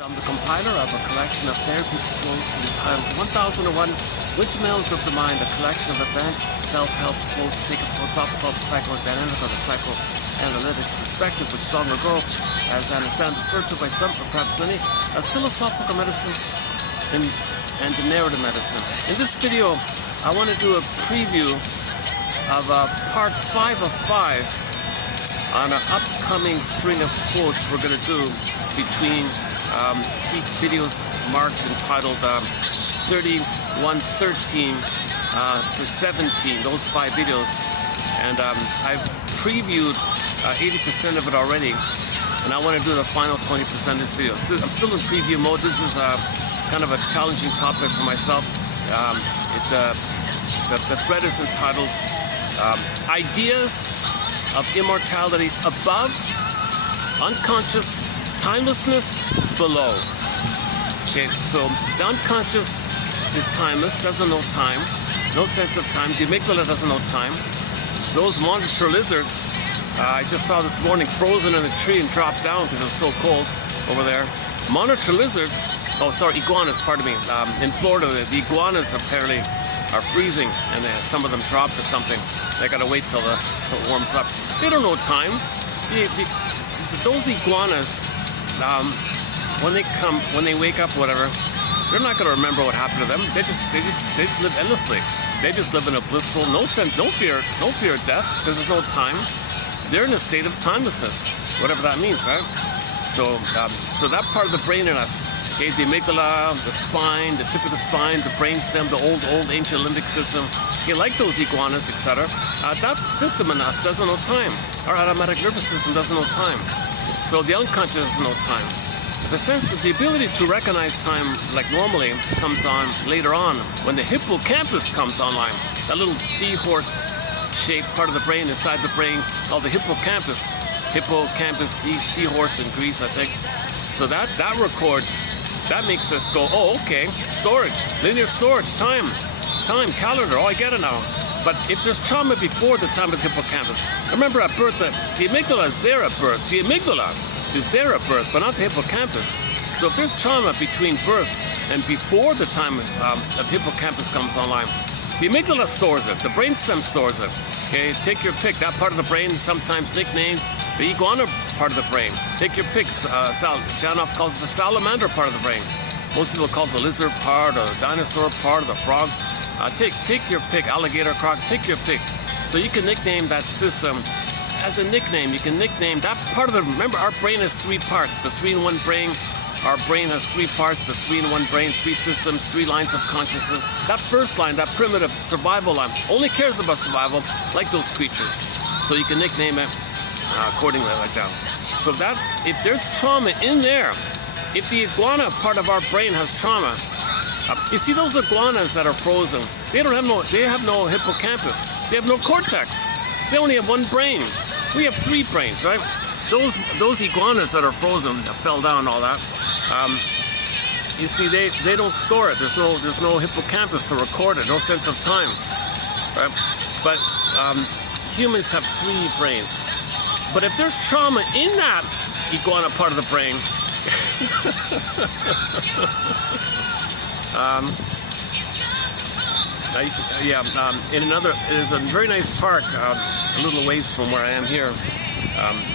I'm the compiler of a collection of therapy quotes entitled 1001 Windmills of the Mind, a collection of advanced self-help quotes taken from philosophical, psychodynamic, or the psychoanalytic perspective, which long ago, as I understand, referred to by some, or perhaps many, as philosophical medicine and narrative medicine. In this video, I want to do a preview of part 5 of 5 on an upcoming string of quotes we're going to do between videos marked entitled 3113 to 17, those 5 videos, and I've previewed 80% of it already, and I want to do the final 20% of this video. So I'm still in preview mode. This is kind of a challenging topic for myself. The thread is entitled Ideas of Immortality Above, Unconscious Timelessness Below. Okay, so the unconscious is timeless, doesn't know time, no sense of time. The amygdala doesn't know time. Those monitor lizards, I just saw this morning frozen in a tree and dropped down because it was so cold over there. Monitor lizards, iguanas, pardon me. In Florida, the iguanas apparently are freezing, and some of them dropped or something. They gotta wait till it warms up. They don't know time. Those iguanas, when they wake up, whatever, they're not gonna remember what happened to them. They just live endlessly. They just live in a blissful, no fear of death, because there's no time. They're in a state of timelessness, whatever that means, right? So that part of the brain in us, okay, the amygdala, the spine, the tip of the spine, the brainstem, the old ancient limbic system, okay, like those iguanas, etc. That system in us doesn't know time. Our automatic nervous system doesn't know time. So the unconscious doesn't know time. The sense of the ability to recognize time like normally comes on later on when the hippocampus comes online. That little seahorse-shaped part of the brain inside the brain called the hippocampus. Hippocampus, seahorse in Greece, I think. So that records, that makes us go, oh, okay, storage, linear storage, time, calendar, oh, I get it now. But if there's trauma before the time of the hippocampus, remember at birth, the amygdala is there at birth. The amygdala is there at birth, but not the hippocampus. So if there's trauma between birth and before the time of hippocampus comes online, the amygdala stores it, the brainstem stores it. Okay, take your pick. That part of the brain is sometimes nicknamed the iguana part of the brain. Take your pick. Janov calls it the salamander part of the brain. Most people call it the lizard part, or the dinosaur part, or the frog. Take your pick. Alligator, croc, take your pick. So you can nickname that system as a nickname. You can nickname that part of the, remember, our brain has 3 parts, the 3-in-1 brain. Our brain has 3 parts, the 3-in-1 brain, 3 systems, 3 lines of consciousness. That first line, that primitive survival line, only cares about survival, like those creatures. So you can nickname it accordingly like that. So that, if there's trauma in there, if the iguana part of our brain has trauma, you see those iguanas that are frozen, they have no hippocampus, they have no cortex, they only have 1 brain. We have 3 brains, right? Those iguanas that are frozen, that fell down and all that, you see, they don't store it. There's no hippocampus to record it, no sense of time, right? But humans have 3 brains. But if there's trauma in that iguana part of the brain, there's a very nice park a little ways from where I am here.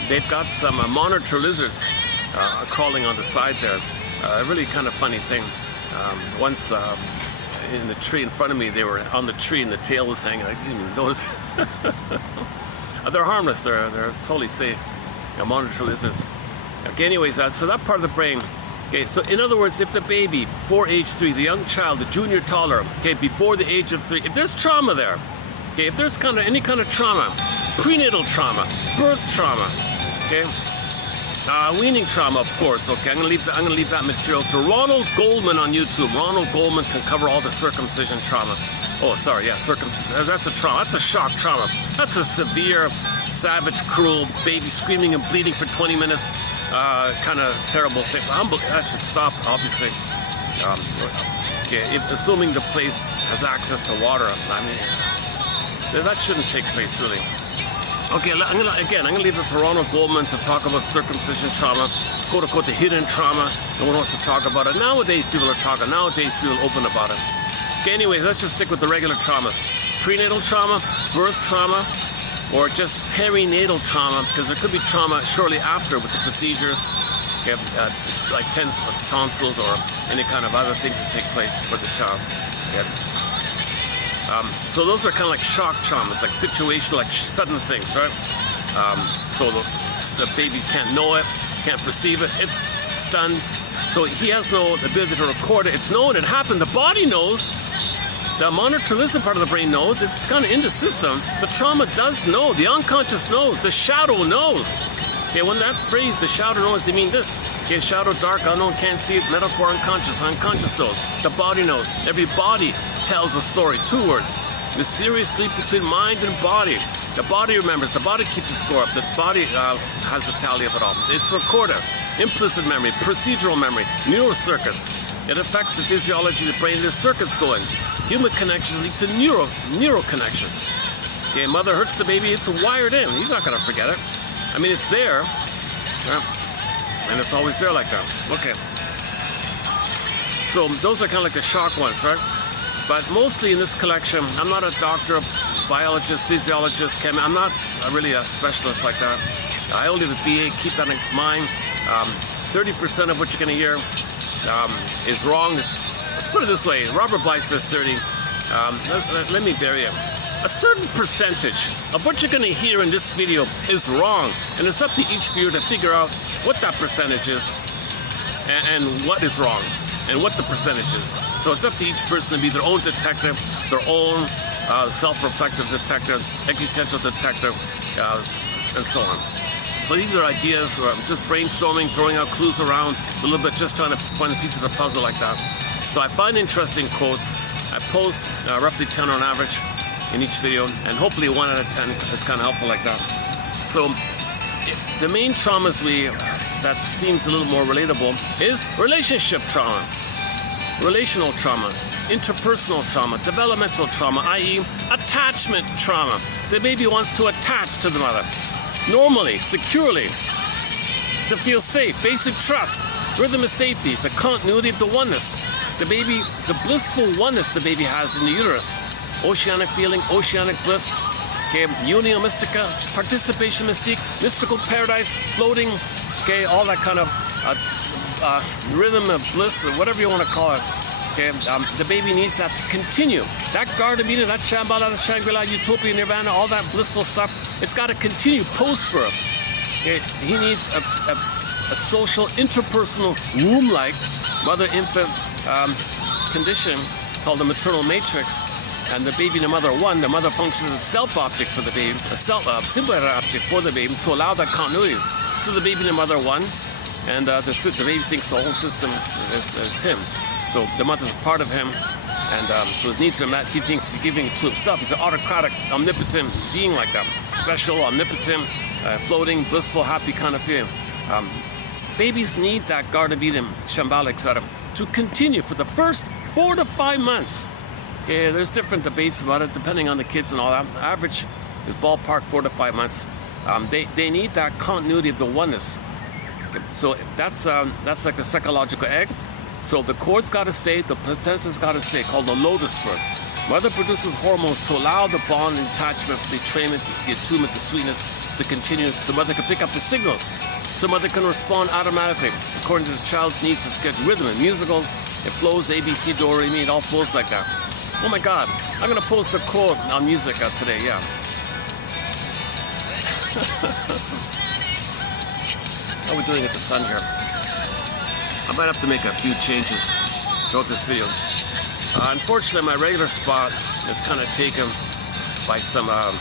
They've got some monitor lizards crawling on the side there. A really kind of funny thing. Once in the tree in front of me, they were on the tree and the tail was hanging. I didn't even notice. They're harmless. They're totally safe. Monitor lizards. Okay, anyways, so that part of the brain. Okay, so in other words, if the baby before age 3, the young child, the junior toddler, okay, before the age of 3, if there's trauma there, okay, if there's any kind of trauma, prenatal trauma, birth trauma, okay, weaning trauma, of course, okay, I'm gonna leave that material to Ronald Goldman on YouTube. Ronald Goldman can cover all the circumcision trauma. Oh, sorry, yeah, that's a trauma. That's a shock trauma. That's a severe, savage, cruel baby screaming and bleeding for 20 minutes. Kind of terrible thing. That should stop, obviously. Okay, assuming the place has access to water, I mean, that shouldn't take place, really. Okay, I'm gonna leave it to Ronald Goldman to talk about circumcision trauma, quote unquote the hidden trauma. No one wants to talk about it. Nowadays people are talking. Nowadays people are open about it. Okay, anyway, let's just stick with the regular traumas. Prenatal trauma, birth trauma, or just perinatal trauma, because there could be trauma shortly after with the procedures, okay, like tonsils or any kind of other things that take place for the child. Okay. So those are kind of like shock traumas, like situational, like sudden things, right? So the baby can't know it, can't perceive it, it's stunned. So he has no ability to record it. It's known, it happened, the body knows. The monitorism part of the brain knows. It's kind of in the system. The trauma does know. The unconscious knows. The shadow knows. Okay, when that phrase, the shadow knows, they mean this. Okay, shadow, dark, unknown, can't see it. Metaphor, unconscious. Unconscious knows. The body knows. Every body tells a story. 2 words. Mysterious link between mind and body. The body remembers. The body keeps a score up. The body has the tally of it all. It's recorded. Implicit memory, procedural memory, neural circuits. It affects the physiology of the brain. There's circuits going. Human connections lead to neural connections. Okay, mother hurts the baby, it's wired in. He's not going to forget it. I mean, it's there, and it's always there like that. Okay. So those are kind of like the shock ones, right? But mostly in this collection, I'm not a doctor, biologist, physiologist, chemist. I'm not really a specialist like that. I only have a BA, keep that in mind. 30% of what you're going to hear is wrong. Let's put it this way. Robert Bly says 30. Let me bury it. A certain percentage of what you're going to hear in this video is wrong. And it's up to each viewer to figure out what that percentage is and what is wrong and what the percentage is. So it's up to each person to be their own detective, their own self-reflective detective, existential detective, and so on. So these are ideas, or I'm just brainstorming, throwing out clues around a little bit, just trying to find the pieces of the puzzle like that. So I find interesting quotes. I post roughly 10 on average in each video, and hopefully 1 out of 10 is kind of helpful like that. So the main traumas that seems a little more relatable is relationship trauma, relational trauma, interpersonal trauma, developmental trauma, i.e. attachment trauma. The baby wants to attach to the mother. Normally, securely, to feel safe, basic trust, rhythm of safety, the continuity of the oneness, the baby, the blissful oneness the baby has in the uterus, oceanic feeling, oceanic bliss, okay, unio mystica, participation mystique, mystical paradise, floating, okay, all that kind of rhythm of bliss, or whatever you want to call it. Okay, the baby needs that to continue. That Garden of Eden, that Shambhala, that Shangri-La, Utopia, Nirvana, all that blissful stuff, it's got to continue post-birth. Okay, he needs a social, interpersonal, womb-like mother-infant condition called the maternal matrix. And the baby and the mother are one. The mother functions as a self-object for the baby, a symbolic object for the baby to allow that continuity. So the baby and the mother are one, and the baby thinks the whole system is him. So the mother's a part of him, and so it needs him that he thinks he's giving it to himself. He's an autocratic, omnipotent being like that. Special, omnipotent, floating, blissful, happy kind of feeling. Babies need that Garden of Eden, Shambhala, etc. to continue for the first 4 to 5 months. Okay, there's different debates about it depending on the kids and all that. Average is ballpark 4 to 5 months. They need that continuity of the oneness. Okay, so that's like the psychological egg. So the cord's got to stay, the placenta's got to stay, called the lotus birth. Mother produces hormones to allow the bond and attachment, the entrainment, the attunement, the sweetness to continue, so mother can pick up the signals. So mother can respond automatically according to the child's needs to schedule rhythm and musical. It flows ABC, do, re, mi, it all flows like that. Oh my God, I'm gonna post a quote on music today, yeah. How are we doing at the sun here? I might have to make a few changes throughout this video. Unfortunately, my regular spot is kind of taken by some, I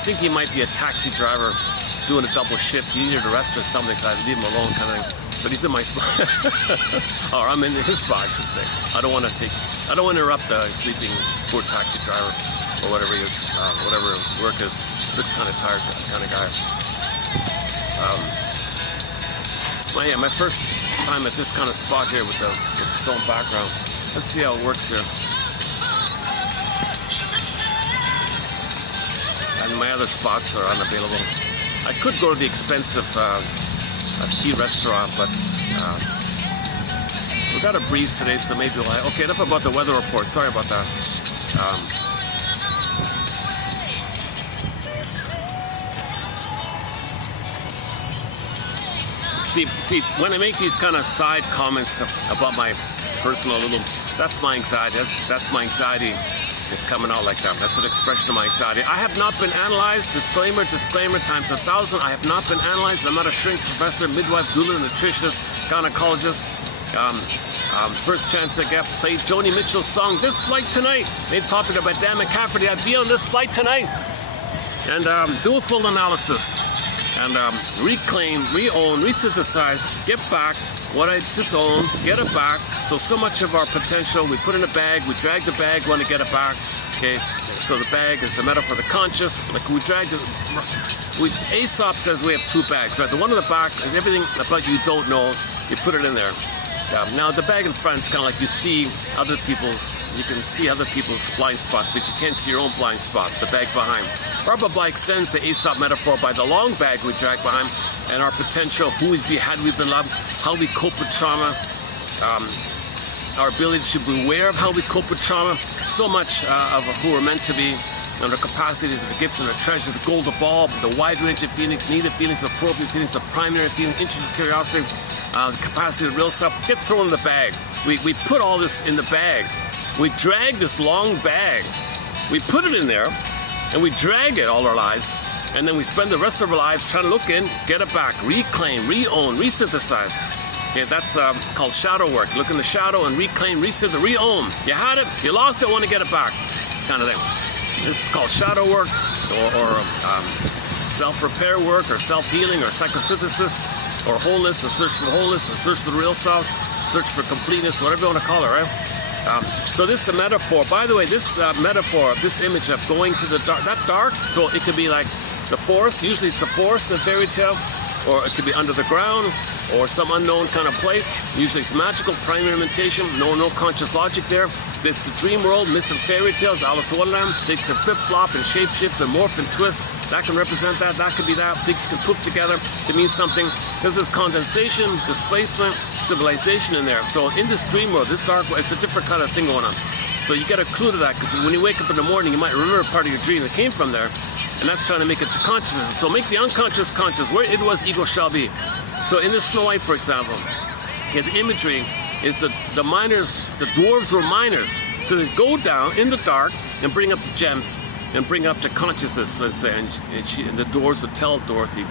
think he might be a taxi driver doing a double shift. He needed a rest or something, so I leave him alone kind of thing. But he's in my spot. Or I'm in his spot, I should say. I don't want to interrupt the sleeping poor taxi driver or whatever he is, whatever his work is. Looks kind of tired, kind of guy. My first time at this kind of spot here with the stone background. Let's see how it works here. And my other spots are unavailable. I could go to the expensive tea restaurant, but we got a breeze today, so maybe we'll... Okay, enough about the weather report. Sorry about that. See, when I make these kind of side comments about my personal little... That's my anxiety. That's my anxiety. It's coming out like that. That's an expression of my anxiety. I have not been analyzed. Disclaimer, disclaimer times 1,000. I have not been analyzed. I'm not a shrink professor, midwife, doula, nutritionist, gynecologist. First chance I get, played Joni Mitchell's song "This Flight Tonight," made popular by Dan McCafferty. I'd be on this flight tonight, and do a full analysis, and reclaim, re-own, resynthesize, get back what I disown, get it back. So much of our potential we put in a bag, we drag the bag, want to get it back. Okay, so the bag is the metaphor for the conscious. Like we drag the... Aesop says we have two bags, right? The one in the back is everything about you don't know. You put it in there. Now the bag in front is kind of like you can see other people's blind spots, but you can't see your own blind spot, the bag behind. Barbara Bly extends the Aesop metaphor by the long bag we drag behind and our potential, who we'd be had we been loved, how we cope with trauma, our ability to be aware of how we cope with trauma, so much of who we're meant to be, and our capacities, the gifts and the treasures, the golden ball, the wide range of feelings, needed feelings, appropriate feelings, the primary feeling, interest, curiosity, the capacity of real stuff, gets thrown in the bag. We put all this in the bag. We drag this long bag. We put it in there, and we drag it all our lives, and then we spend the rest of our lives trying to look in, get it back, reclaim, re-own, resynthesize. Okay, that's called shadow work. Look in the shadow and reclaim, resynthesize, re-own. You had it, you lost it, want to get it back, kind of thing. This is called shadow work, or self-repair work, or self-healing, or psychosynthesis, or wholeness, or search for wholeness, or search for the real self, search for completeness, whatever you want to call it, right? So this is a metaphor. By the way, this metaphor, this image of going to the dark, that dark, so it could be like the forest, usually it's the forest in a fairy tale, or it could be under the ground, or some unknown kind of place. Usually it's magical, primary imitation, no conscious logic there. This is the dream world, myths and fairy tales, Alice in Wonderland. They can flip-flop and shape-shift and morph and twist. That can represent that, that could be that. Things can poof together to mean something. Because there's condensation, displacement, civilization in there. So in this dream world, this dark world, it's a different kind of thing going on. So you get a clue to that, because when you wake up in the morning, you might remember part of your dream that came from there. And that's trying to make it to consciousness. So make the unconscious conscious. Where it was, ego shall be. So in this Snow White, for example, okay, the imagery is the miners, the dwarves were miners. So they go down in the dark and bring up the gems and bring up the consciousness, let's say, and the dwarves would tell Dorothy,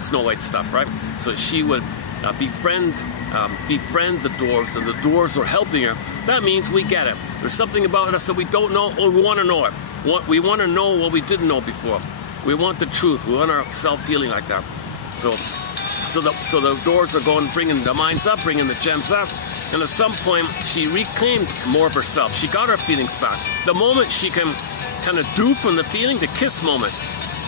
Snow White stuff, right? So she would befriend the dwarves, and the dwarves were helping her. That means we get it. There's something about us that we don't know, or we want to know it. We want to know what we didn't know before. We want the truth. We want our self-healing like that. So the dwarves are going, bringing the minds up, bringing the gems up, and at some point she reclaimed more of herself. She got her feelings back. The moment she can kind of do from the feeling, the kiss moment.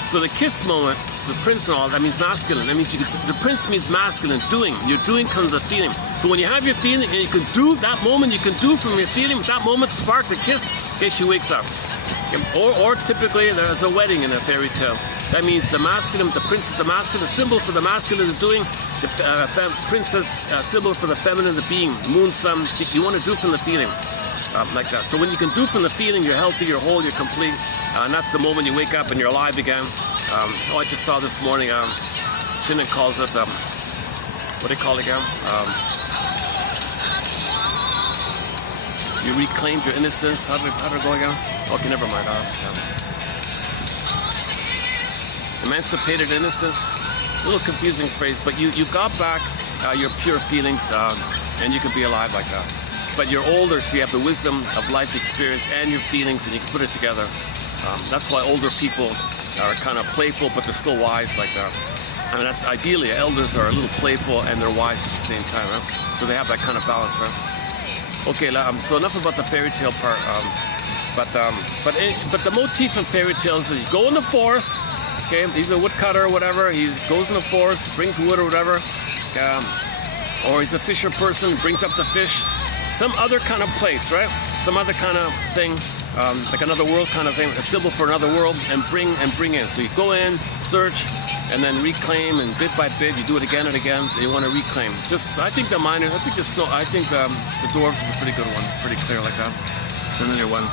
So the kiss moment, the prince and all, that means masculine. That means the prince means masculine, doing. You're doing from the feeling. So when you have your feeling and you can do that moment, you can do from your feeling, that moment spark the kiss, okay, she wakes up. Or typically there's a wedding in a fairy tale. That means the masculine, the prince is the masculine, the symbol for the masculine is doing, the princess, symbol for the feminine, the being, moon, sun, you want to do from the feeling. Like that. So when you can do from the feeling, you're healthy, you're whole, you're complete, and that's the moment you wake up and you're alive again. I just saw this morning, Shannon calls it, what do they call it again? You reclaimed your innocence. How did it go again? Okay, never mind. Emancipated innocence. A little confusing phrase, but you got back your pure feelings, and you can be alive like that. But you're older, so you have the wisdom of life experience and your feelings, and you can put it together. That's why older people are kind of playful, but they're still wise like that. I mean, that's ideally, elders are a little playful and they're wise at the same time, right? So they have that kind of balance, right? Okay, so enough about the fairy tale part. But the motif in fairy tales is you go in the forest. Okay, he's a woodcutter or whatever. He goes in the forest, brings wood or whatever. Or he's a fisher person, brings up the fish. some other kind of place, right? Some other kind of thing, like another world kind of thing, a symbol for another world, and bring in. So you go in, search, and then reclaim, and bit by bit, you do it again and again. You want to reclaim. I think the minor, I think the dwarves is a pretty good one, pretty clear like that. Familiar one.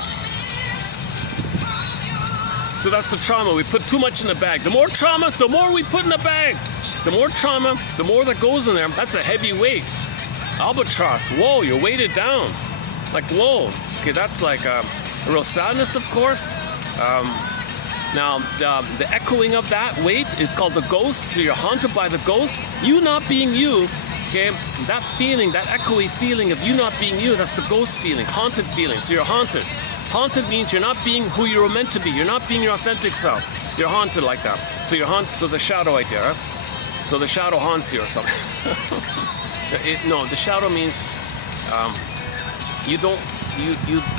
So that's the trauma. We put too much in the bag. The more trauma, the more we put in the bag. The more trauma, the more that goes in there. That's a heavy weight. Albatross. Whoa, you're weighted down. Like, whoa. Okay, that's like a real sadness, of course. Now, the echoing of that weight is called the ghost. So you're haunted by the ghost. You not being you, okay? That feeling, that echoey feeling of you not being you, that's the ghost feeling, haunted feeling. So you're haunted. Haunted means you're not being who you were meant to be. You're not being your authentic self. You're haunted like that. So you're haunted. So the shadow idea, right? So the shadow haunts you or something. No, the shadow means you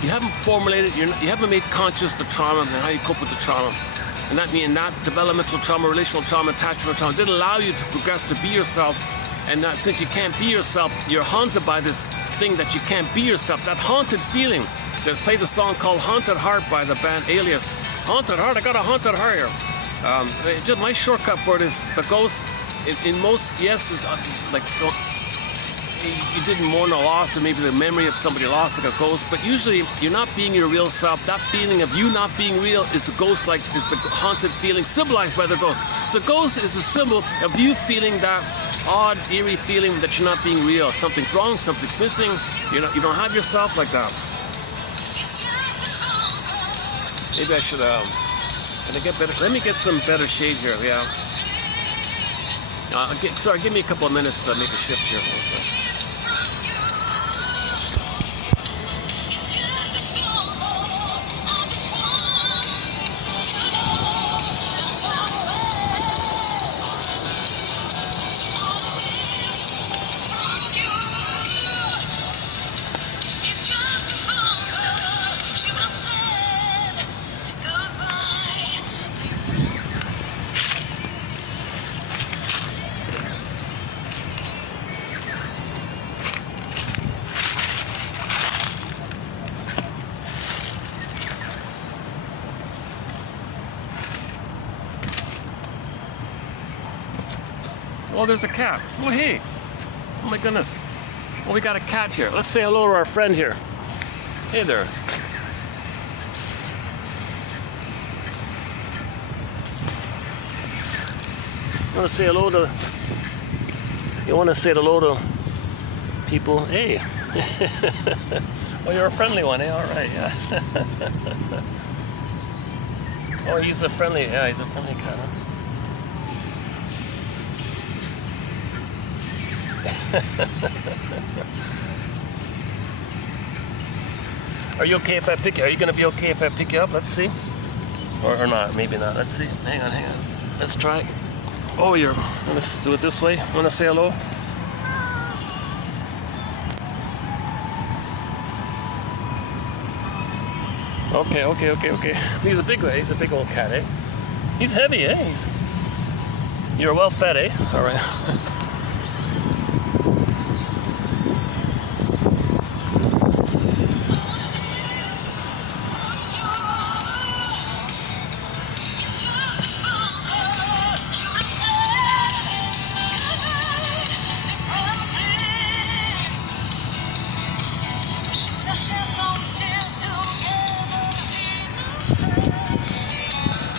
haven't formulated. You haven't made conscious the trauma and how you cope with the trauma. And that means that developmental trauma, relational trauma, attachment trauma didn't allow you to progress to be yourself. And that since you can't be yourself, you're haunted by this thing that you can't be yourself. That haunted feeling. They played a song called "Haunted Heart" by the band Alias. Haunted heart, I got a haunted heart here. Just my shortcut for it is the ghost. In most, yes, is like so. You didn't mourn a loss, or maybe the memory of somebody lost, like a ghost. But usually, you're not being your real self. That feeling of you not being real is the ghost, like is the haunted feeling symbolized by the ghost. The ghost is a symbol of you feeling that odd, eerie feeling that you're not being real. Something's wrong. Something's missing. You don't have yourself like that. Maybe I should can I get better? Let me get some better shade here. Yeah. Sorry, give me a couple of minutes to make a shift here. Oh, there's a cat. Oh, hey. Oh, my goodness. Oh, we got a cat here. Let's say hello to our friend here. Hey there. Psst, psst, psst. Psst, psst. You want to say hello to... You want to say hello to people? Hey. Oh, you're a friendly one, eh? All right, yeah. Oh, he's a friendly... Yeah, he's a friendly cat, huh? Are you okay if I pick you? Are you gonna be okay if I pick you up? Let's see. Or not, maybe not. Let's see. Hang on. Let's try. Oh, let's do it this way. Wanna say hello? Okay. He's a big old cat, eh? He's heavy, eh? You're well fed, eh? All right.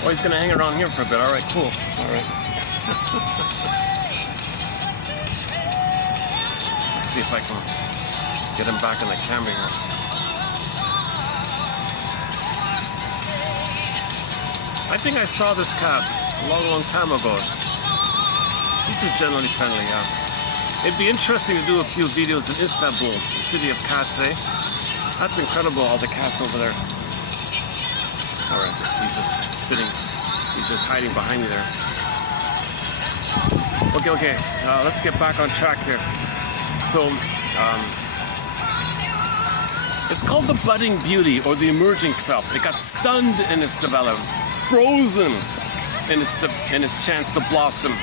Oh, he's gonna hang around here for a bit. All right, cool. All right. Let's see if I can get him back in the camera here. I think I saw this cat a long time ago. He's just generally friendly, yeah. It'd be interesting to do a few videos in Istanbul, the city of cats, eh? That's incredible, all the cats over there. All right, he's just sitting. He's just hiding behind me there. Okay. Let's get back on track here. So, it's called the budding beauty or the emerging self. It got stunned in its development, frozen in its chance to blossom.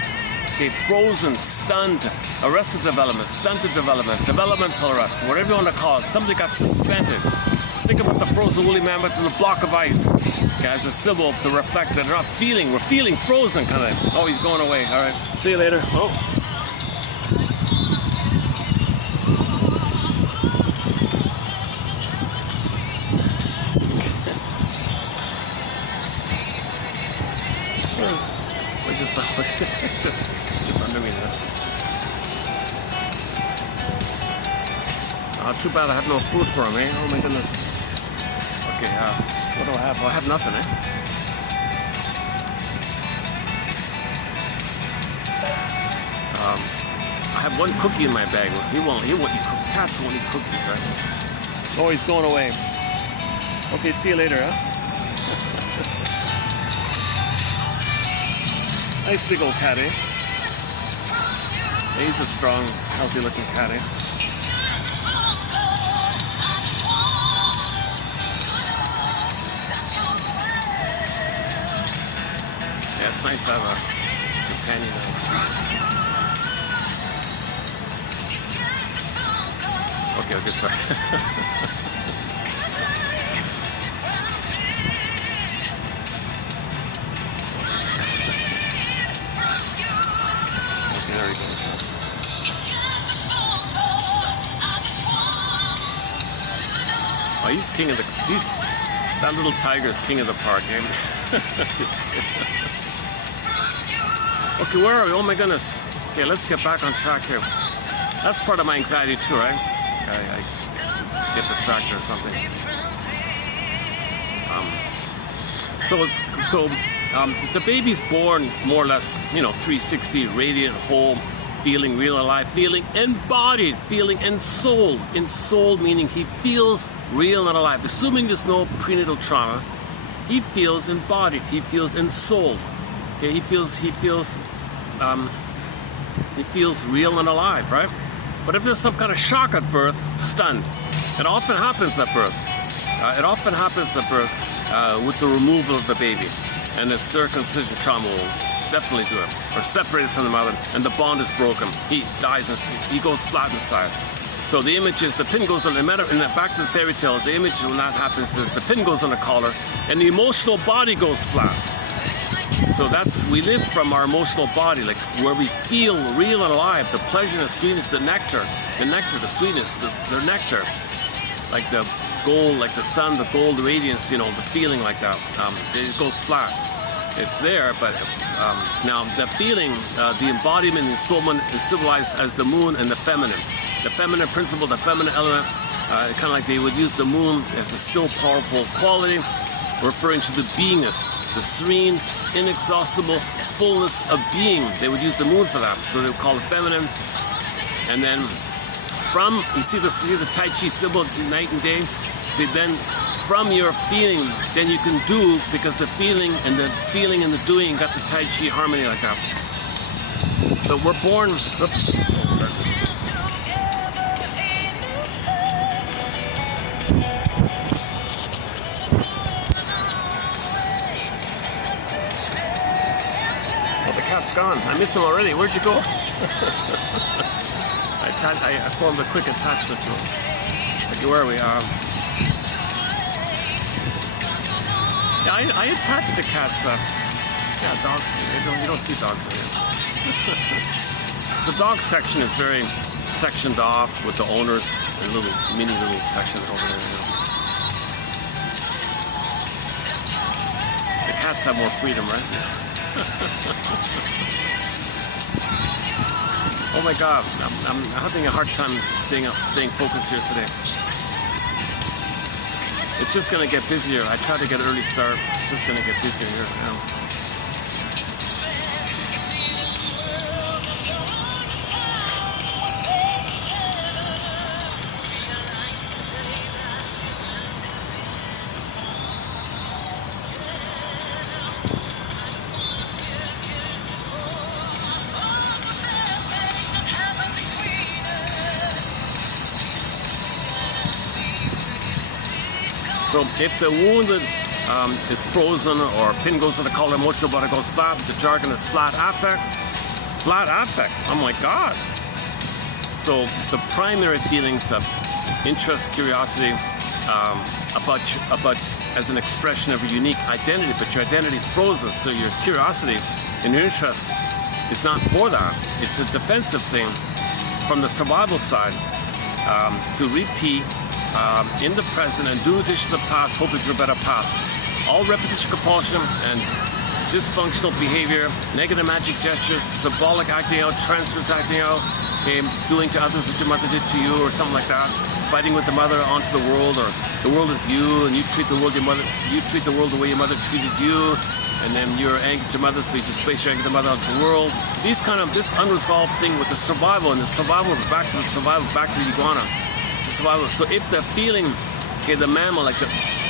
Okay, frozen, stunned, arrested development, stunted development, developmental arrest, whatever you want to call it. Somebody got suspended. Think about the frozen woolly mammoth and the block of ice. Guys, a symbol to reflect that they're not feeling. We're feeling frozen, kind of. Oh, he's going away. All right. See you later. Oh. just under me there. Too bad I have no food for him, eh? Oh my goodness. Okay, what do I have? Well, I have nothing, eh? I have one cookie in my bag. He won't eat cookies. Cats won't eat cookies, right? Oh, he's going away. Okay, see you later, huh? Nice big old cat, eh? He's a strong, healthy looking cat, eh? Yeah, it's nice to have a companion. Okay, sorry. Oh, he's king of the. That little tiger is king of the park, eh? Okay, where are we? Oh my goodness. Okay, let's get back on track here. That's part of my anxiety too, right? I get distracted or something. The baby's born more or less, 360, radiant, whole, feeling real and alive, feeling embodied, feeling ensouled. Ensouled meaning he feels real and alive. Assuming there's no prenatal trauma, he feels embodied. He feels ensouled. Okay, he feels real and alive, right? But if there's some kind of shock at birth, stunned. It often happens at birth. With the removal of the baby, and the circumcision trauma will definitely do it. Or separated from the mother, and the bond is broken. He dies, and he goes flat inside. So the image is the pin goes on back to the fairy tale. The image when that happens is the pin goes on the collar, and the emotional body goes flat. So we live from our emotional body, like where we feel real and alive. The pleasure, the sweetness, the nectar, the sweetness, the nectar, like the gold, like the sun, the gold radiance, the feeling like that. It goes flat. It's there, but now the feeling, the embodiment in soulman is symbolized as the moon and the feminine. The feminine principle, the feminine element, kind of like they would use the moon as a still powerful quality, referring to the beingness, the serene, inexhaustible fullness of being. They would use the moon for that, so they would call it feminine. And then you see the Tai Chi symbol, night and day. See, then from your feeling, then you can do, because the feeling and the doing got the Tai Chi harmony like that. So we're born. Oops. Oh, the cat's gone. I miss him already. Where'd you go? I formed a quick attachment to him. Okay, where are we? Yeah, I attach to cats. Yeah, dogs too. You don't see dogs here. The dog section is very sectioned off with the owners, a little section over there. The cats have more freedom, right? Oh my God, I'm having a hard time staying focused here today. It's just going to get busier. I tried to get an early start. It's just going to get busier here now. So if the wounded is frozen or pin goes to the collar, emotional body goes flat, the jargon is flat affect. flat affect. Oh my God. So the primary feelings of interest, curiosity, about as an expression of your unique identity, but your identity is frozen. So your curiosity and your interest is not for that. It's a defensive thing from the survival side, to repeat in the present and do dishes of the past, hoping for a better past. All repetition, compulsion, and dysfunctional behavior, negative magic gestures, symbolic acting out, transfers acting out, doing to others what your mother did to you, or something like that. Fighting with the mother onto the world, or the world is you, and you treat the world the way your mother treated you, and then you're angry at your mother, so you just place your anger at the mother onto the world. This unresolved thing with the survival, and the survival back to the iguana. The survival. So if the feeling, okay, the mammal,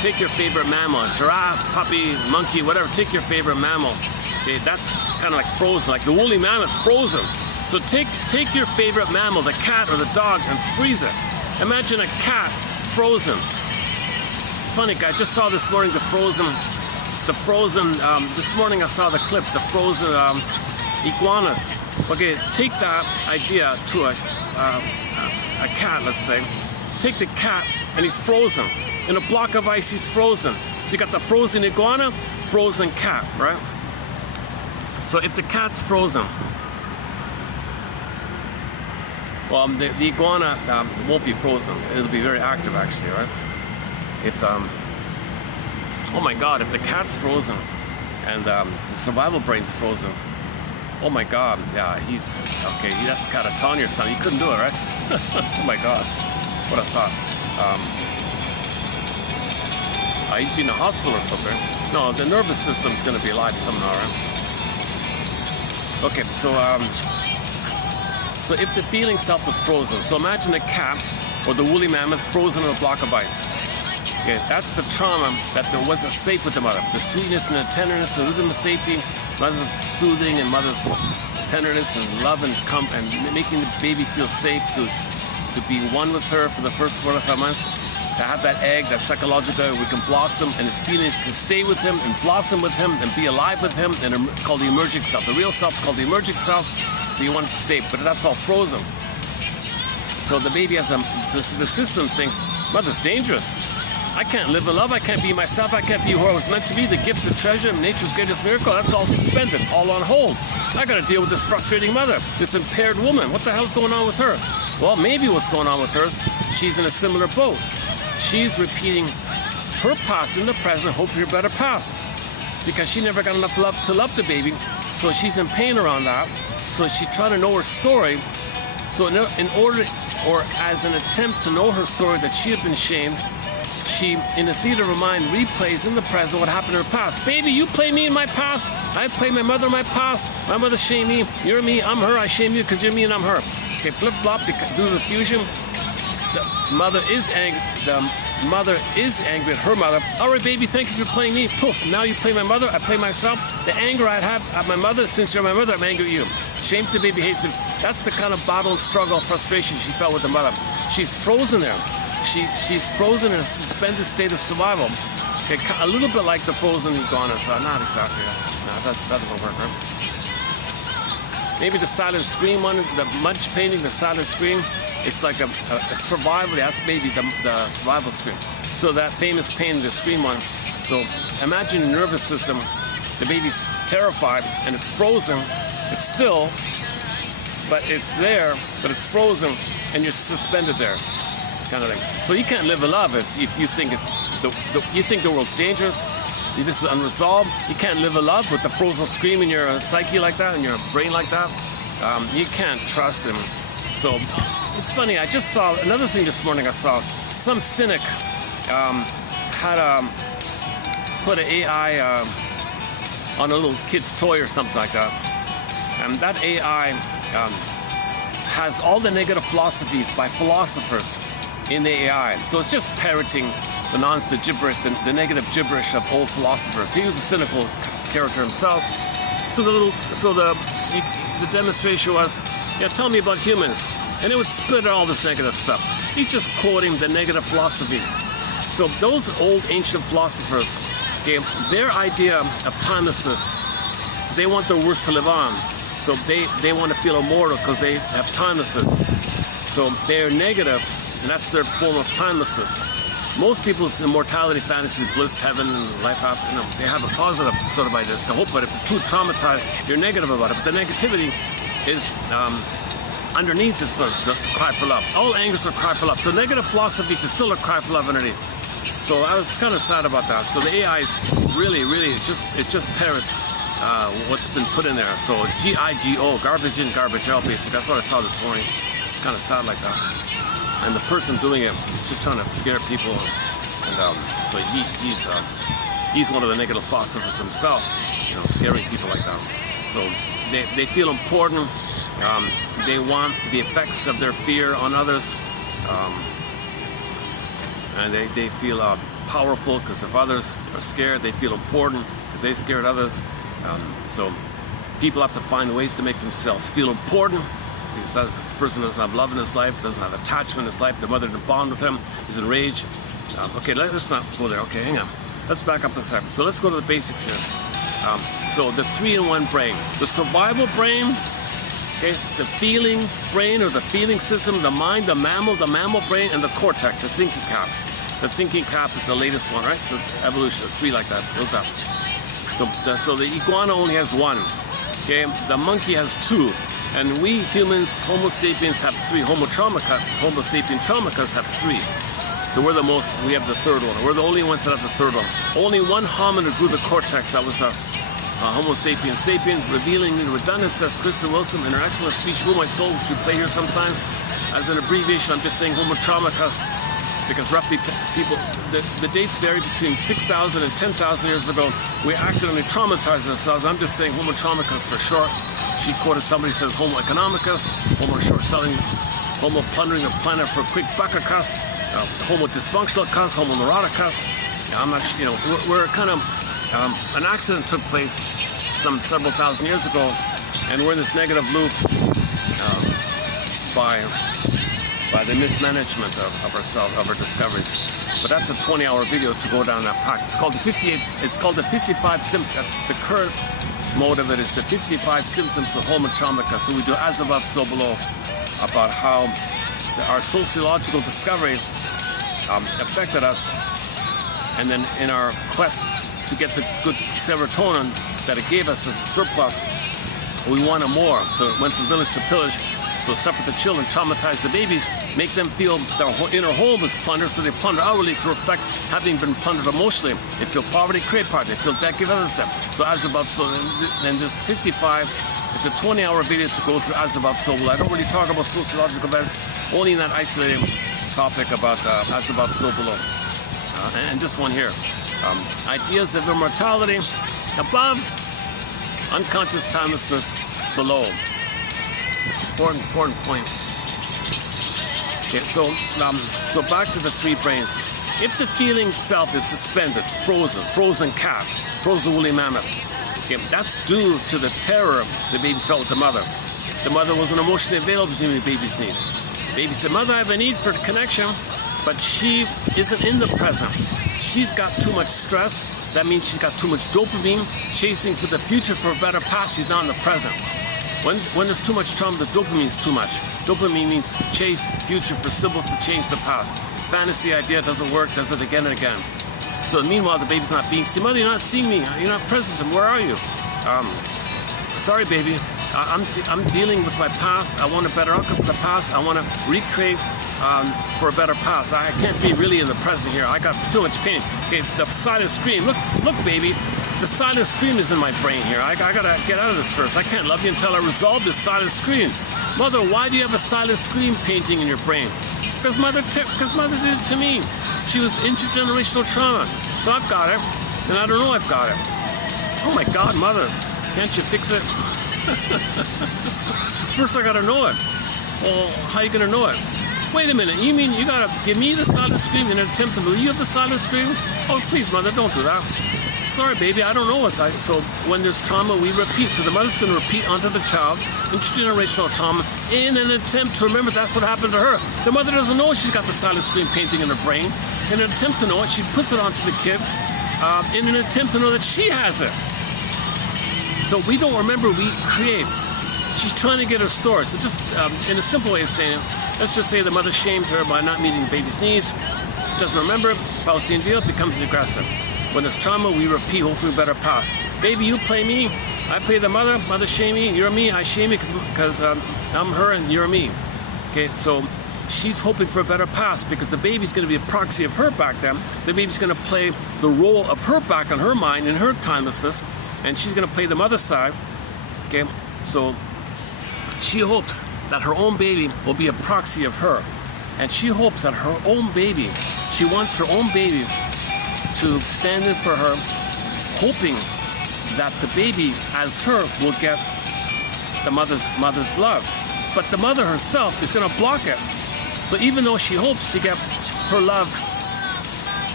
take your favorite mammal, giraffe, puppy, monkey, whatever, take your favorite mammal. Okay, that's kind of like frozen, like the woolly mammoth, frozen. So take your favorite mammal, the cat or the dog, and freeze it. Imagine a cat frozen. It's funny, I just saw this morning this morning I saw the clip, the frozen iguanas. Okay, take that idea to a cat, let's say. Take the cat, and he's frozen. In a block of ice, he's frozen. So you got the frozen iguana, frozen cat, right? So if the cat's frozen, well, the iguana won't be frozen. It'll be very active, actually, right? If oh my God, if the cat's frozen and the survival brain's frozen, oh my God, yeah, that's catatonia or something. He couldn't do it, right? Oh my God, what a thought. He'd be in a hospital or something. No, the nervous system's going to be alive somehow, right? Okay, so if the feeling self is frozen, so imagine a cat or the woolly mammoth frozen in a block of ice. Okay, that's the trauma that there wasn't safe with the mother. The sweetness and the tenderness, the rhythm of safety, mother's soothing and mother's tenderness and love and making the baby feel safe to be one with her for the first 4 to 5 months. To have that egg, that psychological, we can blossom, and his feelings can stay with him and blossom with him and be alive with him, and called the emerging self. The real self is called the emerging self, so you want it to stay, but that's all frozen. So the baby the system thinks, mother's dangerous. I can't live in love, I can't be myself, I can't be who I was meant to be, the gifts, the treasure, nature's greatest miracle, that's all suspended, all on hold. I gotta deal with this frustrating mother, this impaired woman. What the hell's going on with her? Well, maybe what's going on with her, she's in a similar boat. She's repeating her past in the present, hope for a better past. Because she never got enough love to love the baby, so she's in pain around that. So she tried to know her story. So in order, or as an attempt to know her story that she had been shamed, she, in the theater of her mind, replays in the present what happened in her past. Baby, you play me in my past. I play my mother in my past. My mother shamed me. You're me, I'm her. I shame you because you're me and I'm her. Okay, flip-flop, due to the fusion. The mother is angry. The mother is angry at her mother. All right, baby, thank you for playing me. Poof, now you play my mother, I play myself. The anger I have at my mother, since you're my mother, I'm angry at you. Shames the baby, hates him. That's the kind of battle, struggle, frustration she felt with the mother. She's frozen there. She's frozen in a suspended state of survival. Okay, a little bit like the frozen iguanas. Not exactly. No, that doesn't work, right? Maybe the silent scream one, the munch painting, the silent scream. It's like a survival, that's maybe the survival scream. So that famous pain, the scream one. So imagine your nervous system, the baby's terrified and it's frozen, it's still, but it's there, but it's frozen and you're suspended there, kind of thing. So you can't live a love if you think you think the world's dangerous, this is unresolved. You can't live a love with the frozen scream in your psyche like that, in your brain like that. You can't trust him. So it's funny, I just saw another thing this morning. I saw some cynic had put an AI on a little kid's toy or something like that. And that AI has all the negative philosophies by philosophers in the AI. So it's just parroting the gibberish, the negative gibberish of old philosophers. He was a cynical character himself. So the demonstration was, tell me about humans. And it would spit out all this negative stuff. He's just quoting the negative philosophies. So those old ancient philosophers, their idea of timelessness, they want their words to live on. So they want to feel immortal because they have timelessness. So they're negative, and that's their form of timelessness. Most people's immortality fantasies, bliss, heaven, life after, they have a positive sort of ideas to hope, but if it's too traumatized, you're negative about it. But the negativity is underneath is the cry for love. All angers are cry for love. So negative philosophies is still a cry for love underneath. So I was kind of sad about that. So the AI is really, it just parrots what's been put in there. So GIGO, garbage in, garbage out, basically. That's what I saw this morning. Kind of sad like that. And the person doing it is just trying to scare people. And so he's one of the negative philosophers himself, scaring people like that. So they feel important. They want the effects of their fear on others. And they feel powerful because if others are scared, they feel important because they scared others. So people have to find ways to make themselves feel important. If the person doesn't have love in his life, doesn't have attachment in his life, their mother didn't bond with him, is enraged. Okay, let's not go there. Okay, hang on. Let's back up a second. So let's go to the basics here. So the 3-in-1 brain. The survival brain, okay, the feeling brain or the feeling system, the mind, the mammal brain, and the cortex, the thinking cap. The thinking cap is the latest one, right? So evolution, 3 like that, built up. So the iguana only has 1. Okay, the monkey has 2. And we humans, Homo sapiens, have 3. Homo sapien traumicus have 3. So we're the most, we have the 3rd one. We're the only ones that have the 3rd one. Only one hominid grew the cortex, that was us. Homo sapien sapien, revealing the redundance, says Kristen Wilson in her excellent speech, Who My Soul, which we play here sometimes. As an abbreviation, I'm just saying Homo traumicus, because roughly people, the dates vary between 6,000 and 10,000 years ago. We accidentally traumatized ourselves. I'm just saying Homo traumicus for short. She quoted somebody who says Homo economicus, Homo short-selling, Homo plundering a planet for a quick buckacus, Homo dysfunctionalicus, Homo neuroticus. I'm not, we're kind of, an accident took place some several thousand years ago, and we're in this negative loop by the mismanagement of ourselves, of our discoveries. But that's a 20-hour video to go down that path. It's called the 55 symptoms. The current mode of it is the 55 symptoms of Homo traumicus. So we do as above, so below, about how our sociological discovery affected us, and then in our quest to get the good serotonin that it gave us as a surplus, we wanted more. So it went from village to pillage. So suffer the children, traumatize the babies, make them feel their inner home is plundered, so they plunder outwardly to reflect having been plundered emotionally. They feel poverty, create poverty. They feel debt, give others debt. So as above, so then this 55, it's a 20-hour video to go through as above, so below. I don't really talk about sociological events, only in that isolated topic about as above, so below. And this one here, ideas of immortality above, unconscious timelessness below. Important point. Okay, so back to the 3 brains. If the feeling self is suspended, frozen cat, frozen woolly mammoth, okay, that's due to the terror the baby felt with the mother. The mother wasn't emotionally available to meet the baby's needs. The baby said, Mother, I have a need for connection, but she isn't in the present. She's got too much stress. That means she's got too much dopamine, chasing for the future for a better past. She's not in the present. When there's too much trauma, the dopamine is too much. Dopamine means to chase future for symbols to change the past. Fantasy idea doesn't work, does it again and again. So meanwhile, the baby's not being seen. Mother, you're not seeing me. You're not present. Where are you? Sorry, baby. I'm dealing with my past. I want a better outcome for the past. I want to recreate for a better past. I can't be really in the present here. I got too much pain. Okay, the silent scream. Look, baby. The silent scream is in my brain here. I gotta get out of this first. I can't love you until I resolve this silent scream. Mother, why do you have a silent scream painting in your brain? Because mother did it to me. She was intergenerational trauma. So I've got it, and I don't know I've got it. Oh my God, Mother, can't you fix it? First I gotta know it. Well, how are you gonna know it? Wait a minute, you mean you gotta give me the silent scream in an attempt to believe you have the silent scream? Oh, please, Mother, don't do that. Sorry, baby, I don't know what's I. So when there's trauma, we repeat. So the mother's going to repeat onto the child intergenerational trauma in an attempt to remember that's what happened to her. The mother doesn't know she's got the silent screen painting in her brain. In an attempt to know it, she puts it onto the kid in an attempt to know that she has it. So we don't remember, we create. she's trying to get her story. So just in a simple way of saying it, let's just say the mother shamed her by not meeting the baby's needs. Doesn't remember, Faustian deal, becomes aggressive. When there's trauma, we repeat, hopefully better past. Baby, you play me, I play the mother, mother shame me, you're me, I shame you because I'm her and you're me. Okay, so she's hoping for a better past because the baby's going to be a proxy of her back then. The baby's going to play the role of her back on her mind in her timelessness, and she's going to play the mother side. Okay, so she hopes that her own baby will be a proxy of her, and she hopes that her own baby, she wants her own baby to stand in for her, hoping that the baby as her will get the mother's love. But the mother herself is going to block it. So even though she hopes to get her love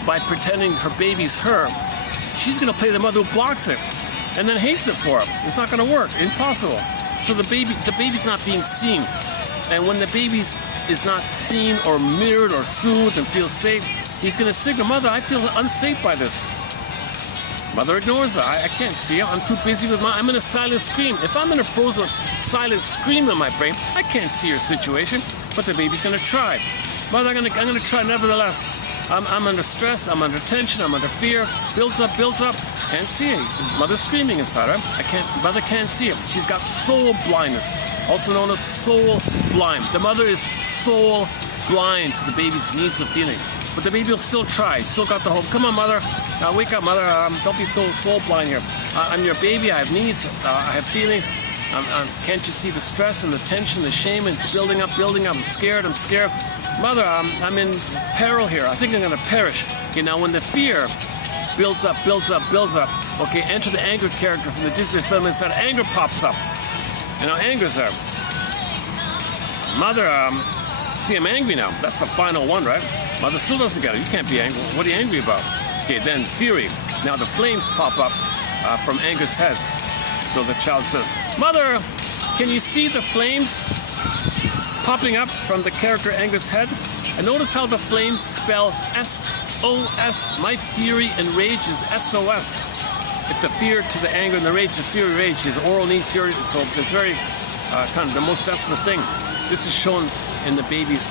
by pretending her baby's her, she's going to play the mother who blocks it and then hates it for it. It's not going to work. Impossible. So the baby's not being seen. And when the baby is not seen or mirrored or soothed and feels safe, he's going to signal, mother, I feel unsafe by this. Mother ignores her. I can't see her. I'm too busy with I'm in a silent scream. If I'm in a frozen silent scream in my brain, I can't see her situation. But the baby's going to try. Mother, I'm going to try nevertheless. I'm under stress. I'm under tension. I'm under fear. Builds up. Can't see it. Mother's screaming inside her. Mother can't see it. She's got soul blindness, also known as soul blind. The mother is soul blind to the baby's needs and feelings. But the baby will still try. Still got the hope. Come on, mother. Wake up, mother. Don't be so soul blind here. I'm your baby. I have needs. I have feelings. Can't you see the stress and the tension, the shame? It's building up. I'm scared. Mother, I'm in peril here. I think I'm going to perish. Okay, now when the fear builds up. Okay, enter the anger character from the Disney film inside. Anger pops up. And now anger's there. Mother, see, I'm angry now. That's the final one, right? Mother still doesn't get it. You can't be angry. What are you angry about? Okay, then fury. Now the flames pop up from anger's head. So the child says, Mother, can you see the flames popping up from the character anger's head? And notice how the flames spell S-O-S. My fury and rage is S-O-S. If the fear to the anger and the rage, the fury, rage is oral need, fury. So it's very kind of the most desperate thing. This is shown in the baby's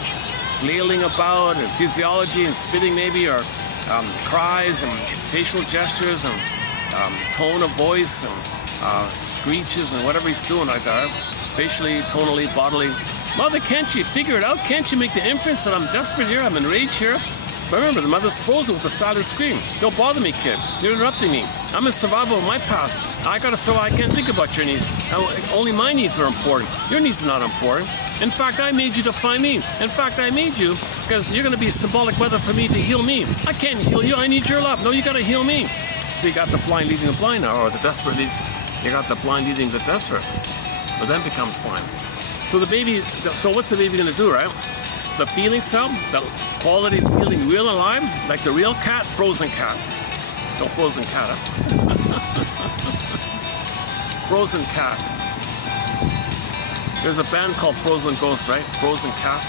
flailing about and physiology and spitting maybe, or cries and facial gestures and tone of voice and screeches and whatever he's doing like that, facially, tonally, bodily. Mother, can't you figure it out? Can't you make the inference that I'm desperate here, I'm enraged here? But remember, the mother's frozen with a silent scream. Don't bother me, kid. You're interrupting me. I'm in survival of my past. I gotta survive. I can't think about your needs. Only my needs are important. Your needs are not important. In fact, I made you to find me. In fact, I made you because you're gonna be a symbolic mother for me to heal me. I can't heal you. I need your love. No, you gotta heal me. So you got the blind leading the blind now, or the desperate. You got the blind leading the desperate. But then becomes blind. So the baby. So what's the baby gonna do, right? The feeling self, the quality of feeling real alive, like the real cat, frozen cat. No frozen cat, huh? Frozen cat. There's a band called Frozen Ghost, right? Frozen cat,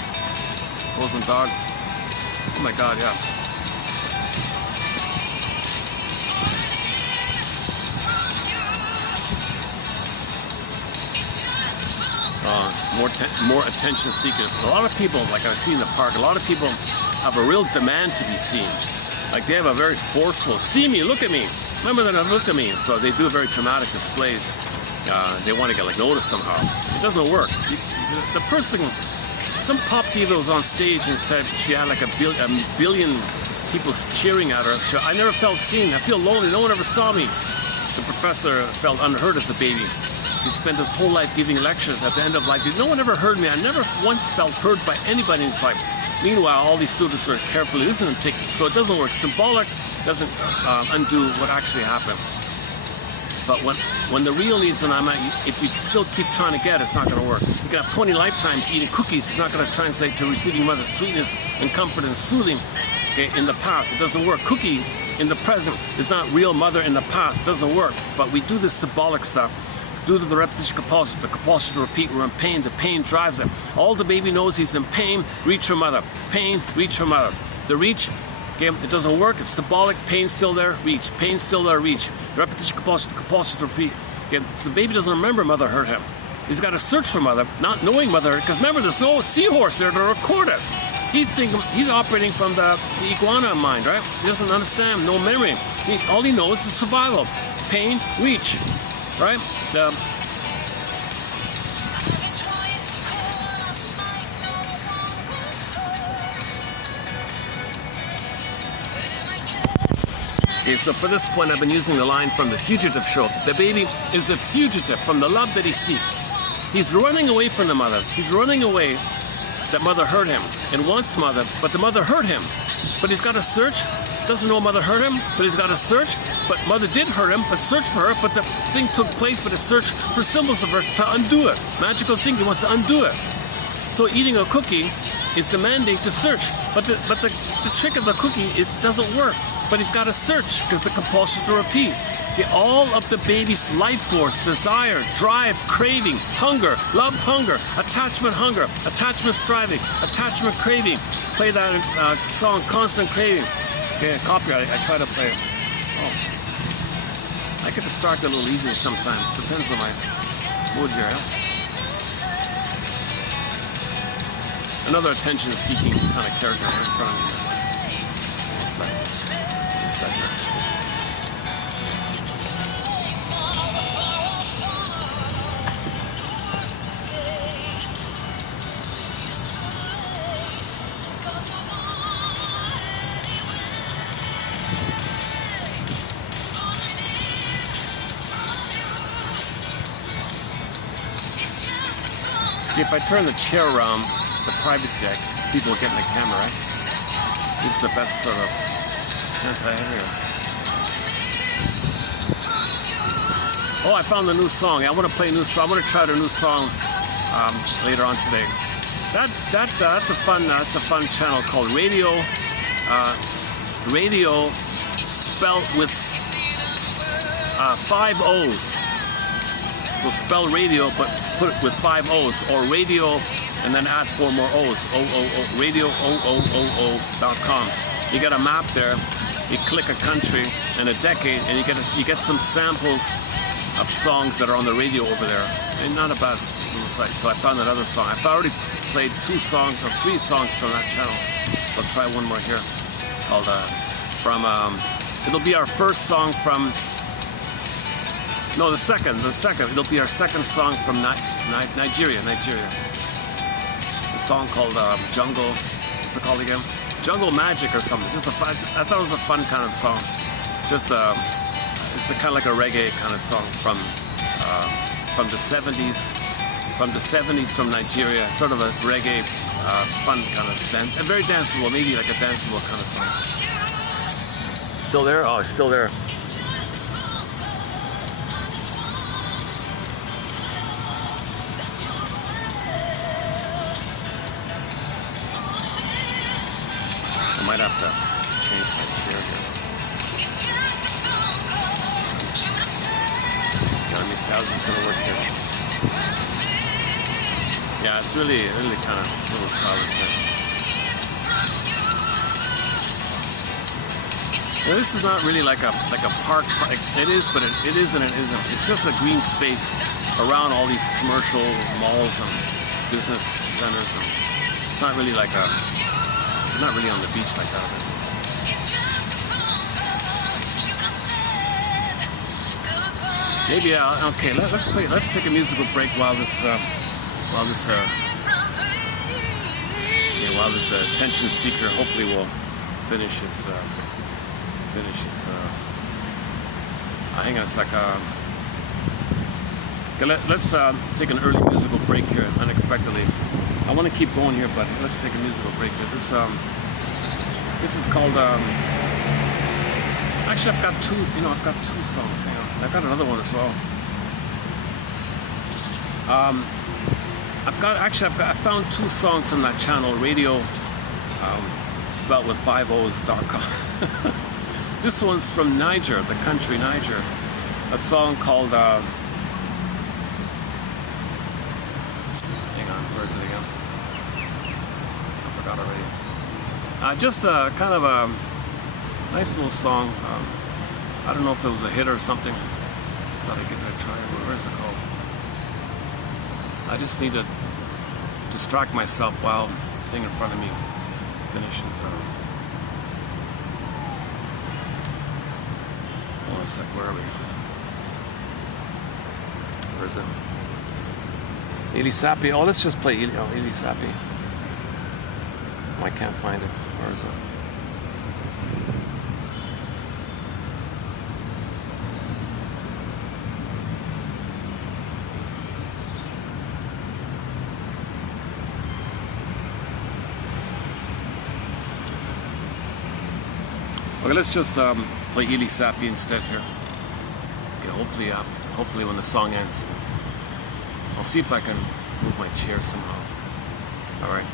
frozen dog. Oh my God, yeah. More attention seekers. A lot of people, like I see in the park, a lot of people have a real demand to be seen. Like they have a very forceful, see me, look at me. Remember that, look at me. So they do very dramatic displays. They want to get like noticed somehow. It doesn't work. The person, some pop diva was on stage and said she had like a billion people cheering at her. I never felt seen. I feel lonely. No one ever saw me. The professor felt unheard as a baby. He spent his whole life giving lectures. At the end of life, no one ever heard me. I never once felt heard by anybody in his life. Meanwhile, all these students were carefully listening to take, so it doesn't work. Symbolic doesn't undo what actually happened. But when the real needs are not met, if you still keep trying to get it, it's not going to work. You can have 20 lifetimes eating cookies. It's not going to translate to receiving mother's sweetness and comfort and soothing in the past. It doesn't work. Cookie in the present is not real mother in the past. It doesn't work. But we do this symbolic stuff. Due to the repetition compulsion, the compulsion to repeat, we're in pain, the pain drives it. All the baby knows, he's in pain, reach her mother. Pain, reach her mother. The reach, okay, it doesn't work, it's symbolic, pain still there, reach. Pain still there, reach. Repetition compulsion, the compulsion to repeat. Okay, so the baby doesn't remember mother hurt him. He's got to search for mother, not knowing mother, because remember, there's no seahorse there to record it. He's operating from the iguana mind, right? He doesn't understand, no memory. All he knows is survival, pain, reach, right? Okay, so for this point, I've been using the line from the fugitive show. The baby is a fugitive from the love that he seeks. He's running away from the mother. He's running away that mother hurt him and wants mother, but the mother hurt him. But he's got to search. Doesn't know mother hurt him, but he's got to search. But mother did hurt him, but search for her. But the thing took place, but a search for symbols of her to undo it. Magical thing, he wants to undo it. So eating a cookie is the mandate to search. But the trick of the cookie is doesn't work. But he's got to search because the compulsion to repeat. All of the baby's life force, desire, drive, craving, hunger, love, hunger, attachment, striving, attachment, craving. Play that song, Constant Craving. Okay, copyright, I try to play it. Oh. I get distracted a little easily sometimes. Depends on my mood here. Yeah? Another attention-seeking kind of character right in front of me. See, if I turn the chair around, the privacy, people will get in the camera, right? This is the best sort of chance I have here. Oh, I found a new song. I want to play a new song. I want to try the new song later on today. That's a fun channel called Radio. Radio spelled with 5 O's. So spell radio, but put it with 5 O's, or radio, and then add 4 more O's. radio.com. You get a map there. You click a country and a decade, and you get some samples of songs that are on the radio over there. And not a bad little site. So I found another song. I've already played 2 songs or 3 songs from that channel. So I'll try one more here. Called it'll be our first song from. No, the second. It'll be our second song from Nigeria. The song called Jungle. What's it called again? Jungle Magic or something. I thought it was a fun kind of song. Just it's kind of like a reggae kind of song from the 70s. From the 70s from Nigeria. Sort of a reggae, fun kind of a very danceable, maybe like a danceable kind of song. Still there? Oh, it's still there. I might have to change my chair here. Yeah, let me see how this is going to work here. Yeah, it's really kind of a little childish there. Well, this is not really like a park. It is, but it is and it isn't. It's just a green space around all these commercial malls and business centers, and it's not really like it's not really on the beach like that. Maybe okay. Let's play. Let's take a musical break while this attention seeker hopefully will finish its. Hang on a sec. Okay, let's take an early musical break here, unexpectedly. I want to keep going here, but let's take a musical break here. This is called. Actually, I've got 2. I've got 2 songs. Hang on, I've got another one as well. I found 2 songs on that channel, Radio, spelled with 5 O's.com. This one's from Niger, the country Niger. A song called, hang on, where is it again? I forgot already. Just kind of a nice little song. I don't know if it was a hit or something. Thought I'd give it a try. Where is it called? I just need to distract myself while the thing in front of me finishes. Hold on a sec, where are we? Where is it? Ili Sapi. Oh, let's just play Ili Sapi. Oh, I can't find it. Where is it? Okay, let's just play Ili Sapi instead here. Okay, hopefully when the song ends, I'll see if I can move my chair somehow. All right.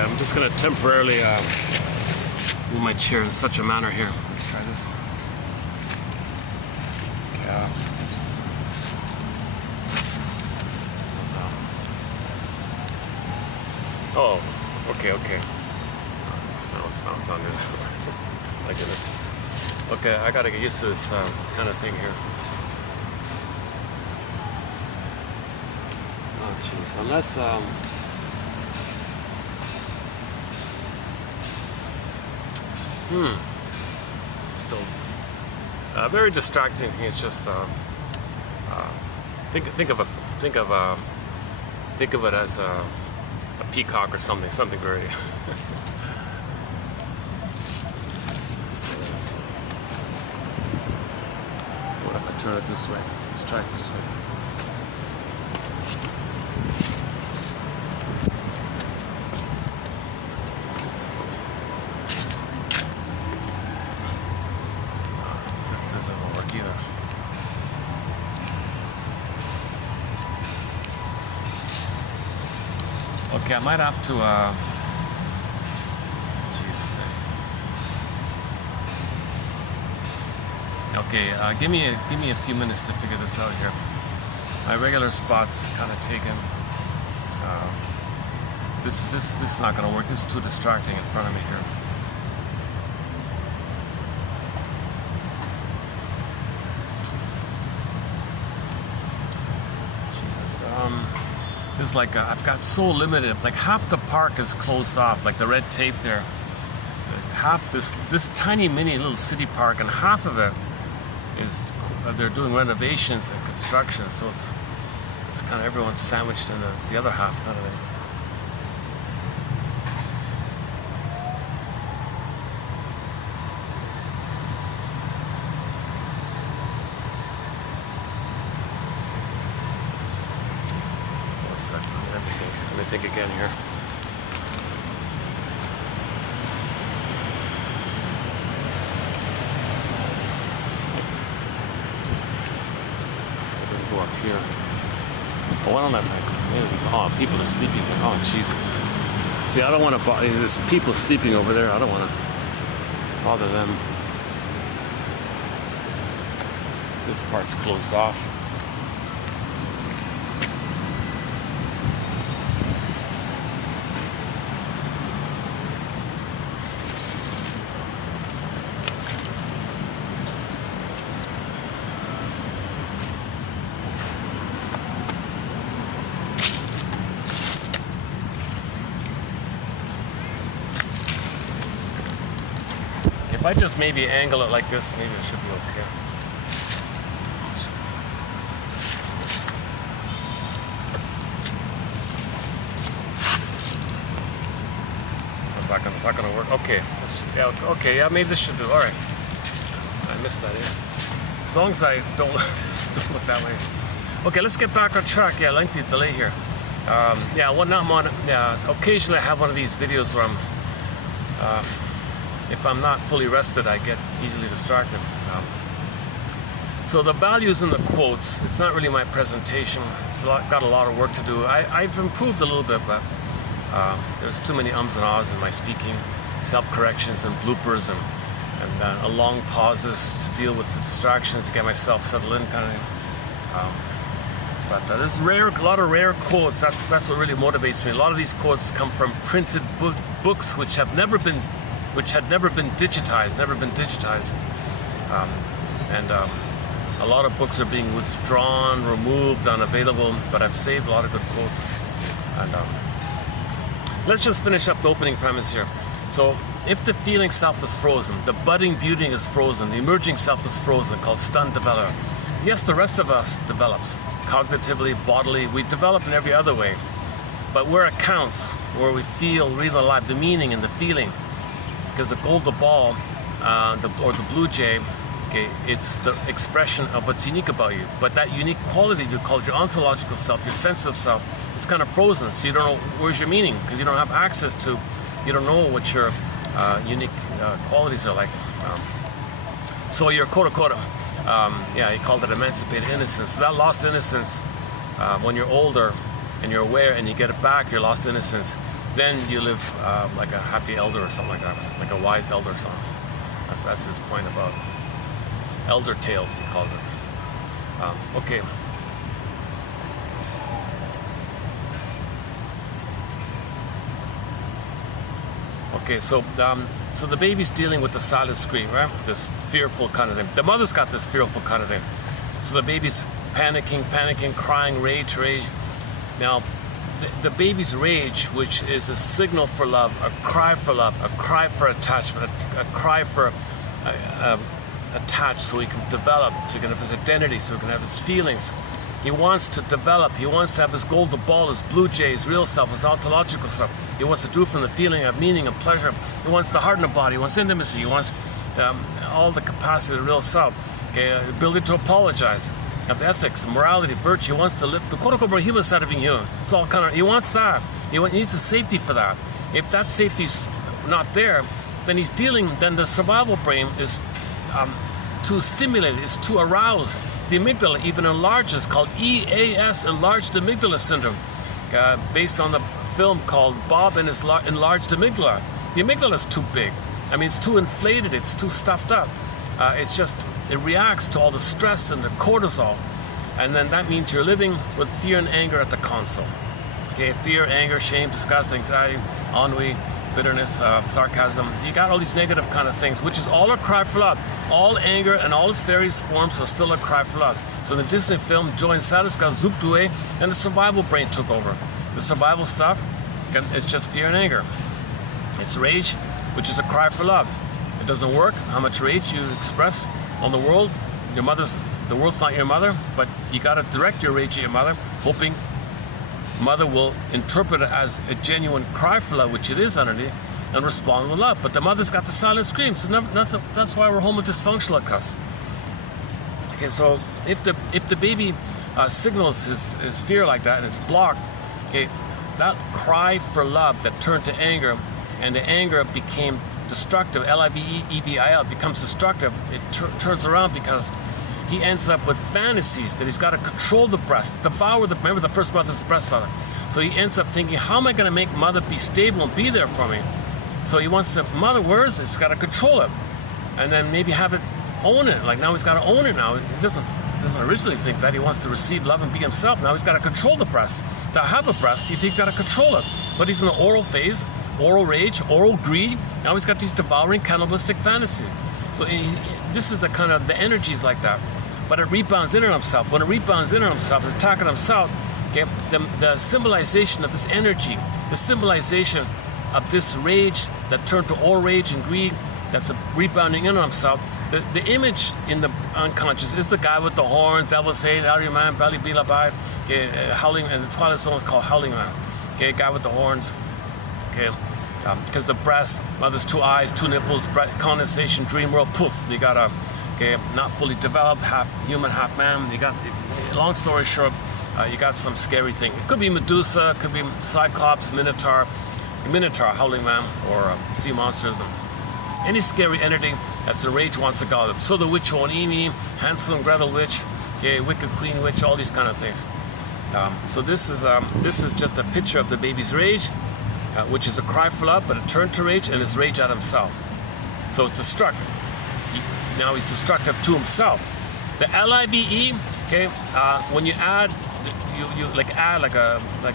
I'm just going to temporarily move my chair in such a manner here. Let's try this. Oh, okay. Now it's on there. My goodness. Okay, I gotta get used to this kind of thing here. Oh, jeez. Unless still very distracting thing. It's just think of it as a peacock or something very. What if I turn it this way? Let's try it this way. This doesn't work either. Okay, I might have to Jesus. Okay, give me a few minutes to figure this out here. My regular spot's kind of taken. This is not gonna work. This is too distracting in front of me here. It's like I've got so limited. Like half the park is closed off, like the red tape there. Half this tiny mini little city park, and half of it is they're doing renovations and construction. So it's kind of everyone's sandwiched in the other half, kind of thing. Let me think again here. Go up here. Oh, why don't I? Oh, people are sleeping. Oh, Jesus. See, I don't want to bother. There's people sleeping over there. I don't want to bother them. This part's closed off. If I just maybe angle it like this, maybe it should be okay. It's not gonna work. Okay, yeah, maybe this should do. All right, I missed that. Yeah, as long as I don't look that way. Okay, let's get back on track. Yeah, lengthy delay here. Occasionally I have one of these videos where if I'm not fully rested, I get easily distracted. So the values in the quotes, it's not really my presentation. It's got a lot of work to do. I've improved a little bit, but there's too many ums and ahs in my speaking, self-corrections and bloopers and long pauses to deal with the distractions, to get myself settled in, kind of thing. But there's a lot of rare quotes. That's what really motivates me. A lot of these quotes come from printed books which had never been digitized. A lot of books are being withdrawn, removed, unavailable, but I've saved a lot of good quotes. And let's just finish up the opening premise here. So, if the feeling self is frozen, the budding beauty is frozen, the emerging self is frozen, called stunned developer. Yes, the rest of us develops. Cognitively, bodily, we develop in every other way. But where it counts, where we feel really alive, the meaning and the feeling, because the golden ball or the blue jay, okay, it's the expression of what's unique about you. But that unique quality you call your ontological self, your sense of self, it's kind of frozen. So you don't know where's your meaning, because you don't have access to, you don't know what your unique qualities are like. So your quote unquote, he called it emancipated innocence. So that lost innocence, when you're older and you're aware and you get it back, your lost innocence, then you live like a happy elder or something like that, like a wise elder or something. That's his point about elder tales, he calls it. Okay. Okay, so the baby's dealing with the silent scream, right? This fearful kind of thing. The mother's got this fearful kind of thing. So the baby's panicking, crying, rage. Now, the baby's rage, which is a signal for love, a cry for attachment, a cry for attach, so he can develop, so he can have his identity, so he can have his feelings. He wants to develop. He wants to have his golden ball, his blue jay, his real self, his ontological self. He wants to do from the feeling of meaning and pleasure. He wants to harden the body. He wants intimacy. He wants all the capacity of the real self. Okay, ability to apologize, have ethics, morality, virtue. He wants to live the quote-unquote human side of being human. It's all kind of. He wants that. He needs a safety for that. If that safety's not there, then he's dealing. Then the survival brain is too stimulated. It's too aroused. The amygdala even enlarges, called EAS, enlarged amygdala syndrome, based on the film called Bob and his enlarged amygdala. The amygdala is too big. I mean, it's too inflated. It's too stuffed up. It reacts to all the stress and the cortisol, and then that means you're living with fear and anger at the console. Okay, fear, anger, shame, disgust, anxiety, ennui, bitterness, sarcasm. You got all these negative kind of things, which is all a cry for love. All anger and all its various forms are still a cry for love. So in the Disney film, joy and sadness got zooped away, and the survival brain took over. The survival stuff, it's just fear and anger. It's rage, which is a cry for love. It doesn't work. How much rage you express on the world, the world's not your mother, but you got to direct your rage at your mother, hoping mother will interpret it as a genuine cry for love, which it is underneath, and respond with love. But the mother's got the silent screams. So nothing, that's why we're home with dysfunctional at us. Okay, so if the baby signals his fear like that and it's blocked, okay, that cry for love that turned to anger, and the anger became destructive, L-I-V-E-E-V-I-L, becomes destructive. It turns around because he ends up with fantasies that he's got to control the breast, remember the first mother's breast mother. So he ends up thinking, how am I going to make mother be stable and be there for me? So he wants to, mother, where is it? He's got to control it. And then maybe have it, own it. Like now he's got to own it now. He doesn't originally think that. He wants to receive love and be himself. Now he's got to control the breast. To have a breast, he thinks he's got to control it. But he's in the oral phase, oral rage, oral greed. Now he's got these devouring cannibalistic fantasies. So this is the kind of, the energies like that. But it rebounds in on himself. When it rebounds in on himself, it's attacking himself. Okay, the symbolization of this energy, the symbolization of this rage that turned to all rage and greed, that's rebounding in on himself. The image in the unconscious is the guy with the horns, devil saying, "Howling man, belly be labai," howling, and the Twilight Zone is called Howling Man. Okay, guy with the horns. Okay, because the breast, mother's two eyes, two nipples, condensation, dream world, poof, you got a, okay, not fully developed, half human, half man. You got, long story short, you got some scary thing. It could be Medusa, it could be Cyclops, Minotaur, Howling Man, or sea monsters, and any scary entity that's the rage wants to go. So the witch Onini, Hansel and Gretel witch, okay, Wicked Queen witch, all these kind of things. So this is just a picture of the baby's rage, which is a cry for love, but it turned to rage, and it's rage at himself. So it's destructive. Now he's destructive to himself. The L-I-V-E, okay, when you add, you add like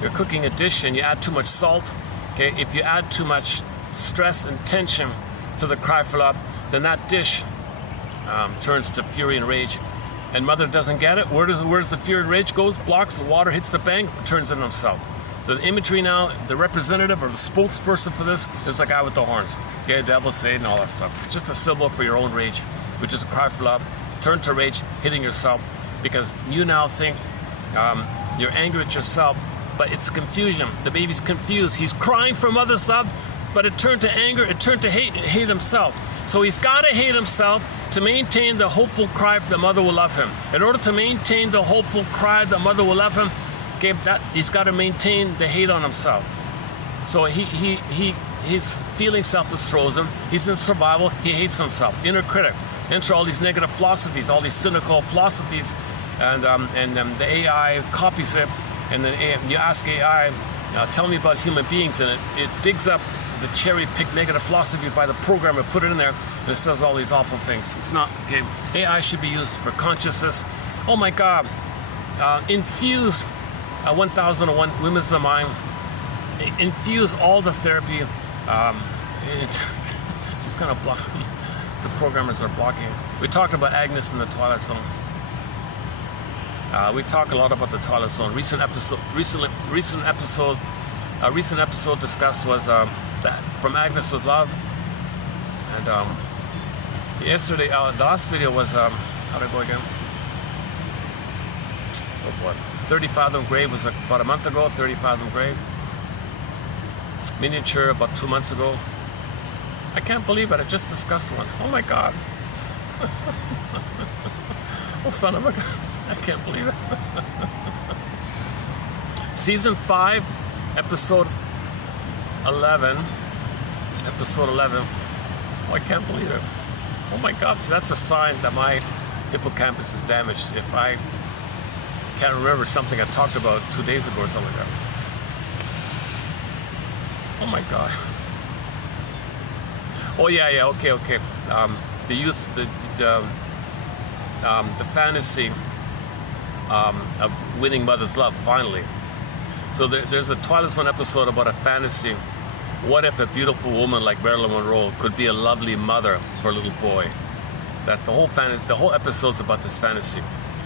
you're cooking a dish and you add too much salt, okay, if you add too much stress and tension to the cry for love, then that dish turns to fury and rage. And mother doesn't get it. Where's the fear and rage goes? Blocks, the water hits the bank, turns in himself. So the imagery now, the representative or the spokesperson for this is the guy with the horns. Okay, devil, Satan, all that stuff. It's just a symbol for your own rage, which is a cry for love. Turn to rage, hitting yourself, because you now think you're angry at yourself, but it's confusion. The baby's confused. He's crying for mother's love, but it turned to anger, it turned to hate himself. So he's got to hate himself to maintain the hopeful cry the mother will love him. In order to maintain the hopeful cry the mother will love him, okay, that he's got to maintain the hate on himself. So his feeling self is frozen. He's in survival. He hates himself. Inner critic. Enter all these negative philosophies, all these cynical philosophies, and the AI copies it, and then you ask AI, tell me about human beings, and it digs up the cherry-picked negative philosophy by the programmer, put it in there, and it says all these awful things. It's not, okay, AI should be used for consciousness. Oh my God, infuse 1001 Women's of the Mind, infuse all the therapy It's just kind of the programmers are blocking. We talked about Agnes in the Twilight Zone. We talk a lot about the Twilight Zone. Recent episode discussed was that from Agnes with Love. And yesterday, the last video was how did it go again? Oh boy, 30 Fathom Grave was about a month ago. 30 Fathom Grave. Miniature about 2 months ago. I can't believe it. I just discussed one. Oh my God. Oh son of a God. I can't believe it. Season 5, episode 11. Episode 11. Oh, I can't believe it. Oh my God. So that's a sign that my hippocampus is damaged. If I can't remember something I talked about 2 days ago or something like that. Oh my God. Oh yeah, okay. The youth, the fantasy of winning mother's love, finally. So there's a Twilight Zone episode about a fantasy. What if a beautiful woman like Marilyn Monroe could be a lovely mother for a little boy? That the whole episode's about this fantasy.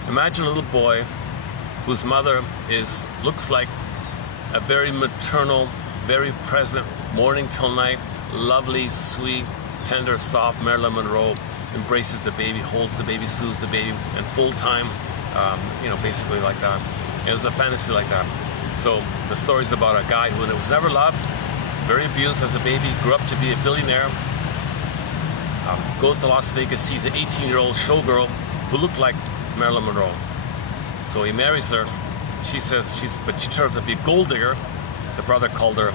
Imagine a little boy whose mother looks like a very maternal, very present, morning till night, lovely, sweet, tender, soft Marilyn Monroe, embraces the baby, holds the baby, soothes the baby, and full time, basically like that. It was a fantasy like that. So the story's about a guy who was never loved, very abused as a baby, grew up to be a billionaire, goes to Las Vegas, sees an 18-year-old showgirl who looked like Marilyn Monroe. So he marries her. She says but she turned out to be a gold digger. The brother called her,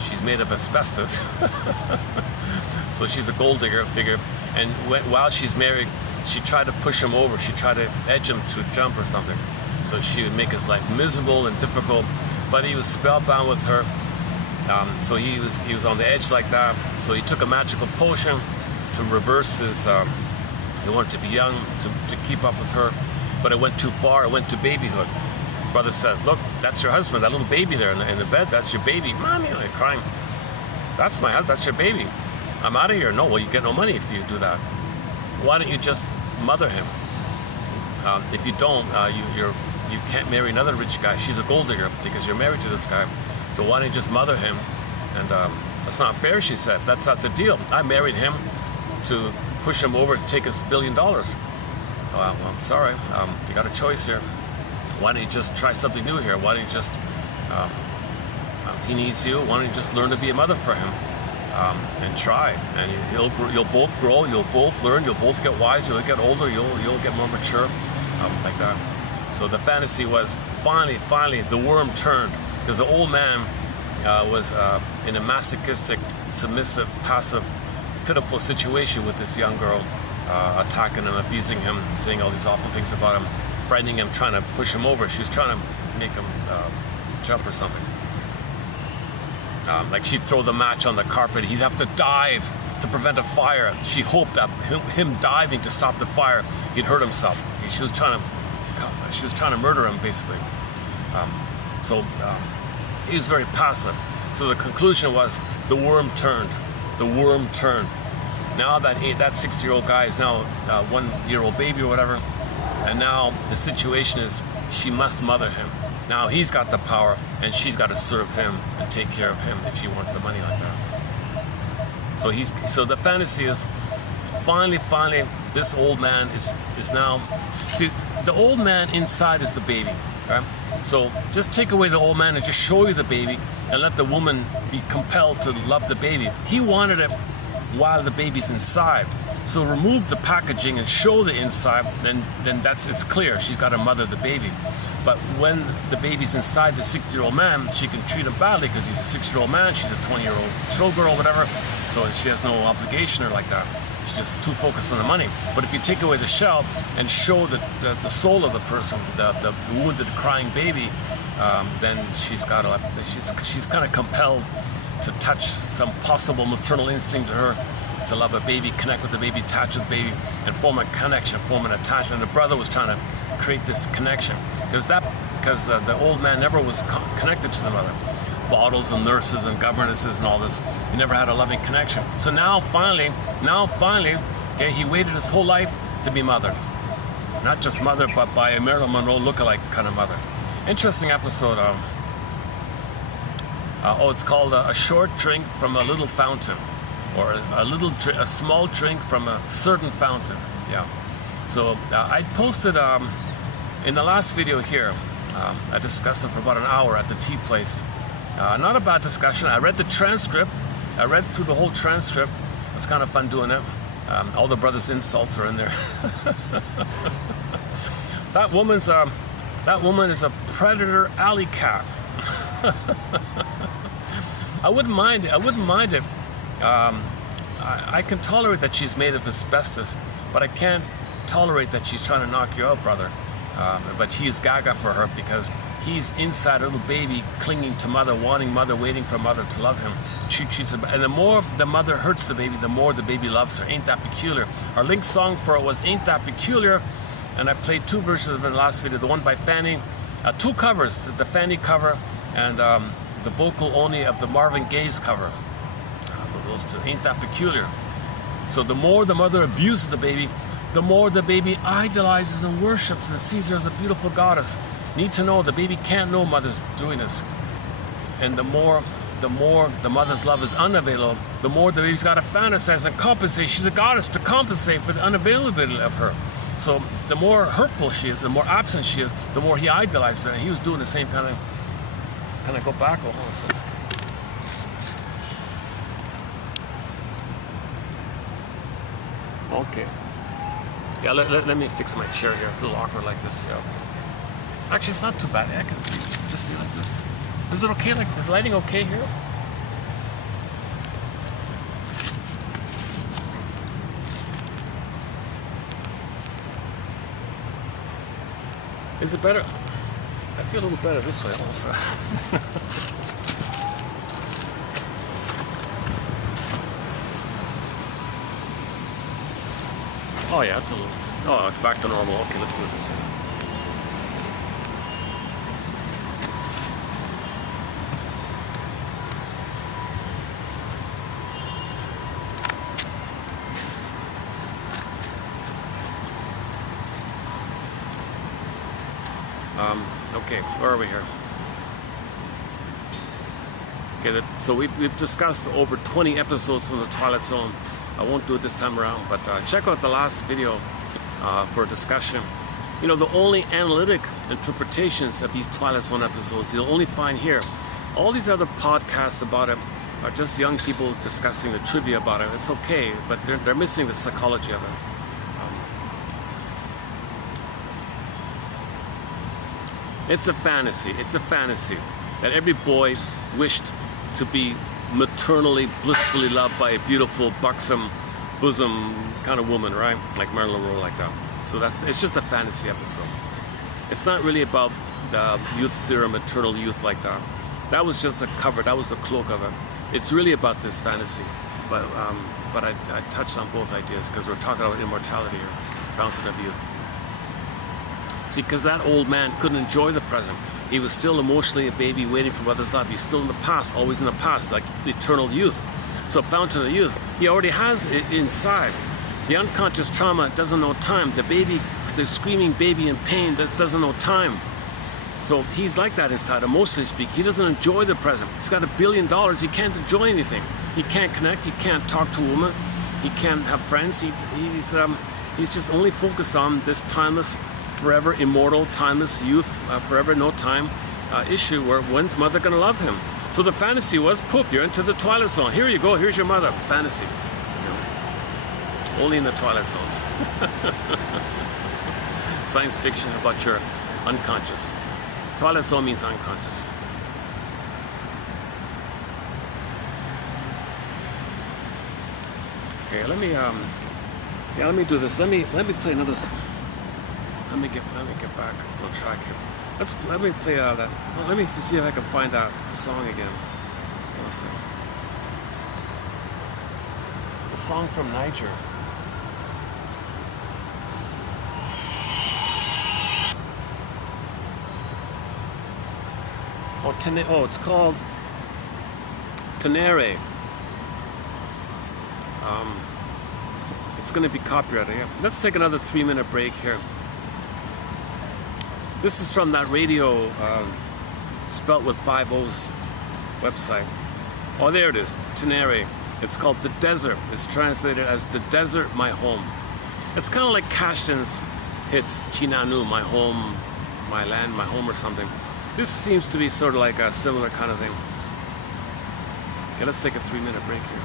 she's made of asbestos. So she's a gold digger figure. And while she's married, she tried to push him over. She tried to edge him to jump or something. So she would make his life miserable and difficult. But he was spellbound with her. So he was on the edge like that. So he took a magical potion to reverse his, he wanted to be young, to keep up with her. But it went too far, it went to babyhood. Brother said, look, that's your husband, that little baby there in the bed, that's your baby. Mommy, I'm crying. That's my husband, that's your baby. I'm out of here. No, well, you get no money if you do that. Why don't you just mother him? If you don't, you can't marry another rich guy. She's a gold digger because you're married to this guy. So why don't you just mother him? And that's not fair, she said. That's not the deal. I married him to push him over to take his $1 billion. Well, I'm sorry, you got a choice here. Why don't you just try something new here? Why don't you just, he needs you, why don't you just learn to be a mother for him? And try, and you'll both grow, you'll both learn, you'll both get wiser, you'll get older, you'll get more mature, like that. So the fantasy was, finally, the worm turned, because the old man was in a masochistic, submissive, passive, pitiful situation with this young girl, attacking him, abusing him, saying all these awful things about him, frightening him, trying to push him over. She was trying to make him jump or something. Like she'd throw the match on the carpet, he'd have to dive to prevent a fire. She hoped that him diving to stop the fire, he'd hurt himself. She was trying to murder him, basically. He was very passive. So the conclusion was, the worm turned. The worm turned. Now that 60-year-old guy is now a 1-year-old baby or whatever, and now the situation is she must mother him. Now he's got the power, and she's got to serve him and take care of him if she wants the money like that. So the fantasy is, finally, this old man is now. See, the old man inside is the baby. Right? So just take away the old man and just show you the baby, and let the woman be compelled to love the baby. He wanted it while the baby's inside. So remove the packaging and show the inside, then it's clear she's got to mother the baby. But when the baby's inside the 60-year-old man, she can treat him badly because he's a 60-year-old man, she's a 20-year-old showgirl or whatever, so she has no obligation or like that. She's just too focused on the money. But if you take away the shell and show the soul of the person, the wounded, crying baby, then she's kind of compelled to touch some possible maternal instinct to her, to love a baby, connect with the baby, attach with the baby, and form a connection, form an attachment. The brother was trying to create this connection because the old man never was connected to the mother. bottles and nurses and governesses and all this. He never had a loving connection. So now finally, okay, he waited his whole life to be mothered. Not just mothered, but by a Marilyn Monroe lookalike kind of mother. Interesting episode. It's called A Short Drink from a Little Fountain, or a small drink from a certain fountain. Yeah. So I posted in the last video here. I discussed it for about an hour at the tea place. Not a bad discussion. I read the transcript. I read through the whole transcript. It was kind of fun doing it. All the brothers' insults are in there. That woman is a predator alley cat. I wouldn't mind it. I can tolerate that she's made of asbestos, but I can't tolerate that she's trying to knock you out, brother. But he is gaga for her because he's inside a little baby clinging to mother, wanting mother, waiting for mother to love him. And the more the mother hurts the baby, the more the baby loves her. Ain't that peculiar? Our link song for it was Ain't That Peculiar, and I played two versions of it in the last video. The one by Fanny, two covers, the Fanny cover and the vocal only of the Marvin Gaye's cover. Those two, Ain't That Peculiar. So the more the mother abuses the baby, the more the baby idolizes and worships and sees her as a beautiful goddess. Need to know the baby can't know mother's doing this. And the more the mother's love is unavailable, the more the baby's got to fantasize and compensate. She's a goddess to compensate for the unavailability of her. So the more hurtful she is, the more absent she is, the more he idolizes her. And he was doing the same kind of. Can I go back? Oh, hold on a second. Okay. Yeah, let me fix my chair here. It's a little awkward like this. Yeah. Actually, it's not too bad. I can just do like this. Is it okay? Like, is lighting okay here? Is it better? I feel a little better this way also. Oh yeah, it's a little. Oh, it's back to normal. Okay, let's do it this way. Okay, where are we here? Okay, so we've discussed over 20 episodes from the Twilight Zone. I won't do it this time around, but check out the last video for a discussion. You know, the only analytic interpretations of these Twilight Zone episodes you'll only find here. All these other podcasts about it are just young people discussing the trivia about it. It's okay, but they're missing the psychology of it. It's a fantasy. It's a fantasy that every boy wished to be maternally, blissfully loved by a beautiful, buxom, bosom kind of woman, right? Like Marilyn Monroe, like that. So it's just a fantasy episode. It's not really about the youth serum, maternal youth like that. That was just a cover. That was the cloak of it. It's really about this fantasy. But I touched on both ideas because we're talking about immortality here, fountain of youth. See, because that old man couldn't enjoy the present. He was still emotionally a baby waiting for mother's love. He's still in the past, always in the past, like eternal youth. So fountain of youth, he already has it inside. The unconscious trauma doesn't know time. The screaming baby in pain doesn't know time. So he's like that inside, emotionally speaking. He doesn't enjoy the present. He's got $1 billion. He can't enjoy anything. He can't connect. He can't talk to a woman. He can't have friends. He's just only focused on this timeless, forever immortal, timeless youth, forever no time issue where when's mother gonna love him? So the fantasy was, poof, you're into the Twilight Zone. Here you go, here's your mother. Fantasy. You know, only in the Twilight Zone. Science fiction about your unconscious. Twilight Zone means unconscious. Okay, let me do this. Let me play another. Let me get back on track here. Let me play that. Well, let me see if I can find that song again. Let's see. The song from Niger. Oh, it's called Tenere. It's going to be copyrighted. Yeah. Let's take another 3-minute break here. This is from that radio, spelt with 5 O's website. Oh, there it is, Tenere. It's called The Desert. It's translated as The Desert, My Home. It's kind of like Cashton's hit, Chinanu, My Home, My Land, My Home or something. This seems to be sort of like a similar kind of thing. Okay, let's take a 3-minute break here.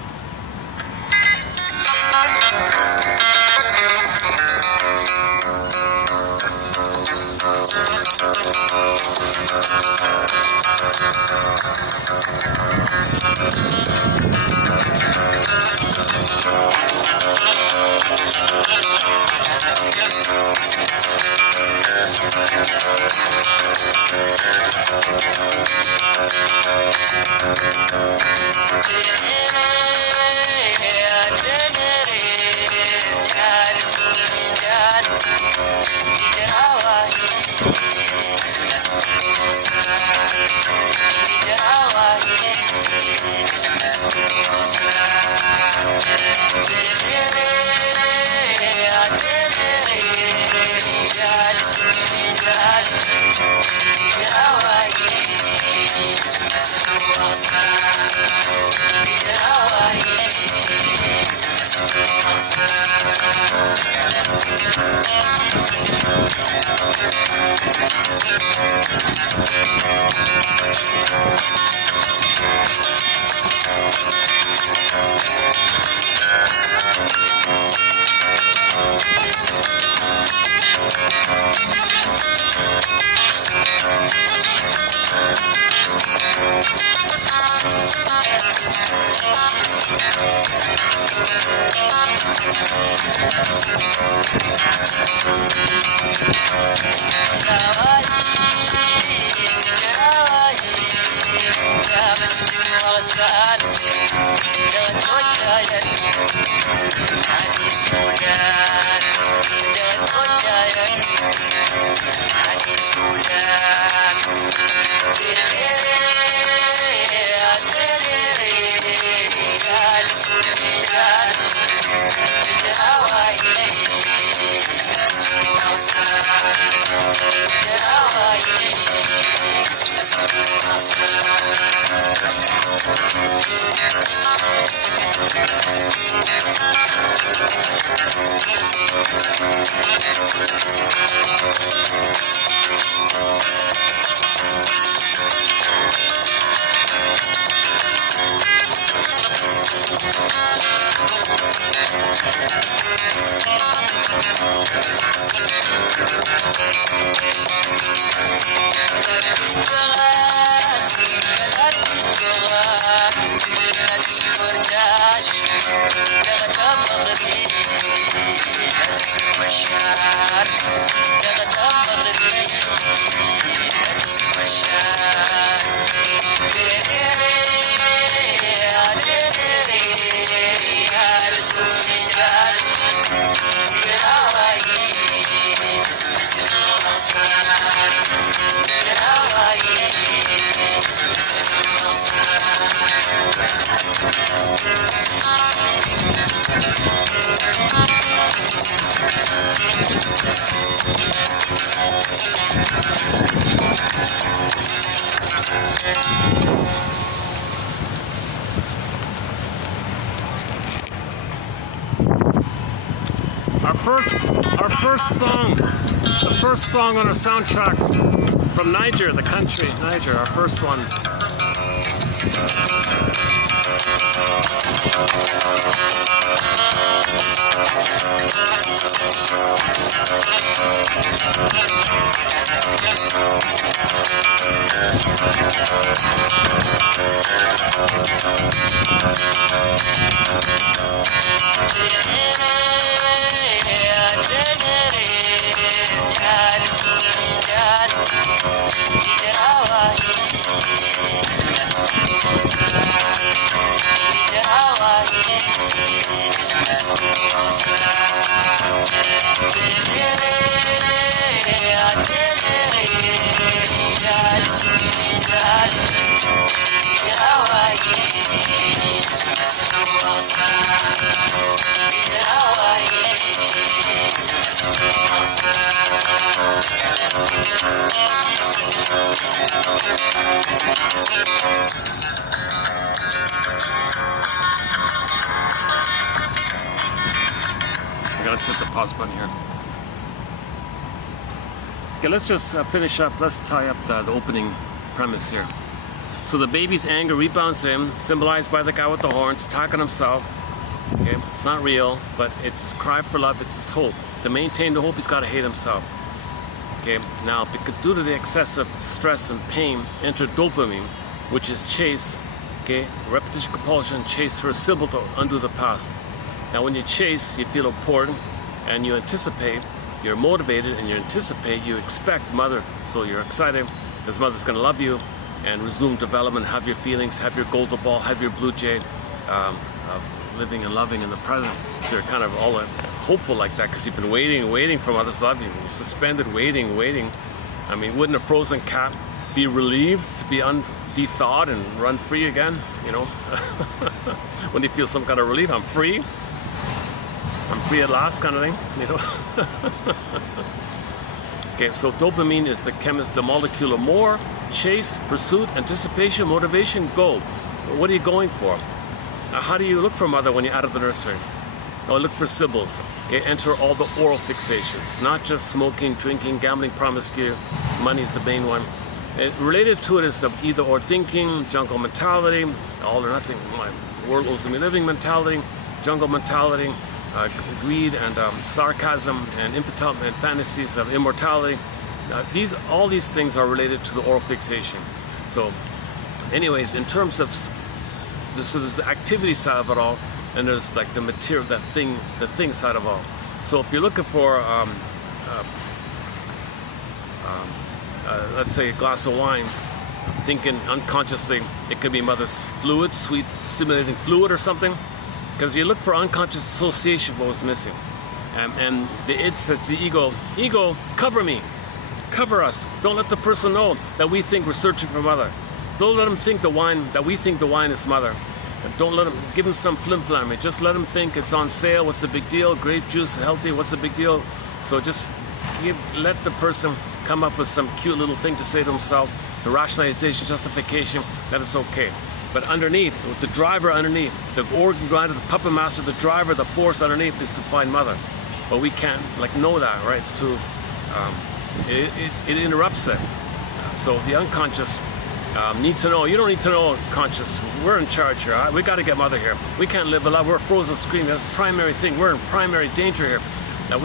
The first song on our soundtrack from Niger, the country, Niger, our first one. I gotta set the pause button here. Okay, let's just finish up. Let's tie up the opening premise here. So the baby's anger rebounds in, symbolized by the guy with the horns, attacking himself. Okay, it's not real, but it's his cry for love, it's his hope. To maintain the hope, he's got to hate himself. Okay, now, due to the excessive stress and pain, enter dopamine, which is chase, okay, repetition, compulsion, chase for a symbol to undo the past. Now, when you chase, you feel important, and you anticipate, you're motivated, and you anticipate, you expect mother, so you're excited, because mother's going to love you, and resume development, have your feelings, have your golden ball, have your blue jay, living and loving in the present. So you're kind of all hopeful like that because you've been waiting for mother's love. You're suspended, waiting. I mean, wouldn't a frozen cat be relieved to be de-thawed and run free again? You know, when you feel some kind of relief, I'm free at last, kind of thing. You know. Okay, so dopamine is the molecule of more, chase, pursuit, anticipation, motivation, go. What are you going for? How do you look for mother when you're out of the nursery? Oh, look for symbols. Okay, enter all the oral fixations, not just smoking, drinking, gambling, promiscuity. Money is the main one. Related to it is the either or thinking, jungle mentality, all or nothing, my world owes me living mentality, jungle mentality, greed and sarcasm and infantile and fantasies of immortality. All these things are related to the oral fixation. So, anyways, in terms of so there's the activity side of it all, and there's like the material, the thing side of it all. So if you're looking for, let's say a glass of wine, thinking unconsciously, it could be mother's fluid, sweet, stimulating fluid or something, because you look for unconscious association of what was missing. And the id says to the ego, cover me, cover us. Don't let the person know that we think we're searching for mother. Don't let them think that we think the wine is mother. And don't let them give them some flim-flammy. Just let them think it's on sale. What's the big deal? Grape juice, healthy. What's the big deal? So just let the person come up with some cute little thing to say to himself. The rationalization, justification that it's okay. But underneath, with the driver underneath, the organ grinder, the puppet master, the driver, the force underneath is to find mother. But we can't know that, right? It's too. It interrupts it. So the unconscious. Need to know. You don't need to know conscious. We're in charge here. We got to get mother here. We can't live alive. We're a frozen screen. That's the primary thing. We're in primary danger here. Now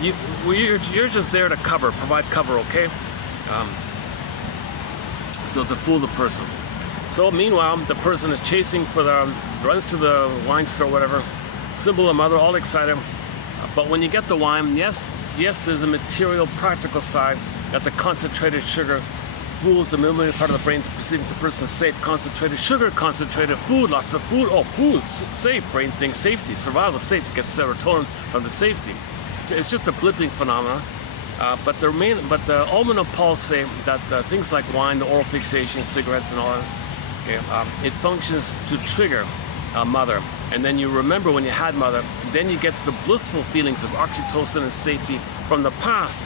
you're just there to provide cover, okay? So to fool the person. So meanwhile, the person is chasing runs to the wine store, whatever. Symbol of mother, all excited. But when you get the wine, yes, there's a material, practical side. Got the concentrated sugar. Fools the middle part of the brain to perceive the person safe, concentrated, sugar concentrated, food, lots of food. Oh, food, safe, brain thinks safety, survival safe, gets serotonin from the safety. It's just a blipping phenomenon. But the almond of Paul say that things like wine, the oral fixation, cigarettes and all that, okay, it functions to trigger mother. And then you remember when you had mother, then you get the blissful feelings of oxytocin and safety from the past.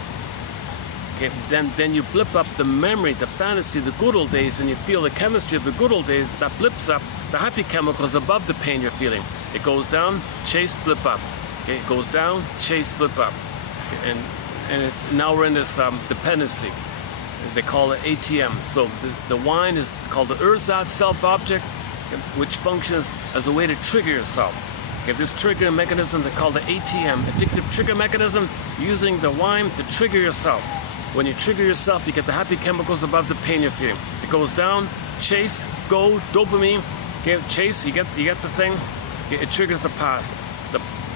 Okay, then you blip up the memory, the fantasy, the good old days, and you feel the chemistry of the good old days. That blips up the happy chemicals above the pain you're feeling. It goes down, chase, blip up. Okay, it goes down, chase, blip up. Okay, and it's now we're in this dependency. They call it ATM. So the wine is called the ersatz self-object, which functions as a way to trigger yourself. Okay, this trigger mechanism they call the ATM, addictive trigger mechanism, using the wine to trigger yourself. When you trigger yourself, you get the happy chemicals above the pain you're feeling. It goes down, chase, go, dopamine. Okay, chase, you get the thing. Okay, it triggers the past.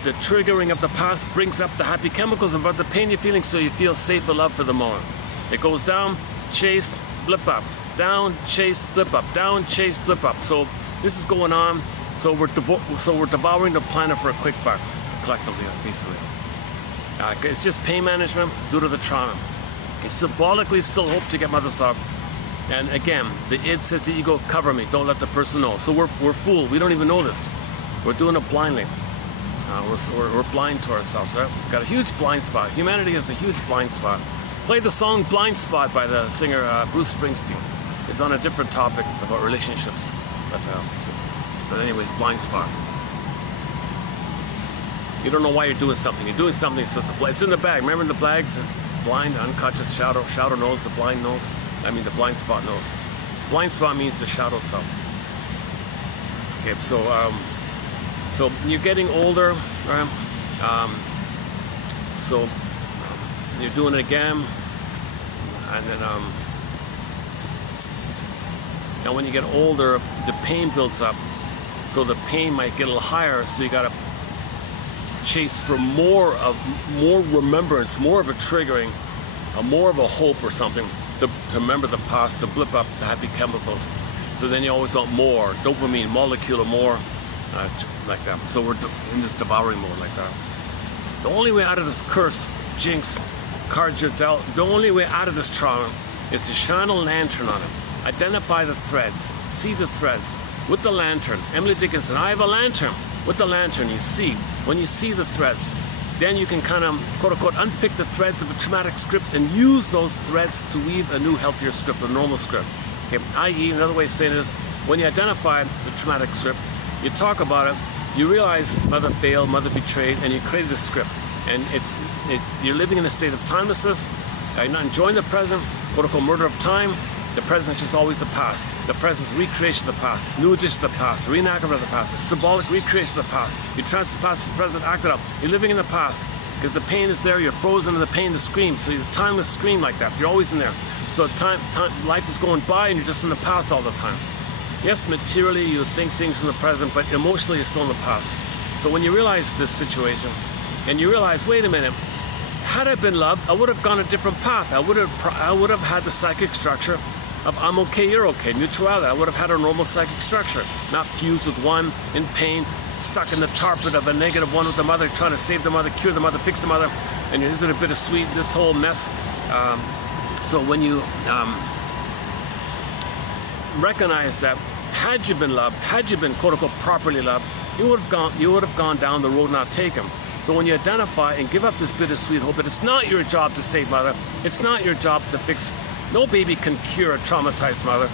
The triggering of the past brings up the happy chemicals above the pain you're feeling, so you feel safe and loved for the moment. It goes down, chase, blip up, down, chase, blip up, down, chase, blip up. So this is going on. So we're devouring the planet for a quick buck, collectively, basically. It's just pain management due to the trauma. Symbolically still hope to get mother's love. And again, the id says to the ego, cover me, don't let the person know. So we're fooled, we don't even know this. We're doing it blindly. We're blind to ourselves, right? We've got a huge blind spot. Humanity has a huge blind spot. Play the song Blind Spot by the singer Bruce Springsteen. It's on a different topic about relationships. But anyways, blind spot. You don't know why you're doing something. You're doing something, so it's in the bag. Remember the bags? Blind, unconscious, shadow knows, the blind knows. I mean the blind spot knows. Blind spot means the shadow self. Okay, so you're getting older, right? You're doing it again, and then now when you get older, the pain builds up, so the pain might get a little higher, so you gotta chase for more remembrance, more of a triggering, more of a hope or something to remember the past, to blip up the happy chemicals. So then you always want more, dopamine, molecule or more, like that. So we're in this devouring mode like that. The only way out of this curse, jinx, cards you're dealt, the only way out of this trauma is to shine a lantern on it. Identify the threads, see the threads with the lantern. Emily Dickinson, I have a lantern. With the lantern, you see. When you see the threads, then you can kind of, quote unquote, unpick the threads of a traumatic script and use those threads to weave a new, healthier script, a normal script. Okay, i.e., another way of saying it is, when you identify the traumatic script, you talk about it, you realize mother failed, mother betrayed, and you created a script. And you're living in a state of timelessness, you're not enjoying the present, quote unquote, murder of time. The present is just always the past. The present is recreation of the past, new addition to the past, reenactment of the past, a symbolic recreation of the past. You transfer the past to the present, act it up. You're living in the past because the pain is there. You're frozen in the pain, the scream. So you're timeless scream like that. You're always in there. So life is going by and you're just in the past all the time. Yes, materially you think things in the present, but emotionally you're still in the past. So when you realize this situation and you realize, wait a minute, had I been loved, I would have gone a different path. I would have had the psychic structure of I'm okay, you're okay, mutuality. I would have had a normal psychic structure, not fused with one in pain, stuck in the tarpon of a negative one with the mother, trying to save the mother, cure the mother, fix the mother, and isn't it bittersweet, this whole mess. So when you recognize that, had you been loved, had you been quote unquote properly loved, you would have gone down the road not taken. So when you identify and give up this bittersweet hope that it's not your job to save mother, it's not your job to fix. No baby can cure a traumatized mother,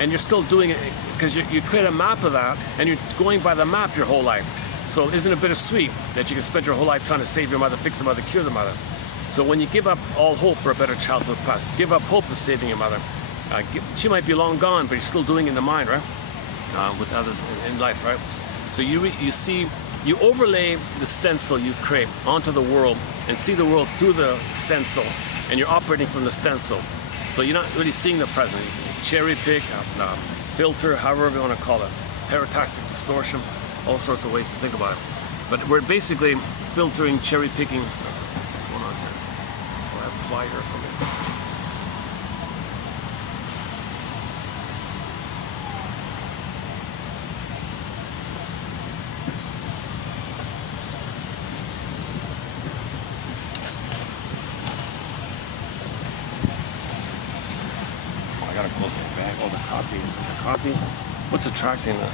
and you're still doing it because you create a map of that, and you're going by the map your whole life. So isn't it bittersweet that you can spend your whole life trying to save your mother, fix the mother, cure the mother? So when you give up all hope for a better childhood past, give up hope of saving your mother. She might be long gone, but you're still doing it in the mind, right? With others in life, right? So you overlay the stencil you create onto the world and see the world through the stencil, and you're operating from the stencil. So you're not really seeing the present. You can cherry pick, filter, however you want to call it, paratastic distortion, all sorts of ways to think about it. But we're basically filtering, cherry picking. What's going on here? Do I have a flyer or something? I gotta close my bag. Oh, the coffee. The coffee. What's attracting that?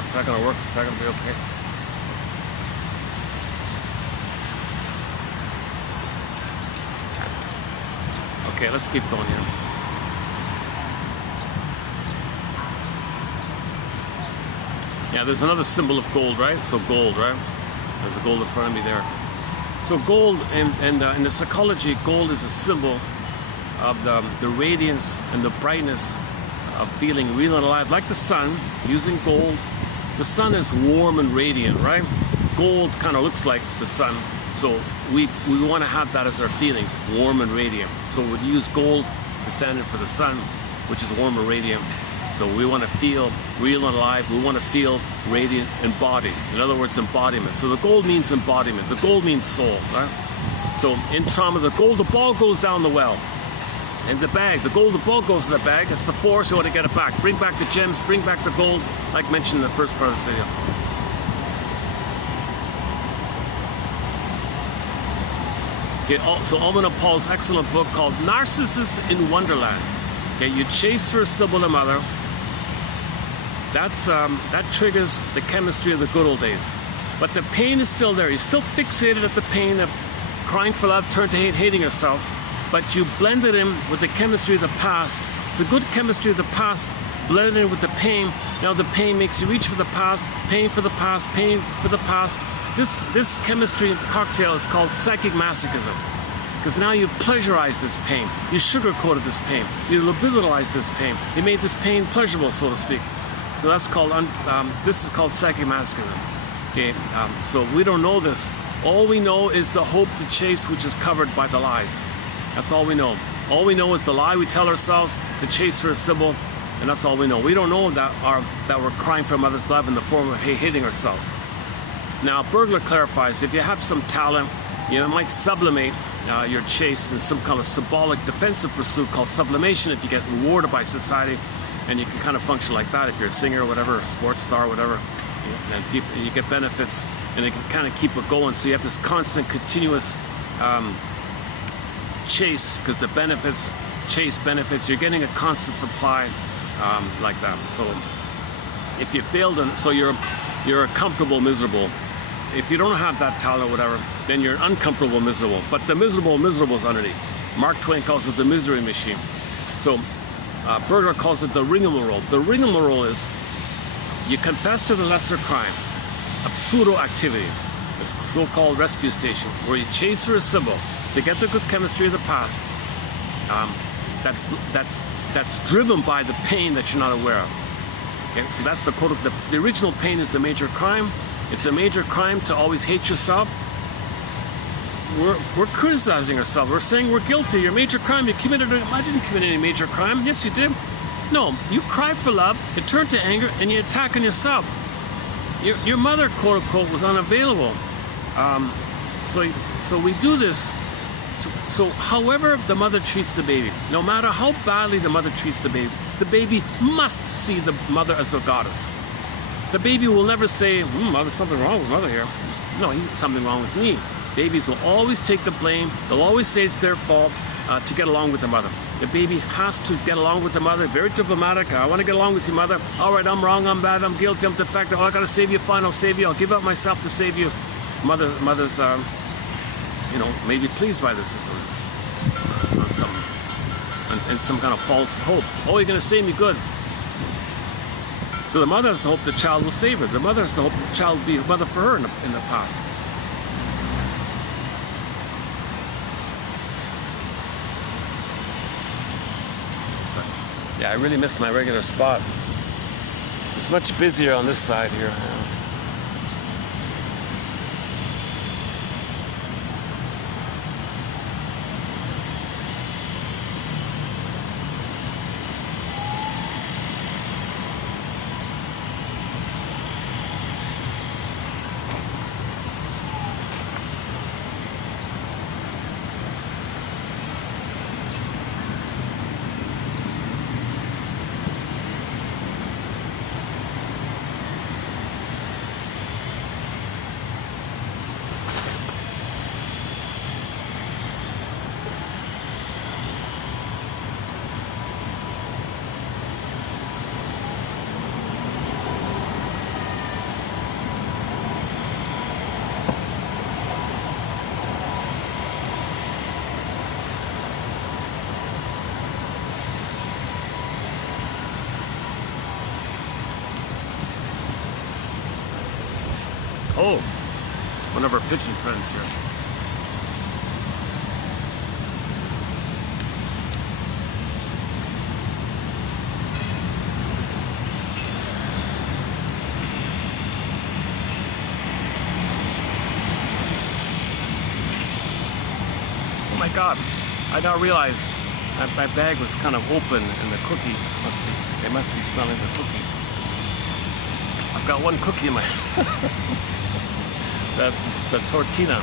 It's not going to work. It's not going to be okay. Okay, let's keep going here. Yeah, there's another symbol of gold, right? So gold, right? There's a gold in front of me there. So gold, in the psychology, gold is a symbol of the radiance and the brightness of feeling real and alive, like the sun, using gold. The sun is warm and radiant, right? Gold kind of looks like the sun, so we want to have that as our feelings, warm and radiant. So we'd use gold to stand in for the sun, which is warm and radiant. So we want to feel real and alive. We want to feel radiant, embodied. In other words, embodiment. So the gold means embodiment. The gold means soul, right? So in trauma, the ball goes down the well. And the bag, the ball goes in the bag. It's the force. You want to get it back. Bring back the gems. Bring back the gold, like mentioned in the first part of this video. Okay, so Alvin Paul's excellent book called Narcissus in Wonderland. Okay, you chase for a Sybil and mother. That triggers the chemistry of the good old days. But the pain is still there. You're still fixated at the pain of crying for love, turn to hate, hating yourself. But you blend it in with the chemistry of the past. The good chemistry of the past blended in with the pain. Now the pain makes you reach for the past, pain for the past, pain for the past. This chemistry cocktail is called psychic masochism. Because now you pleasurize this pain. You sugarcoated this pain. You libidinalized this pain. You made this pain pleasurable, so to speak. So that's called, this is called psychic masochism. Okay, so we don't know this. All we know is the hope to chase, which is covered by the lies. That's all we know. All we know is the lie we tell ourselves, the chase for a Sybil, and that's all we know. We don't know that we're crying for mother's love in the form of hating ourselves. Now, Bergler clarifies, if you have some talent, you might sublimate your chase in some kind of symbolic defensive pursuit called sublimation if you get rewarded by society, and you can kind of function like that if you're a singer or whatever, a sports star or whatever, and you get benefits, and it can kind of keep it going. So you have this constant, continuous chase, because the chase benefits, you're getting a constant supply like that. So if you fail, so you're a comfortable miserable. If you don't have that talent or whatever, then you're uncomfortable miserable. But the miserable is underneath. Mark Twain calls it the misery machine. So Berger calls it the rigmarole. The rigmarole is you confess to the lesser crime of pseudo-activity, a so-called rescue station, where you chase for a Sybil to get the good chemistry of the past. That's driven by the pain that you're not aware of. Okay, so that's the quote. The original pain is the major crime. It's a major crime to always hate yourself. We're criticizing ourselves. We're saying we're guilty. Your major crime, I didn't commit any major crime. Yes, you did. No, you cry for love, you turn to anger, and you attack on yourself. Your mother, quote unquote, was unavailable. So we do this. So however the mother treats the baby, no matter how badly the mother treats the baby must see the mother as a goddess. The baby will never say, there's something wrong with mother here. No, there's something wrong with me. Babies will always take the blame. They'll always say it's their fault to get along with the mother. The baby has to get along with the mother. Very diplomatic. I want to get along with your mother. All right, I'm wrong, I'm bad, I'm guilty, I'm defective. Oh, I got to save you, fine, I'll save you. I'll give up myself to save you. Mother's, maybe pleased by this or something. And some kind of false hope. Oh, you're going to save me, good. So the mother has the hope the child will save her. The mother has the hope the child will be a mother for her in the past. So, yeah, I really miss my regular spot. It's much busier on this side here. Oh, one of our pigeon friends here. Oh my God, I now realize That bag was kind of open, and the cookie they must be smelling the cookie. I've got one cookie in my the tortina.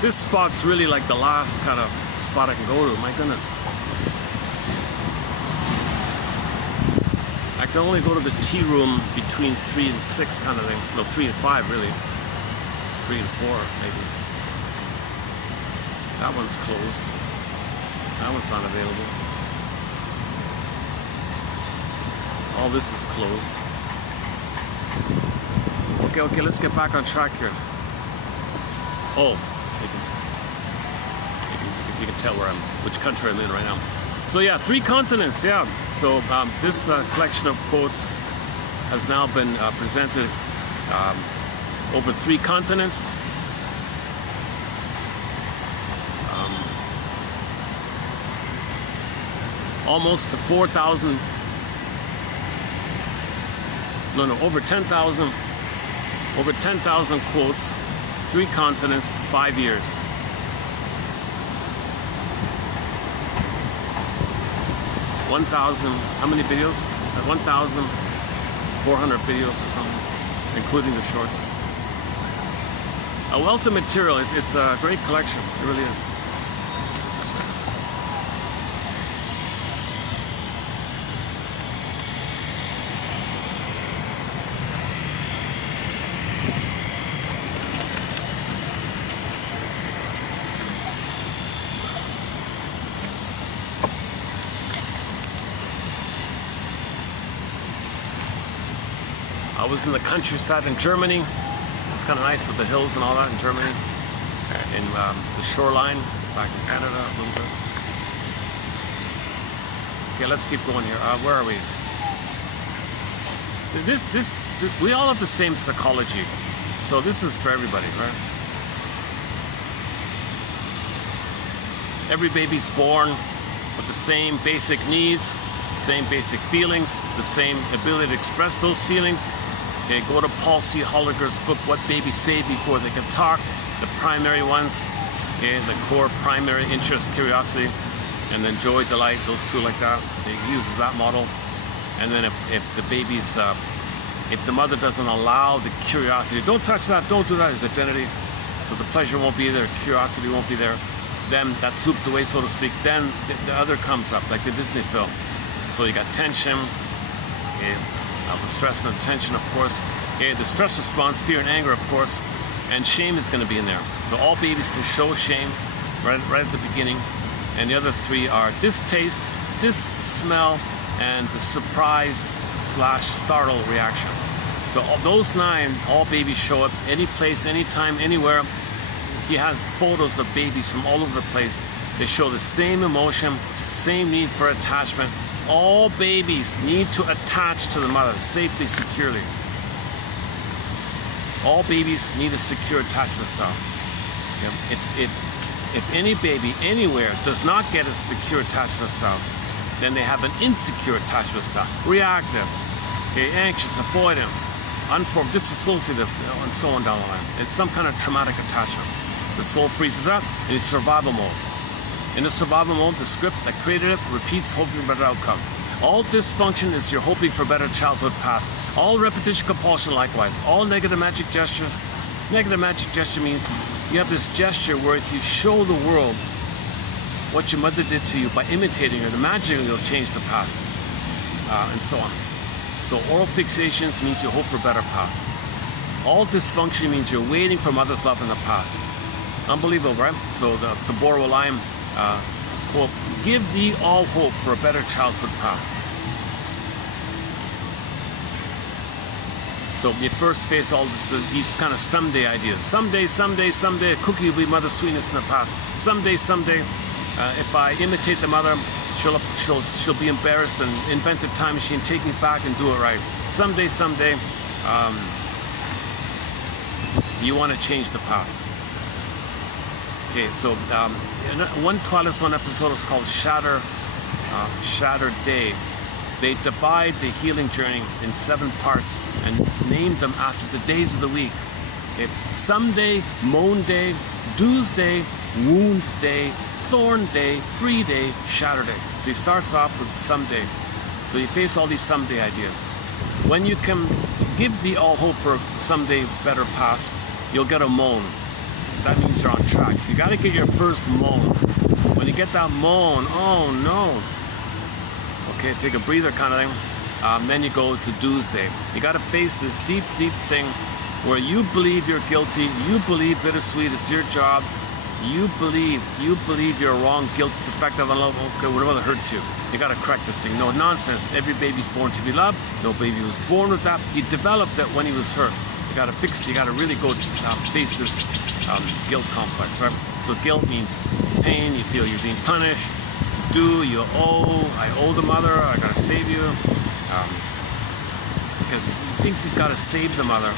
This spot's really like the last kind of spot I can go to. My goodness. I can only go to the tea room between 3 and 6 kind of thing. No, 3 and 5 really. 3 and 4 maybe. That one's closed. That one's not available. All this is closed. Okay, let's get back on track here. Oh, you can tell which country I'm in right now. So yeah, 3 continents, yeah. So this collection of quotes has now been presented over 3 continents. Almost to 4,000, over 10,000 quotes, 3 continents, 5 years. How many videos? 1,400 videos or something, including the shorts. A wealth of material. It's a great collection. It really is. I was in the countryside in Germany. It's kind of nice with the hills and all that in Germany. In the shoreline, back in Canada a little bit. Okay, let's keep going here. Where are we? We all have the same psychology. So this is for everybody, right? Every baby's born with the same basic needs, same basic feelings, the same ability to express those feelings. Okay, go to Paul C. Holliger's book, What Babies Say Before They Can Talk. The primary ones, okay, the core primary interest, curiosity, and then joy, delight, those 2 like that. It uses that model. And then if the baby's, if the mother doesn't allow the curiosity, don't touch that, don't do that, his identity. So the pleasure won't be there, curiosity won't be there. Then that's souped away, so to speak. Then the other comes up, like the Disney film. So you got tension, okay, the stress and the tension, of course. Okay, the stress response, fear and anger, of course. And shame is going to be in there. So all babies can show shame right at the beginning. And the other 3 are distaste, smell, and the surprise/startle reaction. So all those 9, all babies show up any place, anytime, anywhere. He has photos of babies from all over the place. They show the same emotion, same need for attachment. All babies need to attach to the mother safely, securely. All babies need a secure attachment style. If any baby anywhere does not get a secure attachment style, then they have an insecure attachment style. Reactive, okay, anxious, avoidant, unformed, disassociative, and so on down the line. It's some kind of traumatic attachment. The soul freezes up in survival mode. In the survival mode, the script that created it repeats, hoping for a better outcome. All dysfunction is you're hoping for a better childhood past. All repetition compulsion likewise. All negative magic gesture. Negative magic gesture means you have this gesture where if you show the world what your mother did to you by imitating her, the magic will change the past, and so on. So oral fixations means you hope for a better past. All dysfunction means you're waiting for mother's love in the past. Unbelievable, right? So to borrow a line, quote, give thee all hope for a better childhood past. So you first face all these kind of someday ideas. Someday, a cookie will be mother's sweetness in the past. Someday, if I imitate the mother, she'll be embarrassed and invent a time machine, take me back and do it right. Someday, you want to change the past. Okay, so one Twilight Zone episode is called Shattered Day. they divide the healing journey in 7 parts and name them after the days of the week. Okay? Someday, moan day, Tuesday, wound day, thorn day, free day, shatter day. So he starts off with someday. So you face all these someday ideas. When you can give the all hope for someday better past, you'll get a moan. That means you're on track. You got to get your first moan. When you get that moan, oh no. Okay, take a breather kind of thing. Then you go to Tuesday. You got to face this deep, deep thing where you believe you're guilty. You believe bittersweet. It's your job. You believe you're wrong, guilt, defective, unlovable, okay, whatever that hurts you. You got to correct this thing. No nonsense. Every baby's born to be loved. No baby was born with that. He developed it when he was hurt. You got to fix it. You got to really go face this guilt complex, right? So guilt means pain. You feel you're being punished. You owe. I owe the mother. I got to save you. Because he thinks he's got to save the mother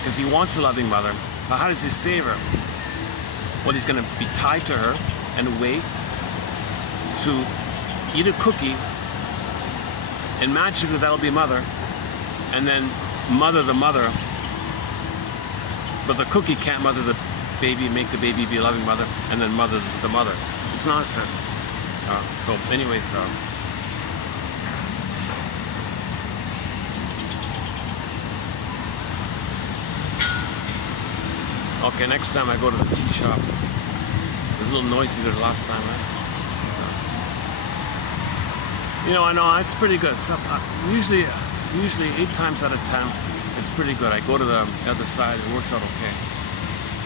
because he wants a loving mother. But how does he save her? Well, he's going to be tied to her and wait to eat a cookie, and magically that'll be mother, and then mother the mother, but the cookie can't mother the baby, make the baby be a loving mother, and then mother the mother. It's nonsense. So anyways, okay, next time I go to the tea shop. It was a little noisy there last time, right? You know, I know it's pretty good. So, usually 8 times out of 10, it's pretty good. I go to the other side, it works out okay.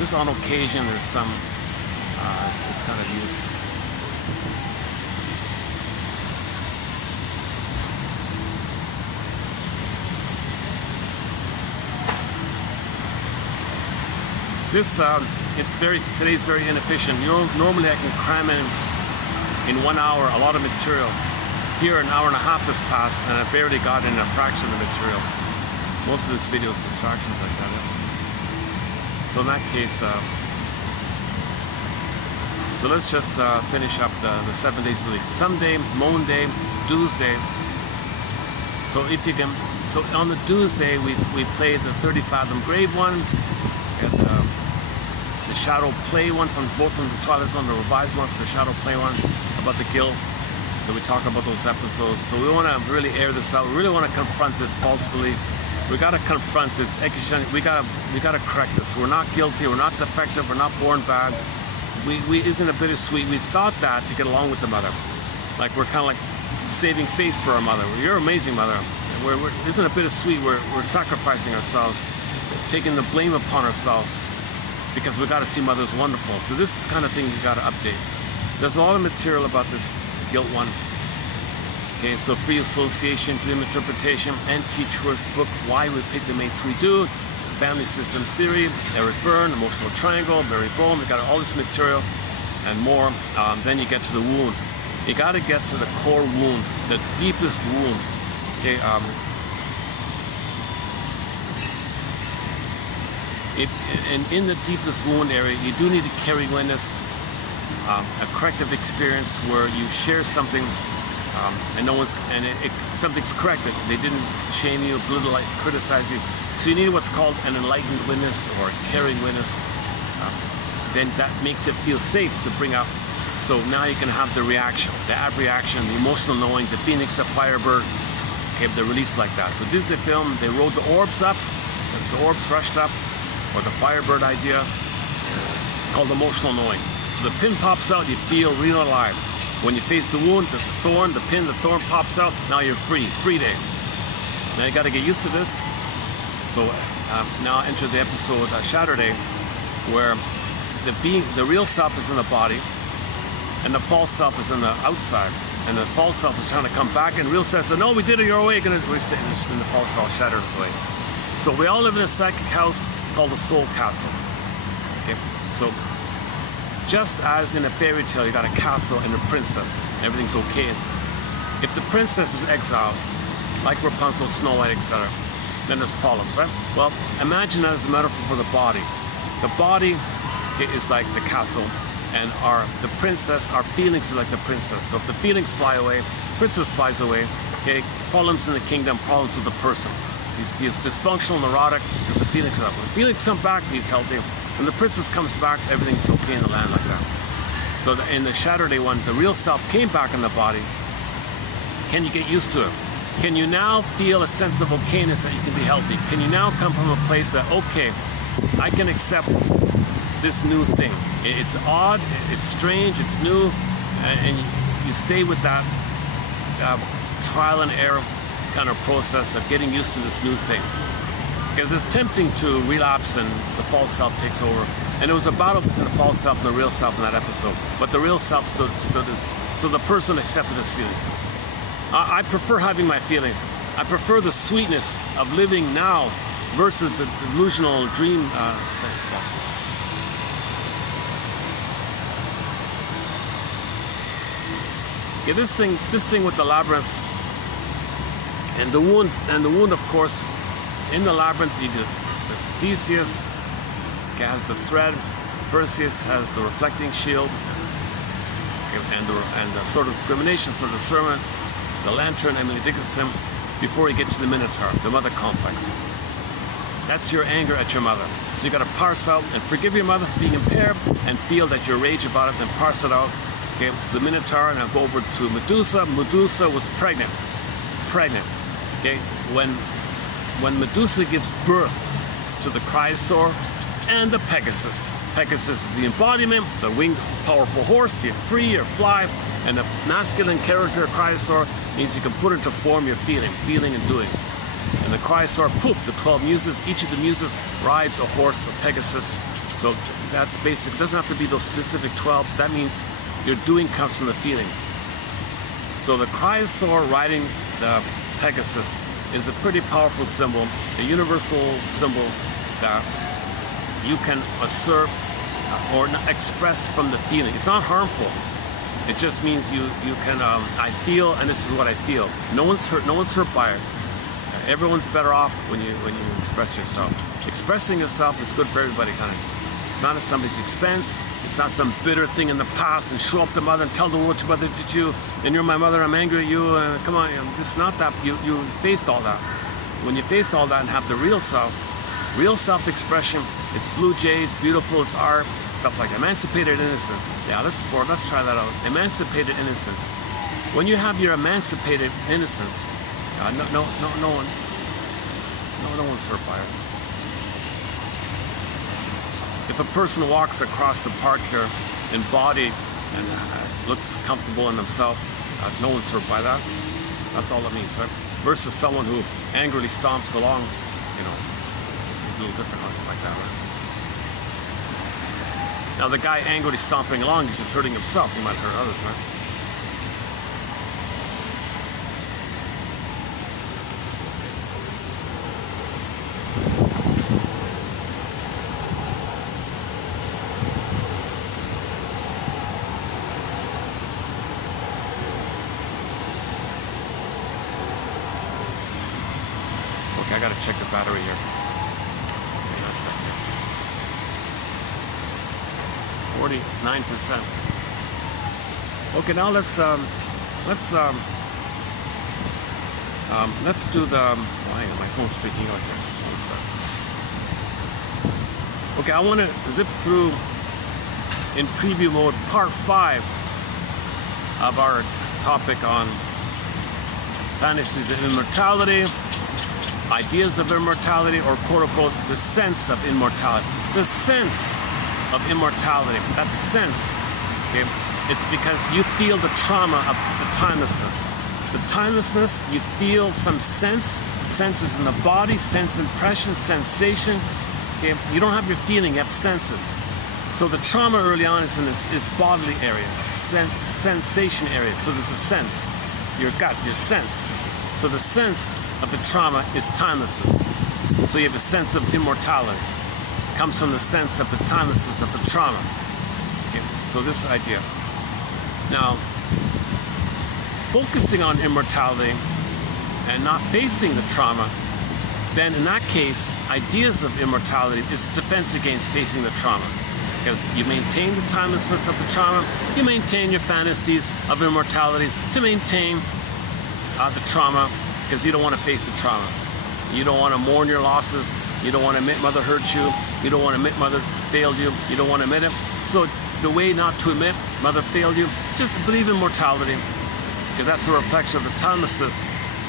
Just on occasion, there's some, it's kind of used. This today's very inefficient. Normally I can cram in 1 hour a lot of material. Here an hour and a half has passed and I barely got in a fraction of the material. Most of this video is distractions like that. So in that case, so let's just finish up the 7 days of the week. Sunday, moan day, Tuesday. So if you can, so on the Tuesday we played the 30 Fathom Grave one. And, the shadow play one both from the Twilight Zone, the revised one, the shadow play one about the guilt. So we talk about those episodes. So we want to really air this out. We really want to confront this false belief. We got to confront this. We got to correct this. We're not guilty. We're not defective. We're not born bad. Isn't it bittersweet? We thought that to get along with the mother. Like we're kind of like saving face for our mother. You're an amazing mother. Isn't it bittersweet? We're sacrificing ourselves, taking the blame upon ourselves because we got to see mother's wonderful. So this is the kind of thing you got to update. There's a lot of material about this guilt one. Okay, so free association, dream interpretation, and teach words book, Why We Pick the Mates We Do, family systems theory, Eric Byrne, emotional triangle, Barry Boehm. We got all this material and more. Then you get to the wound. You got to get to the core wound, the deepest wound. Okay, in the deepest wound area, you do need to carry witness, a corrective experience where you share something, and something's corrected. They didn't shame you, belittle, criticize you. So you need what's called an enlightened witness or a caring witness. Then that makes it feel safe to bring up. So now you can have the reaction, the reaction, the emotional knowing, the phoenix, the firebird. Okay, they're released like that. So this is a film. They rode the orbs up. The orbs rushed up. Or the Firebird idea, called emotional knowing. So the pin pops out, you feel real alive. When you face the wound, the thorn pops out, now you're free day. Now you got to get used to this. So now enter the episode Saturday, where the real self is in the body, and the false self is in the outside. And the false self is trying to come back, and real self says, no, we did it your way, we're staying in the false self shattered his way. So we all live in a psychic house called the soul castle. Okay, so just as in a fairy tale, you got a castle and a princess. Everything's okay. If the princess is exiled, like Rapunzel, Snow White, etc., then there's problems, right? Well, imagine that as a metaphor for the body. The body is like the castle, and the princess, our feelings are like the princess. So if the feelings fly away, princess flies away. Okay, problems in the kingdom, problems with the person. He's dysfunctional, neurotic, because the feelings come up. When the feelings come back, he's healthy. When the princess comes back, everything's okay in the land like that. So in the Saturday one, the real self came back in the body. Can you get used to it? Can you now feel a sense of okayness that you can be healthy? Can you now come from a place that, okay, I can accept this new thing. It's odd, it's strange, it's new, and you stay with that trial and error kind of process of getting used to this new thing. Because it's tempting to relapse and the false self takes over. And it was a battle between the false self and the real self in that episode. But the real self stood as, so the person accepted his feeling. I prefer having my feelings. I prefer the sweetness of living now versus the delusional dream stuff. Yeah, this thing with the labyrinth and the wound, of course, in the labyrinth, you get the Theseus has the thread, Perseus has the reflecting shield, and the sword of discrimination, sword of discernment, the lantern, Emily Dickinson, before you get to the Minotaur, the mother complex. That's your anger at your mother. So you got to parse out and forgive your mother for being impaired and feel that you rage about it, then parse it out. Okay, it's the Minotaur, and I'll go over to Medusa. Medusa was pregnant. Okay, when Medusa gives birth to the Chrysaor and the Pegasus. Pegasus is the embodiment, the winged, powerful horse. You're free, you're fly, and the masculine character, Chrysaor, means you can put into form your feeling and doing. And the Chrysaor, poof, the 12 muses. Each of the muses rides a horse, a Pegasus. So that's basic. It doesn't have to be those specific 12. That means your doing comes from the feeling. So the Chrysaor riding the Pegasus is a pretty powerful symbol, a universal symbol that you can assert or express from the feeling. It's not harmful. It just means you can, I feel, and this is what I feel. No one's hurt by it. Everyone's better off when you express yourself. Expressing yourself is good for everybody, kind of. It's not at somebody's expense. It's not some bitter thing in the past and show up to mother and tell the world your mother did you, and you're my mother, I'm angry at you, and come on, this is not that. You faced all that. When you face all that and have the real self-expression, it's blue jay, it's beautiful, it's art, stuff like emancipated innocence. Yeah, let's try that out. Emancipated innocence. When you have your emancipated innocence, no one's hurt by it. If a person walks across the park here embodied and looks comfortable in themselves, no one's hurt by that. That's all it means, right? Versus someone who angrily stomps along, a little different like that, right? Now the guy angrily stomping along, he's just hurting himself. He might hurt others, right? I gotta check the battery here. Hang on a second. 49%. Okay, now let's do the. Oh, hang on, my phone's freaking out here. Okay, I want to zip through in preview mode part 5 of our topic on fantasies of immortality. Ideas of immortality, or quote-unquote, the sense of immortality. The sense of immortality, that sense, okay, it's because you feel the trauma of the timelessness. The timelessness, you feel some senses in the body, sense impression, sensation. Okay? You don't have your feeling, you have senses. So the trauma early on is in this bodily area, sensation area. So there's a sense, your gut, your sense. So the sense of the trauma is timelessness. So you have a sense of immortality. It comes from the sense of the timelessness of the trauma. Okay? So this idea. Now, focusing on immortality and not facing the trauma, then in that case, ideas of immortality is defense against facing the trauma. Because you maintain the timelessness of the trauma, you maintain your fantasies of immortality to maintain the trauma because you don't want to face the trauma. You don't want to mourn your losses. You don't want to admit mother hurt you. You don't want to admit mother failed you. You don't want to admit it. So the way not to admit mother failed you, just believe in mortality, because that's a reflection of the timelessness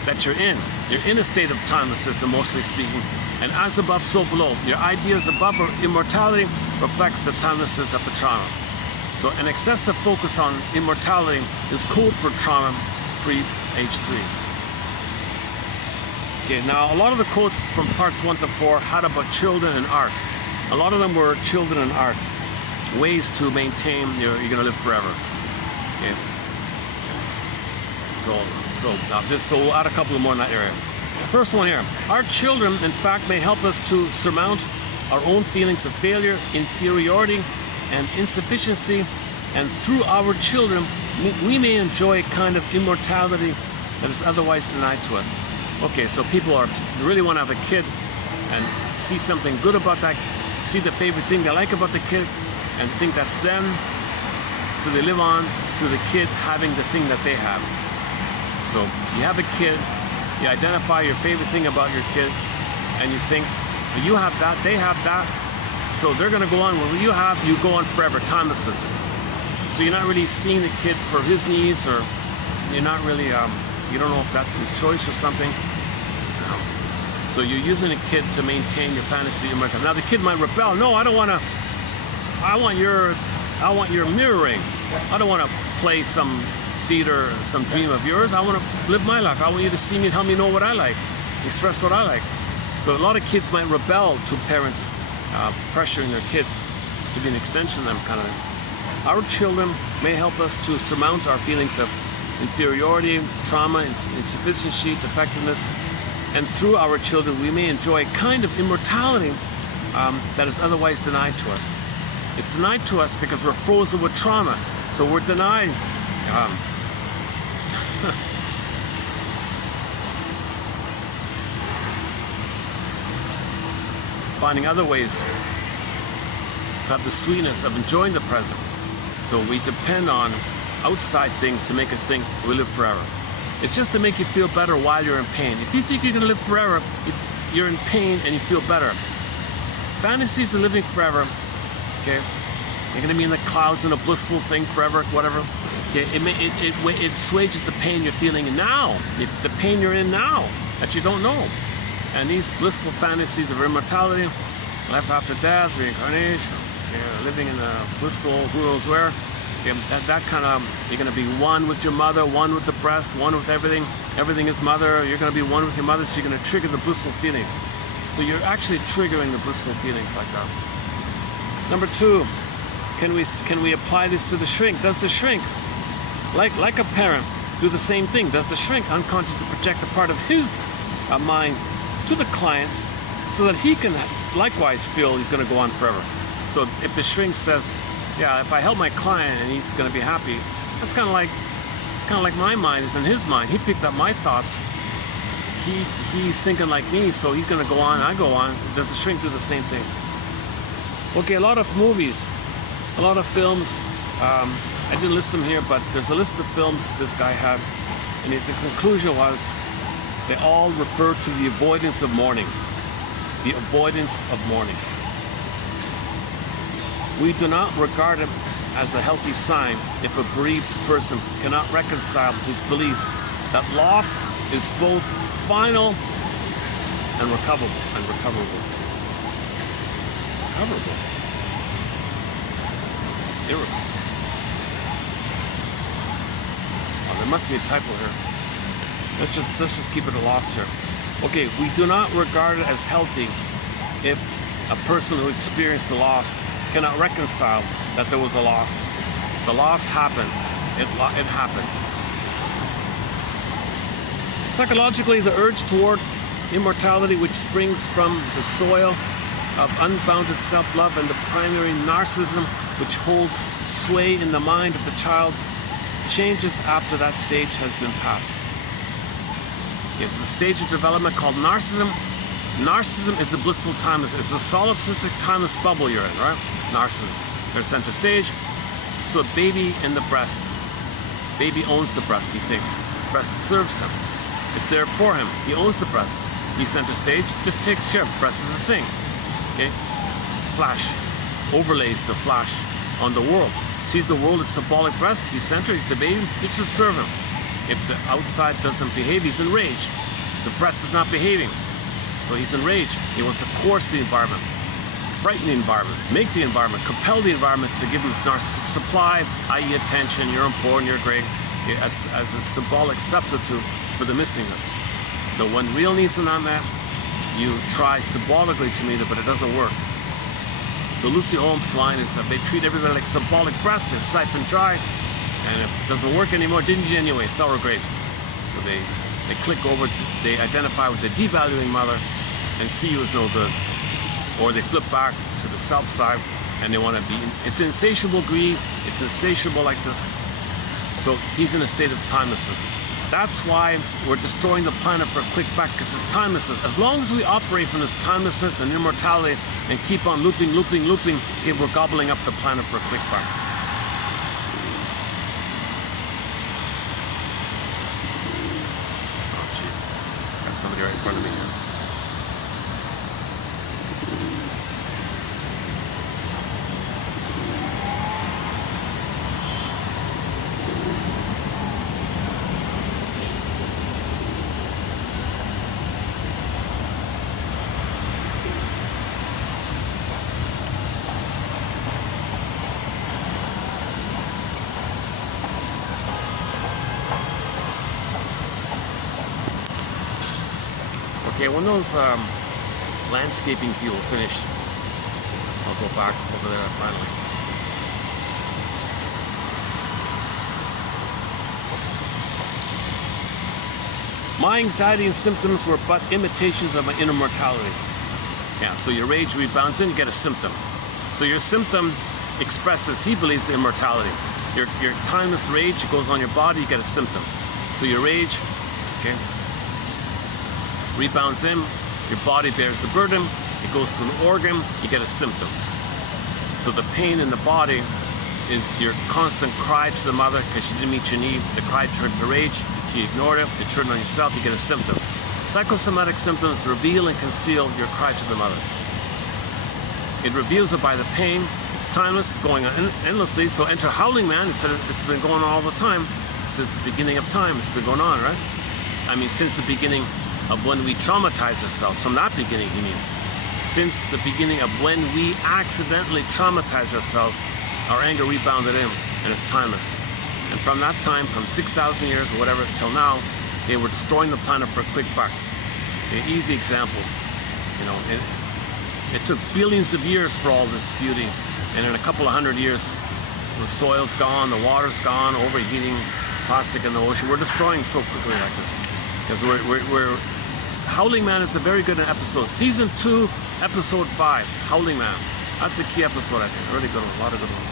that you're in. You're in a state of timelessness, emotionally speaking. And as above, so below. Your ideas above immortality reflects the timelessness of the trauma. So an excessive focus on immortality is code for trauma, H3. Okay, now a lot of the quotes from parts 1 to 4 had about children and art. A lot of them were children and art. Ways to maintain you're going to live forever. Okay. So we'll add a couple more in that area. First one here. Our children, in fact, may help us to surmount our own feelings of failure, inferiority, and insufficiency, and through our children, we may enjoy a kind of immortality that is otherwise denied to us. Okay, so people really want to have a kid and see something good about that, see the favorite thing they like about the kid, and think that's them. So they live on through the kid having the thing that they have. So you have a kid, you identify your favorite thing about your kid, and you think, well, you have that, they have that, so they're going to go on. Well, you have, you go on forever, timelessness. So you're not really seeing the kid for his needs, or you're not really, you don't know if that's his choice or something. So you're using a kid to maintain your fantasy immortality. Now the kid might rebel. No, I don't want to. I want your mirroring. I don't want to play some theater, some dream of yours. I want to live my life. I want you to see me and help me know what I like, express what I like. So a lot of kids might rebel to parents pressuring their kids to be an extension of them, kind of thing. Our children may help us to surmount our feelings of inferiority, trauma, insufficiency, defectiveness. And through our children, we may enjoy a kind of immortality that is otherwise denied to us. It's denied to us because we're frozen with trauma. So we're denied finding other ways to have the sweetness of enjoying the present. So we depend on outside things to make us think we live forever. It's just to make you feel better while you're in pain. If you think you're going to live forever, you're in pain and you feel better. Fantasies of living forever, okay? You're going to be in the clouds in a blissful thing forever, whatever. Okay? It assuages the pain you're feeling now, the pain you're in now that you don't know. And these blissful fantasies of immortality, life after death, reincarnation, living in a blissful who knows where, that kind of, you're going to be one with your mother, one with the breast, one with everything. Everything is mother. You're going to be one with your mother, so you're going to trigger the blissful feeling. So you're actually triggering the blissful feelings like that. Number 2, can we apply this to the shrink? Does the shrink, like a parent, do the same thing? Does the shrink unconsciously project a part of his mind to the client so that he can likewise feel he's going to go on forever? So if the shrink says, yeah, if I help my client and he's going to be happy, that's kind of like, it's kind of like my mind is in his mind. He picked up my thoughts. He's thinking like me, so he's going to go on, I go on. Does the shrink do the same thing? Okay, a lot of movies, a lot of films. I didn't list them here, but there's a list of films this guy had, and the conclusion was they all refer to the avoidance of mourning. The avoidance of mourning. We do not regard it as a healthy sign if a bereaved person cannot reconcile his beliefs that loss is both final and recoverable. Recoverable. Irreparable. Oh, there must be a typo here. Let's just keep it a loss here. Okay, we do not regard it as healthy if a person who experienced the loss cannot reconcile that there was a loss. The loss happened. It happened. Psychologically, the urge toward immortality, which springs from the soil of unbounded self-love and the primary narcissism, which holds sway in the mind of the child, changes after that stage has been passed. Yes, the stage of development called narcissism. Narcissism is a blissful timeless. It's a solipsistic timeless bubble you're in, right? Narcissism. There's center stage. So a baby in the breast. Baby owns the breast, he thinks. Breast serves him. It's there for him. He owns the breast. He's center stage, just takes care of it. Breast is a thing. Okay? Flash. Overlays the flash on the world. Sees the world as symbolic breast. He's center, he's the baby. You should serve him. If the outside doesn't behave, he's enraged. The breast is not behaving. So he's enraged. He wants to coerce the environment, frighten the environment, make the environment, compel the environment to give him this narcissistic supply, i.e. attention, you're important, you're great, as a symbolic substitute for the missingness. So when real needs are not met, you try symbolically to meet it, but it doesn't work. So Lucy Holmes' line is that they treat everybody like symbolic breast, they're siphoned dry, and if it doesn't work anymore, didn't you anyway, sour grapes. So they click over, they identify with the devaluing mother and see you as no good. Or they flip back to the self side and they want to be, it's insatiable greed, it's insatiable like this. So he's in a state of timelessness. That's why we're destroying the planet for a quick buck, because it's timelessness. As long as we operate from this timelessness and immortality and keep on looping, we're gobbling up the planet for a quick buck. Somebody right in front of me here. Okay, when those landscaping people finish, I'll go back over there finally. My anxiety and symptoms were but imitations of my inner mortality. Yeah, so your rage rebounds in, you get a symptom. So your symptom expresses, he believes, immortality. Your timeless rage, it goes on your body, you get a symptom. So your rage, okay, rebounds in, your body bears the burden, it goes to an organ, you get a symptom. So the pain in the body is your constant cry to the mother because she didn't meet your need. The cry turned to rage, she ignored it, it turned on yourself, you get a symptom. Psychosomatic symptoms reveal and conceal your cry to the mother. It reveals it by the pain, it's timeless, it's going on endlessly, so enter howling man, instead of, it's been going on all the time, since the beginning of time, it's been going on, right? I mean, since the beginning of when we traumatize ourselves. From that beginning, he means. Since the beginning of when we accidentally traumatize ourselves, our anger rebounded in, and it's timeless. And from that time, from 6,000 years or whatever till now, they were destroying the planet for a quick buck. Easy examples. You know, it took billions of years for all this beauty, and in a couple of hundred years, the soil's gone, the water's gone, overheating, plastic in the ocean. We're destroying so quickly like this. Because we're Howling Man is a very good episode. Season 2, episode 5, Howling Man. That's a key episode, I think. A really good one. A lot of good ones.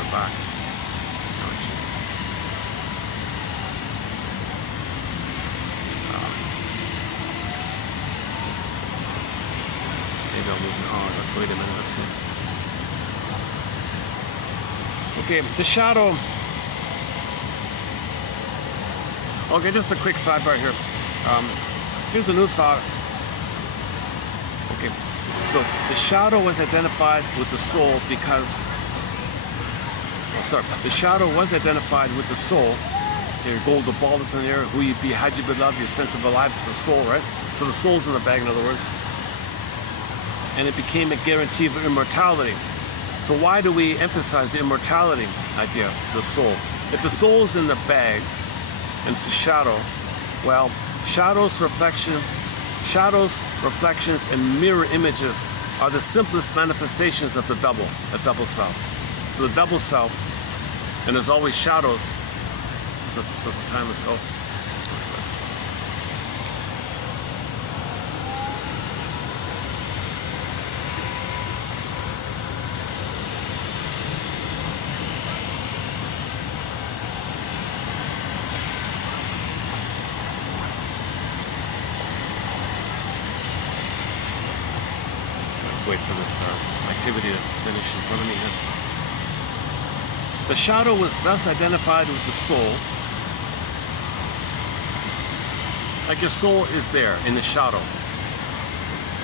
I'll back. Oh, Jesus. Maybe I'll move. Oh, let's wait a minute. Let's see. Okay, the shadow. Okay, just a quick sidebar here. Here's a new thought. Okay, so the shadow was identified with the soul because, the shadow was identified with the soul. Your gold, the ball is in there, who you be, how you be loved, your sense of alive is the soul, right? So the soul's in the bag, in other words. And it became a guarantee of immortality. So why do we emphasize the immortality idea, the soul? If the soul's in the bag, and it's a shadow, well, shadows, reflections, and mirror images are the simplest manifestations of the double self. So the double self, and there's always shadows, so the timeless self. Wait for this activity to finish in front of me here. The shadow was thus identified with the soul Like your soul is there in the shadow,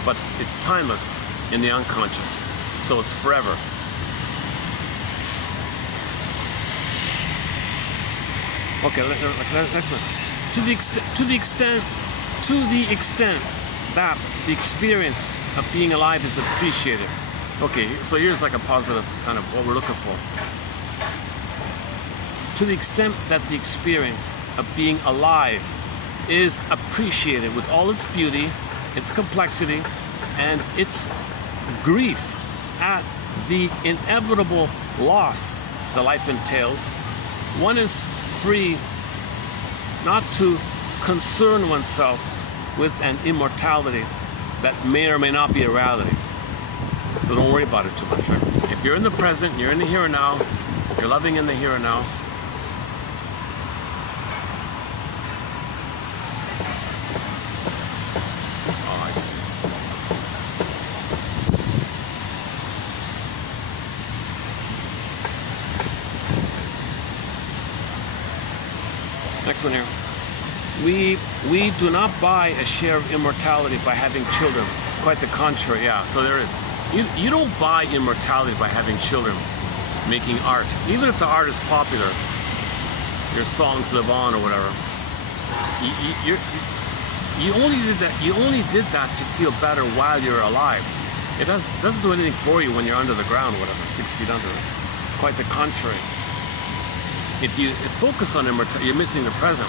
but it's timeless in the unconscious, so it's forever. Okay, to the extent that the experience of being alive is appreciated. Okay, so here's like a positive kind of what we're looking for. To the extent that the experience of being alive is appreciated with all its beauty, its complexity, and its grief at the inevitable loss that life entails, one is free not to concern oneself with an immortality that may or may not be a reality. So don't worry about it too much. Right? If you're in the present, you're in the here and now, you're loving in the here and now. Oh, I see. Next one here. We do not buy a share of immortality by having children. Quite the contrary, yeah. So there is. You don't buy immortality by having children, making art. Even if the art is popular, your songs live on or whatever. You only did that. You only did that to feel better while you're alive. It doesn't do anything for you when you're under the ground, whatever, 6 feet under. Quite the contrary. If you focus on immortality, you're missing the present.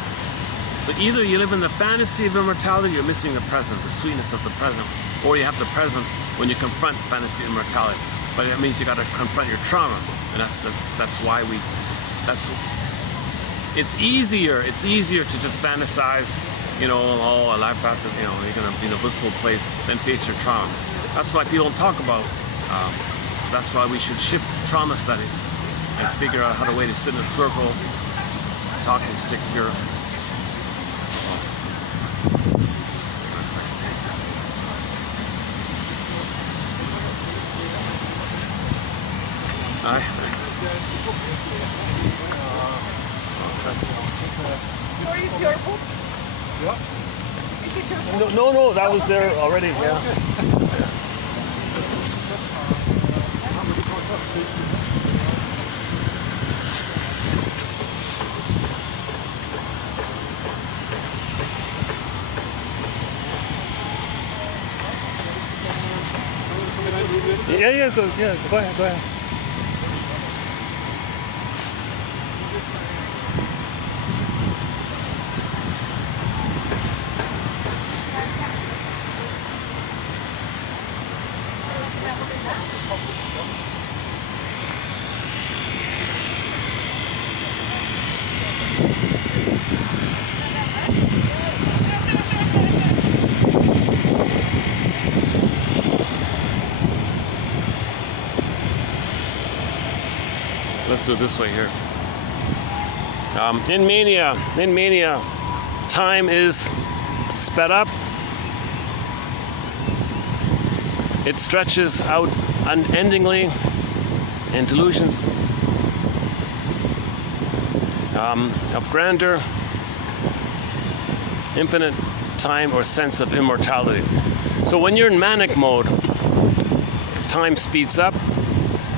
So either you live in the fantasy of immortality, you're missing the present, the sweetness of the present, or you have the present when you confront fantasy immortality. But it means you got to confront your trauma, and that's why it's easier to just fantasize, you know, oh, a life after, you know, you're gonna be in a blissful place, than face your trauma. That's why people don't talk about. That's why we should shift trauma studies and figure out how to way to sit in a circle, talking stick here. Aye. No, that was there already. Yeah. Yeah, go ahead. Let's do it this way here. In mania, time is sped up. It stretches out unendingly in delusions of grandeur, infinite time, or sense of immortality. So when you're in manic mode, time speeds up,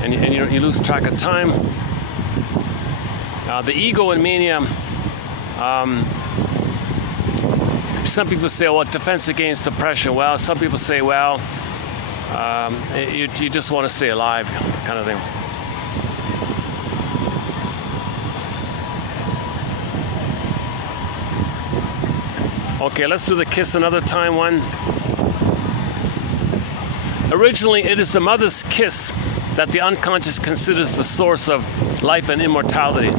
and you lose track of time. The ego in mania, some people say, well, defense against depression. Well, some people say, well, you just want to stay alive, kind of thing. Okay, let's do the kiss another time one. Originally, it is the mother's kiss that the unconscious considers the source of life and immortality.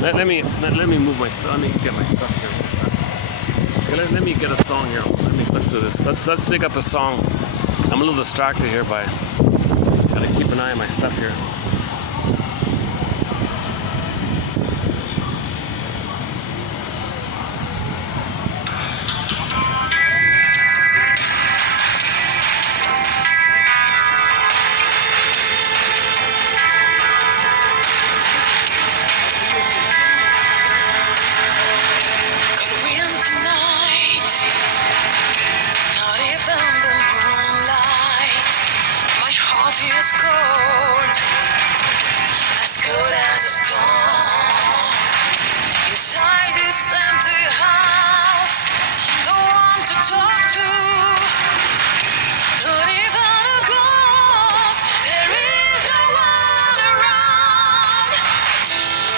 Let me move my stuff. Let me get my stuff here. Okay, let me get a song here. Let's do this. Let's dig up a song. I'm a little distracted here by gotta keep an eye on my stuff here. this empty house, no one to talk to, not even a ghost. There is no one around.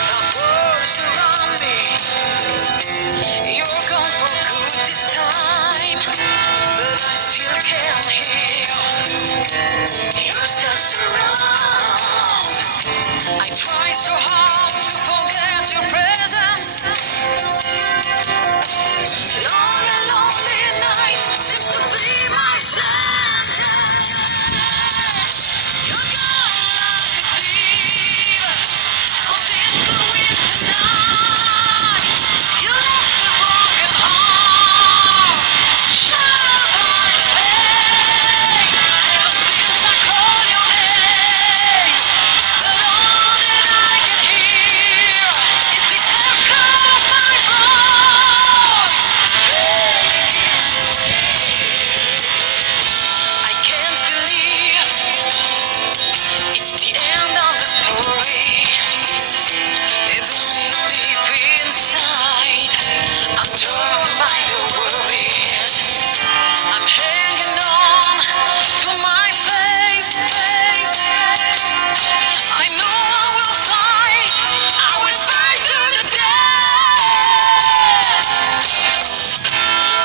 The world surround me. You're gone for good this time, but I still can hear your steps around. I try so hard to forget your presence. Long and lonely nights seems to be my sentence. You're gonna believe on this good wind tonight. You left a broken heart, shattered by the pain. Ever since I called your name, but all that I can hear is the echo of my voice fading away. I can't believe it's the end of the story. Even if deep inside I'm torn by the worries, I'm hanging on to my faith. I know I will fight to the death.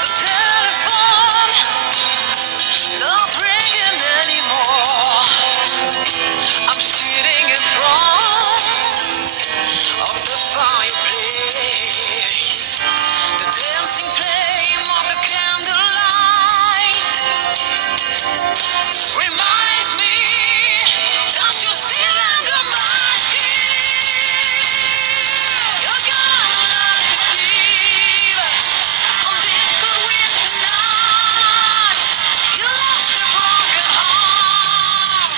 The telephone not ringing anymore. I'm sitting in front of the fireplace. The dancing flame of the candlelight reminds me that you're still under my skin. You're gonna believe on this good wind tonight. You left a broken heart,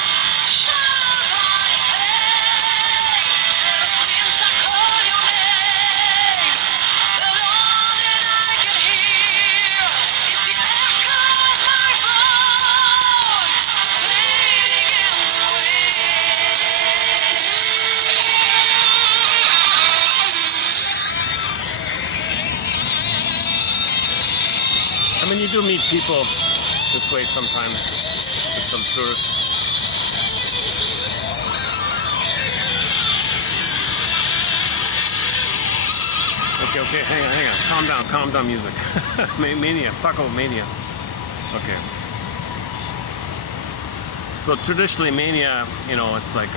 shattered by the pain. Ever since I called your name, but all that I can hear is the echo of my voice fading in the wind. I mean, you do meet people this way sometimes with some tourists. Okay, hang on. Calm down music. Mania, talk about mania. Okay. So traditionally mania, it's like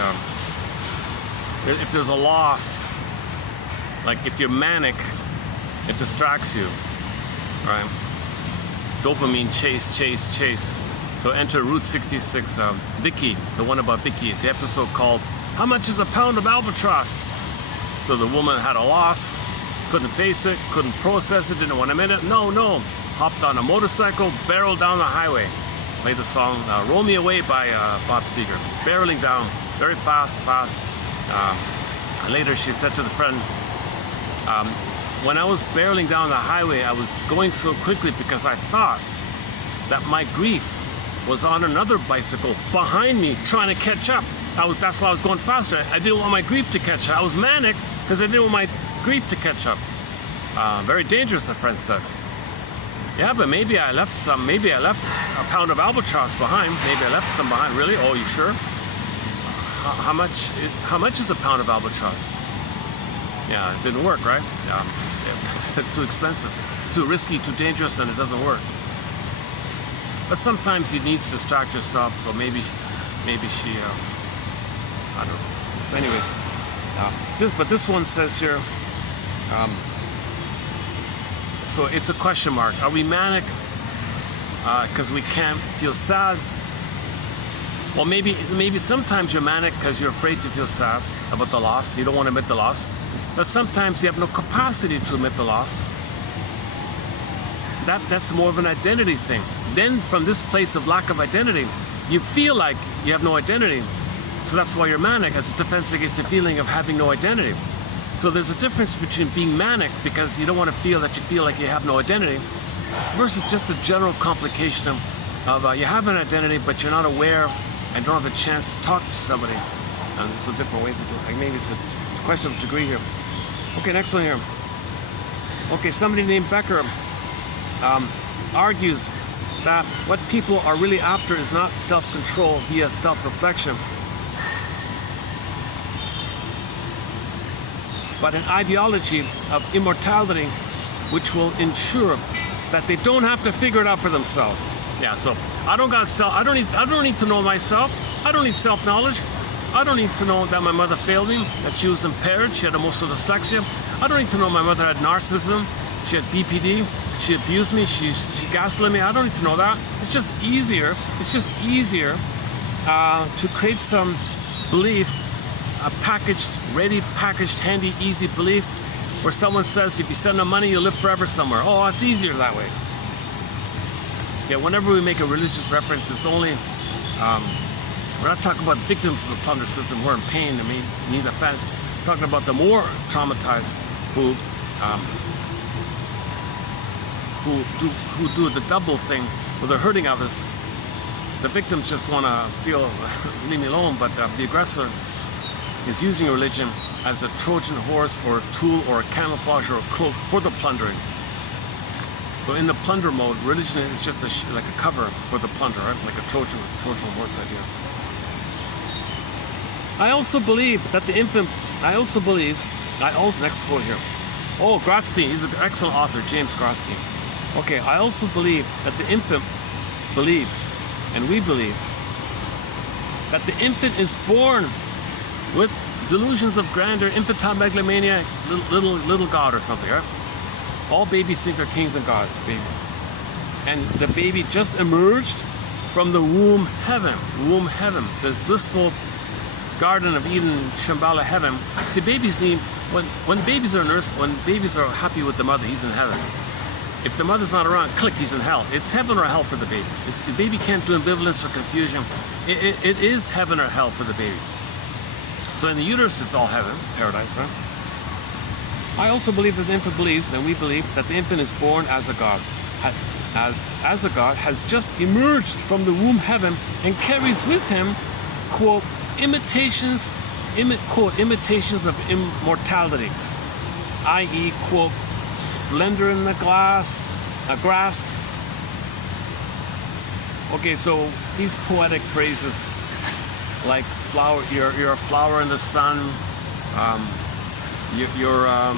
if there's a loss, like if you're manic, it distracts you, right? Dopamine chase. So enter Route 66, Vicky, the one about Vicky, the episode called "How Much Is a Pound of Albatross?" So the woman had a loss, couldn't face it, couldn't process it, didn't want to admit it. No. Hopped on a motorcycle, barreled down the highway. Played the song "Roll Me Away" by Bob Seger. Barreling down, very fast. Later she said to the friend, when I was barreling down the highway, I was going so quickly because I thought that my grief was on another bicycle behind me trying to catch up. That's why I was going faster. I didn't want my grief to catch up. I was manic because I didn't want my grief to catch up. Very dangerous, the friend said. Yeah, but maybe I left a pound of albatross behind. Maybe I left some behind. Really? Oh, you sure? How much is a pound of albatross? Yeah, it didn't work, right? Yeah, it's too expensive. It's too risky, too dangerous, and it doesn't work. But sometimes you need to distract yourself, so maybe she, I don't know. So anyways, but this one says here, so it's a question mark. Are we manic because we can't feel sad? Well, maybe sometimes you're manic because you're afraid to feel sad about the loss. You don't want to admit the loss. But sometimes you have no capacity to admit the loss. That's more of an identity thing. Then from this place of lack of identity, you feel like you have no identity. So that's why you're manic, as a defense against the feeling of having no identity. So there's a difference between being manic because you don't want to feel that you feel like you have no identity, versus just a general complication of you have an identity but you're not aware and don't have a chance to talk to somebody. And there's some different ways of doing it. Maybe it's a question of degree here. Okay, next one here. Okay, somebody named Becker argues that what people are really after is not self-control via self-reflection, but an ideology of immortality which will ensure that they don't have to figure it out for themselves. Yeah, so I don't need to know myself. I don't need self-knowledge. I don't need to know that my mother failed me, that she was impaired, she had emotional dyslexia. I don't need to know my mother had narcissism, she had BPD, she abused me, she gaslit me. I don't need to know that. It's just easier. It's just easier to create some belief, a packaged, handy, easy belief, where someone says if you send them money, you'll live forever somewhere. Oh, it's easier that way. Yeah, whenever we make a religious reference, it's only we're not talking about victims of the plunder system who are in pain and need offense. We're talking about the more traumatized who do the double thing where they're hurting others. The victims just want to feel, leave me alone, but the aggressor is using religion as a Trojan horse or a tool or a camouflage or a cloak for the plundering. So in the plunder mode, religion is just like a cover for the plunder, right? Like a Trojan horse idea. I also believe that the infant, next quote here. Oh, Grotstein, he's an excellent author, James Grotstein. Okay, I also believe that the infant believes, and we believe, that the infant is born with delusions of grandeur, infantile megalomania, little god or something, right? All babies think they're kings and gods, babies. And the baby just emerged from the womb heaven, the blissful Garden of Eden, Shambhala heaven. See, babies need, when babies are nursed, when babies are happy with the mother, he's in heaven. If the mother's not around, click, he's in hell. It's heaven or hell for the baby. The baby can't do ambivalence or confusion. It is heaven or hell for the baby. So in the uterus, it's all heaven, paradise, right? I also believe that the infant believes, and we believe, that the infant is born as a god. As a god, has just emerged from the womb heaven and carries with him, quote, imitations of immortality, i.e., quote, splendor in the grass. Okay, so these poetic phrases like flower, you're a flower in the sun, you're a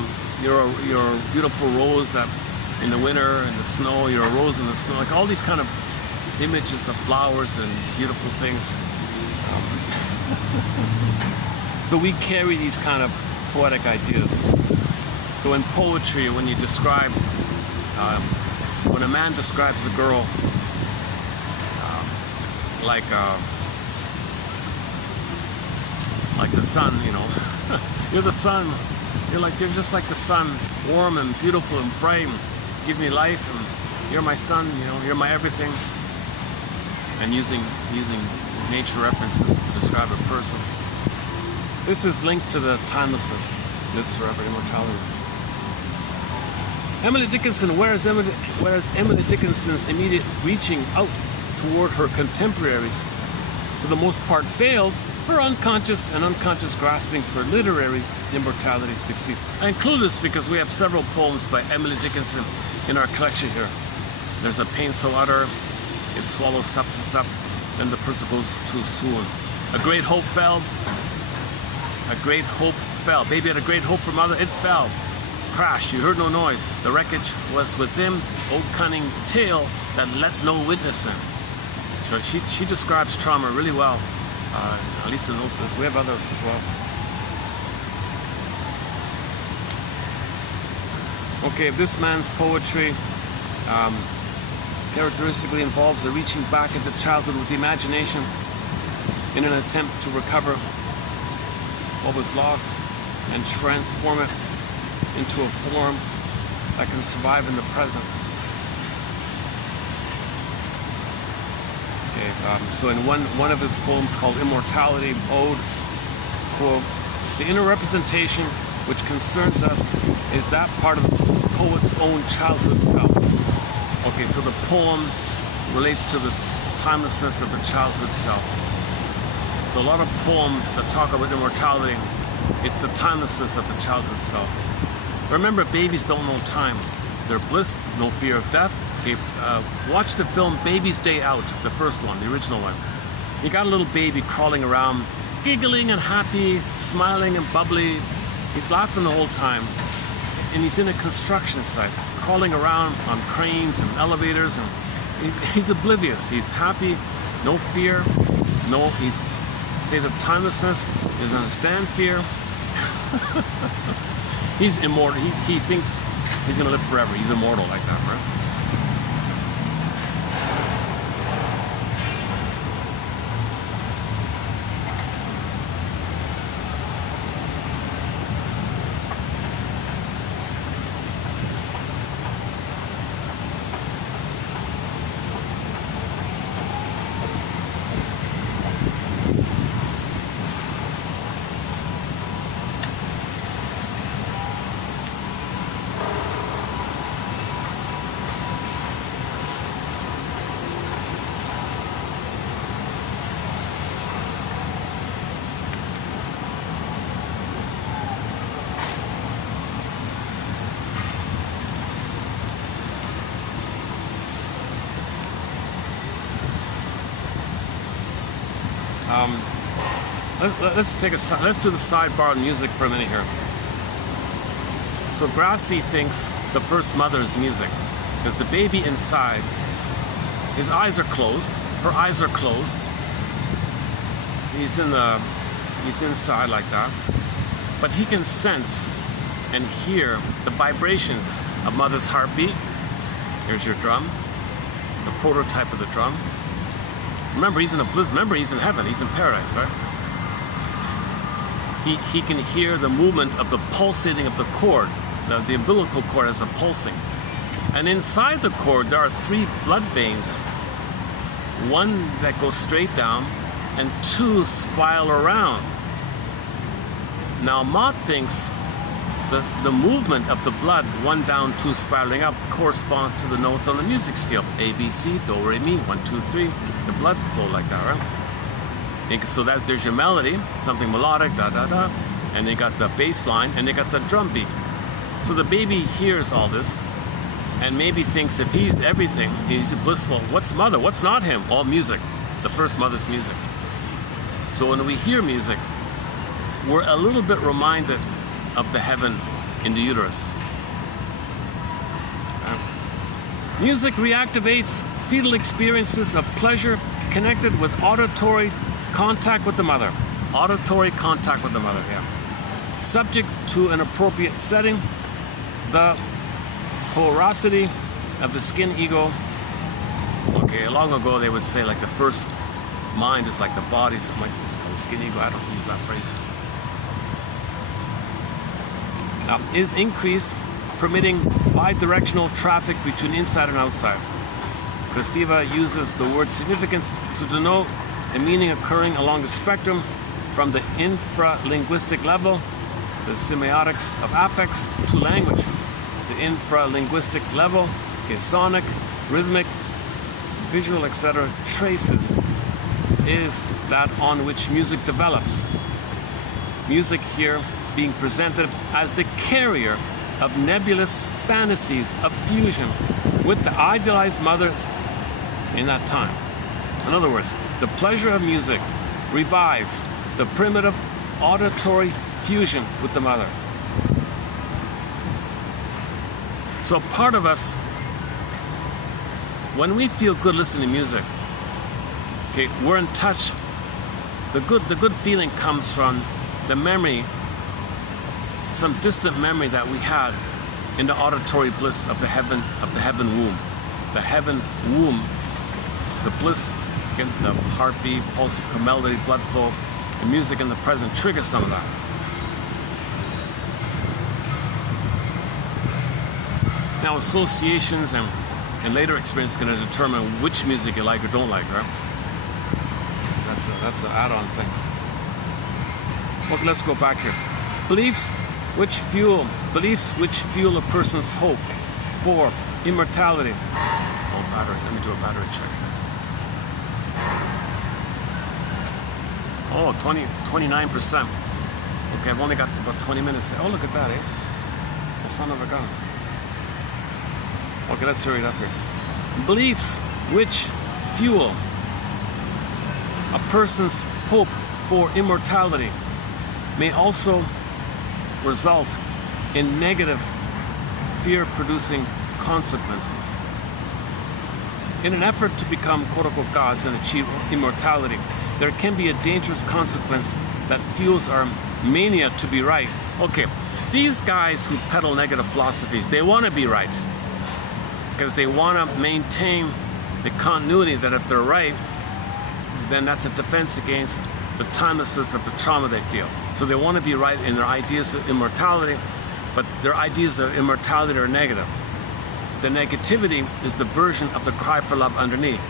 beautiful rose that in the winter, in the snow, you're a rose in the snow, like all these kind of images of flowers and beautiful things. So we carry these kind of poetic ideas. So in poetry, when you describe, when a man describes a girl like the sun, you know, you're the sun. You're just like the sun, warm and beautiful and bright, and give me life, and you're my sun, you know, you're my everything. And using nature references to describe a person. This is linked to the timelessness, lives forever, immortality. Emily Dickinson, whereas Emily Dickinson's immediate reaching out toward her contemporaries for the most part failed, her unconscious and unconscious grasping for literary immortality succeeded. I include this because we have several poems by Emily Dickinson in our collection here. There's a pain so utter, it swallows substance up, and the person goes too soon. A great hope fell. A great hope fell. Baby had a great hope for mother. It fell. Crashed. You heard no noise. The wreckage was within. O cunning tale that let no witness in. So she describes trauma really well. At least in those days. We have others as well. Okay, this man's poetry characteristically involves a reaching back into childhood with the imagination in an attempt to recover what was lost and transform it into a form that can survive in the present. Okay, so in one of his poems called Immortality Ode, quote, the inner representation which concerns us is that part of the poet's own childhood self. Okay, so the poem relates to the timelessness of the childhood self. So a lot of poems that talk about immortality, it's the timelessness of the childhood self. Remember, babies don't know time. They're bliss, no fear of death. Okay, watch the film Baby's Day Out, the first one, the original one. You got a little baby crawling around, giggling and happy, smiling and bubbly. He's laughing the whole time. And he's in a construction site, crawling around on cranes and elevators, and he's oblivious. He's happy, no fear, he's state of timelessness, doesn't understand fear. He's immortal. He thinks he's gonna live forever. He's immortal like that, right? Let's do the sidebar on music for a minute here. So Grassi thinks the first mother is music because the baby inside, his eyes are closed, her eyes are closed. He's inside like that, but he can sense and hear the vibrations of mother's heartbeat. Here's your drum, the prototype of the drum. Remember, he's in heaven, he's in paradise, right? He can hear the movement of the pulsating of the cord. The umbilical cord has a pulsing. And inside the cord, there are 3 blood veins. 1 that goes straight down, and 2 spiral around. Now, Mott thinks the movement of the blood, 1 down, 2 spiraling up, corresponds to the notes on the music scale. A, B, C, Do, Re, Mi, 1, 2, 3. The blood flow like that, right? So that there's your melody, something melodic, da da da, and they got the bass line, and they got the drum beat. So the baby hears all this, and maybe thinks if he's everything, he's blissful. What's mother? What's not him? All music. The first mother's music. So when we hear music, we're a little bit reminded of the heaven in the uterus. Music reactivates fetal experiences of pleasure connected with auditory contact with the mother. Auditory contact with the mother, yeah. Subject to an appropriate setting, the porosity of the skin ego. Okay, long ago they would say like the first mind is like the body, something like this called skin ego. I don't use that phrase. Is increased, permitting bidirectional traffic between inside and outside. Kristiva uses the word significance to denote a meaning occurring along the spectrum from the infra-linguistic level, the semiotics of affects, to language. The infra-linguistic level, okay, sonic, rhythmic, visual, etc. traces is that on which music develops. Music here being presented as the carrier of nebulous fantasies of fusion with the idealized mother in that time. In other words, the pleasure of music revives the primitive auditory fusion with the mother. So part of us, when we feel good listening to music, okay, we're in touch. The good feeling comes from the memory, some distant memory that we had in the auditory bliss of the heaven womb. The heaven womb, the bliss, again, the heartbeat, pulse, melody, blood flow, the music in the present triggers some of that. Now associations and later experience is going to determine which music you like or don't like, right? So that's an add-on thing. Okay, let's go back here. Beliefs which fuel a person's hope for immortality. Oh, battery. Let me do a battery check. Oh, 29%. Okay, I've only got about 20 minutes. Oh, look at that, eh? The son of a gun. Okay, let's hurry it up here. Beliefs which fuel a person's hope for immortality may also result in negative, fear-producing consequences. In an effort to become quote-unquote gods and achieve immortality, there can be a dangerous consequence that fuels our mania to be right. Okay, these guys who peddle negative philosophies, they want to be right because they want to maintain the continuity that if they're right, then that's a defense against the timelessness of the trauma they feel. So they want to be right in their ideas of immortality, but their ideas of immortality are negative. The negativity is the version of the cry for love underneath.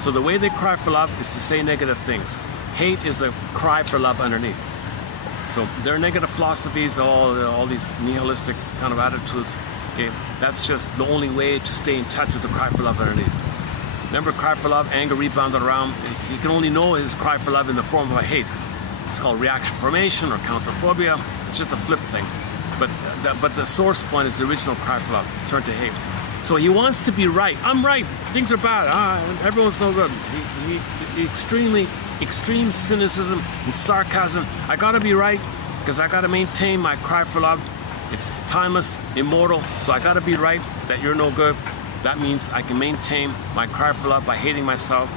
So the way they cry for love is to say negative things. Hate is a cry for love underneath. So their negative philosophies, all these nihilistic kind of attitudes, okay, that's just the only way to stay in touch with the cry for love underneath. Remember, cry for love, anger rebounded around. He can only know his cry for love in the form of a hate. It's called reaction formation or counterphobia. It's just a flip thing. But the source point is the original cry for love, turned to hate. So he wants to be right. I'm right. Things are bad. Everyone's so good. Extreme cynicism and sarcasm. I gotta be right because I gotta maintain my cry for love. It's timeless, immortal. So I gotta be right that you're no good. That means I can maintain my cry for love by hating myself.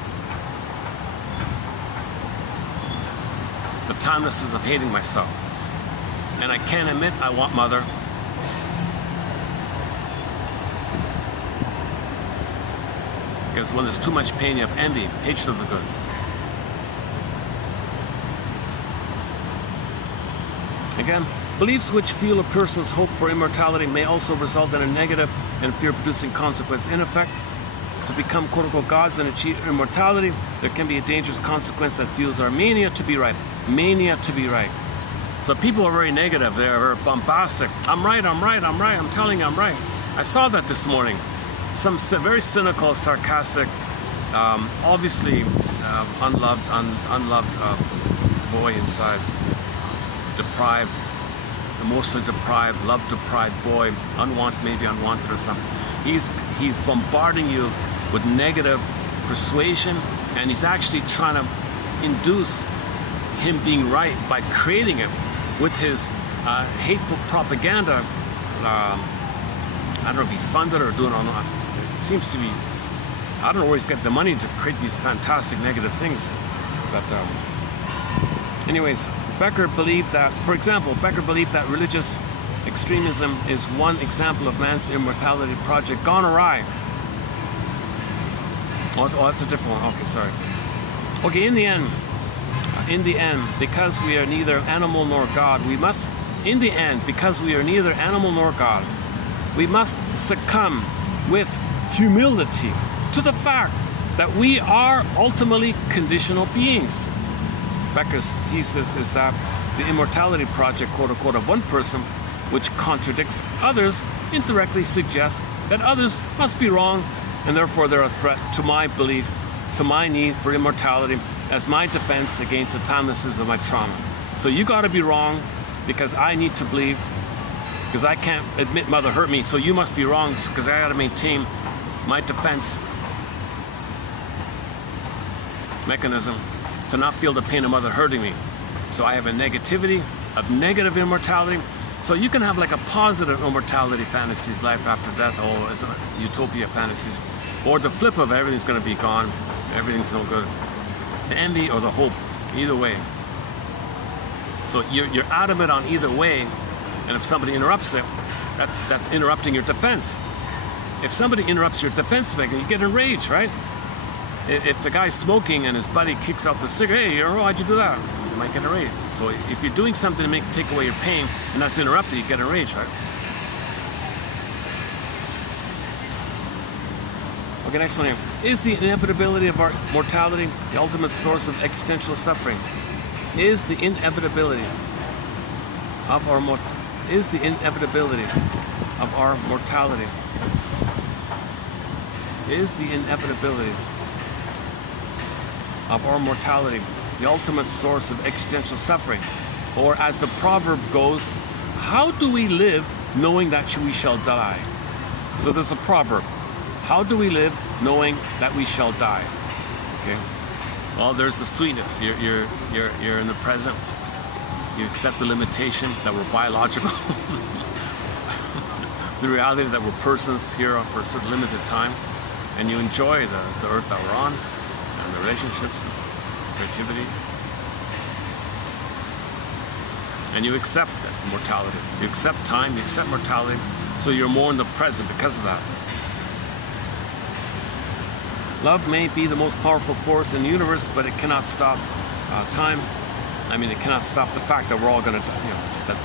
The timelessness of hating myself. And I can't admit I want mother. Because when there's too much pain, you have envy, hatred of the good. Again, beliefs which fuel a person's hope for immortality may also result in a negative and fear-producing consequence. In effect, to become quote-unquote gods and achieve immortality, there can be a dangerous consequence that fuels our mania to be right. Mania to be right. So people are very negative. They're very bombastic. I'm right, I'm right, I'm right. I'm telling you I'm right. I saw that this morning. Some very cynical, sarcastic, obviously unloved boy inside. Deprived, emotionally deprived, love deprived boy, maybe unwanted or something. He's bombarding you with negative persuasion, and he's actually trying to induce him being right by creating it with his hateful propaganda. I don't know if he's funded or doing it or not. It seems to be, I don't know where he's got the money to create these fantastic negative things. But anyways, Becker believed that, for example, religious extremism is one example of man's immortality project gone awry. Oh, that's a different one. Okay, sorry. Okay, in the end, because we are neither animal nor God, we must succumb with humility to the fact that we are ultimately conditional beings. Becker's thesis is that the immortality project, quote-unquote, of one person, which contradicts others, indirectly suggests that others must be wrong, and therefore they're a threat to my belief, to my need for immortality, as my defense against the timelessness of my trauma. So you gotta be wrong because I need to believe, because I can't admit mother hurt me, so you must be wrong because I gotta maintain my defense mechanism to not feel the pain of mother hurting me. So I have a negativity of negative immortality. So you can have like a positive immortality fantasies, life after death, or it's a utopia fantasies, or the flip of everything's gonna be gone, everything's no good. The envy or the hope, either way. So you're adamant on either way, and if somebody interrupts it, that's interrupting your defense. If somebody interrupts your defense mechanism, you get enraged, right? If the guy's smoking and his buddy kicks out the cigarette, hey, why'd you do that? You might get enraged. So if you're doing something to take away your pain and that's interrupted, you get enraged, right? Okay, next one here. Is the inevitability of our mortality the ultimate source of existential suffering? Is the inevitability of our mortality the ultimate source of existential suffering? Or as the proverb goes, how do we live knowing that we shall die. So there's a proverb. How do we live knowing that we shall die? Okay. Well, there's the sweetness. You're in the present. You accept the limitation that we're biological. The reality that we're persons here for a certain limited time. And you enjoy the earth that we're on, and the relationships, and creativity. And you accept that mortality. You accept time, you accept mortality. So you're more in the present because of that. Love may be the most powerful force in the universe, but it cannot stop time. I mean, it cannot stop the fact that we're all going to die, that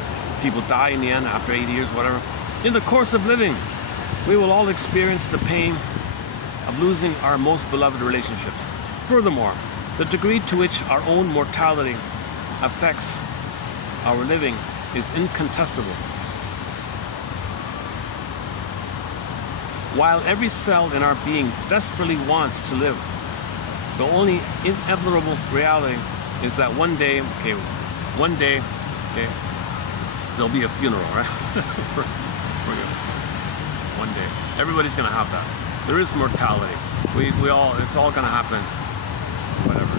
people die in the end after 80 years, whatever. In the course of living, we will all experience the pain of losing our most beloved relationships. Furthermore, the degree to which our own mortality affects our living is incontestable. While every cell in our being desperately wants to live, the only inevitable reality is that one day, there'll be a funeral, right? for you. One day. Everybody's gonna have that. There is mortality. We all, it's all gonna happen. Whatever.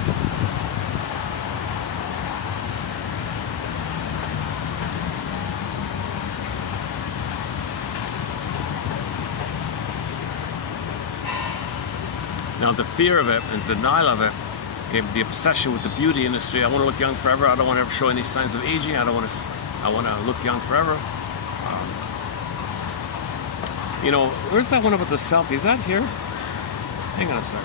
Now the fear of it and denial of it, okay, the obsession with the beauty industry. I want to look young forever. I don't want to ever show any signs of aging. I want to look young forever. You know, where's that one about the selfie? Is that here? Hang on a sec.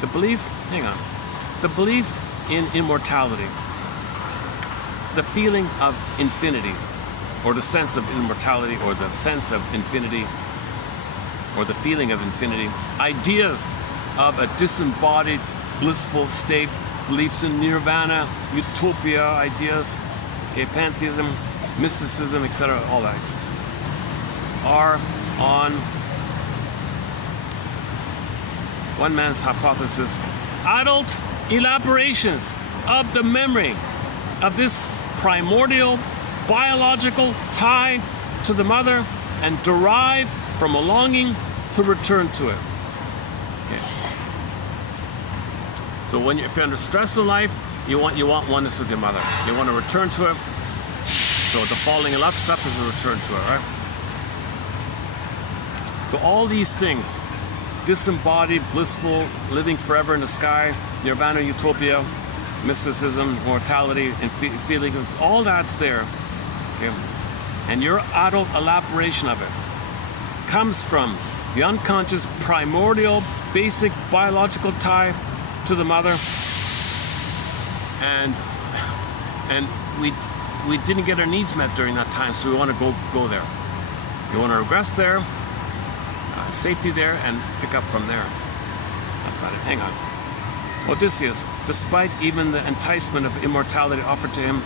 The belief in immortality, the feeling of infinity, or the sense of immortality, or the sense of infinity, or the feeling of infinity, ideas of a disembodied, blissful state, beliefs in nirvana, utopia, ideas, okay, pantheism, mysticism, etc., all that exists, are on one man's hypothesis, adult elaborations of the memory of this primordial biological tie to the mother and derive from a longing to return to it. Okay. So if you're under stress in life, you want oneness with your mother. You want to return to it. So the falling in love stuff is a return to it, right? So all these things, disembodied, blissful, living forever in the sky, nirvana, utopia, mysticism, mortality, and feeling of all that's there. Okay. And your adult elaboration of it comes from the unconscious, primordial, basic biological tie to the mother, and we didn't get our needs met during that time, so we want to go there. You want to regress there, safety there, and pick up from there. That's not it. Hang on. Odysseus, despite even the enticement of immortality offered to him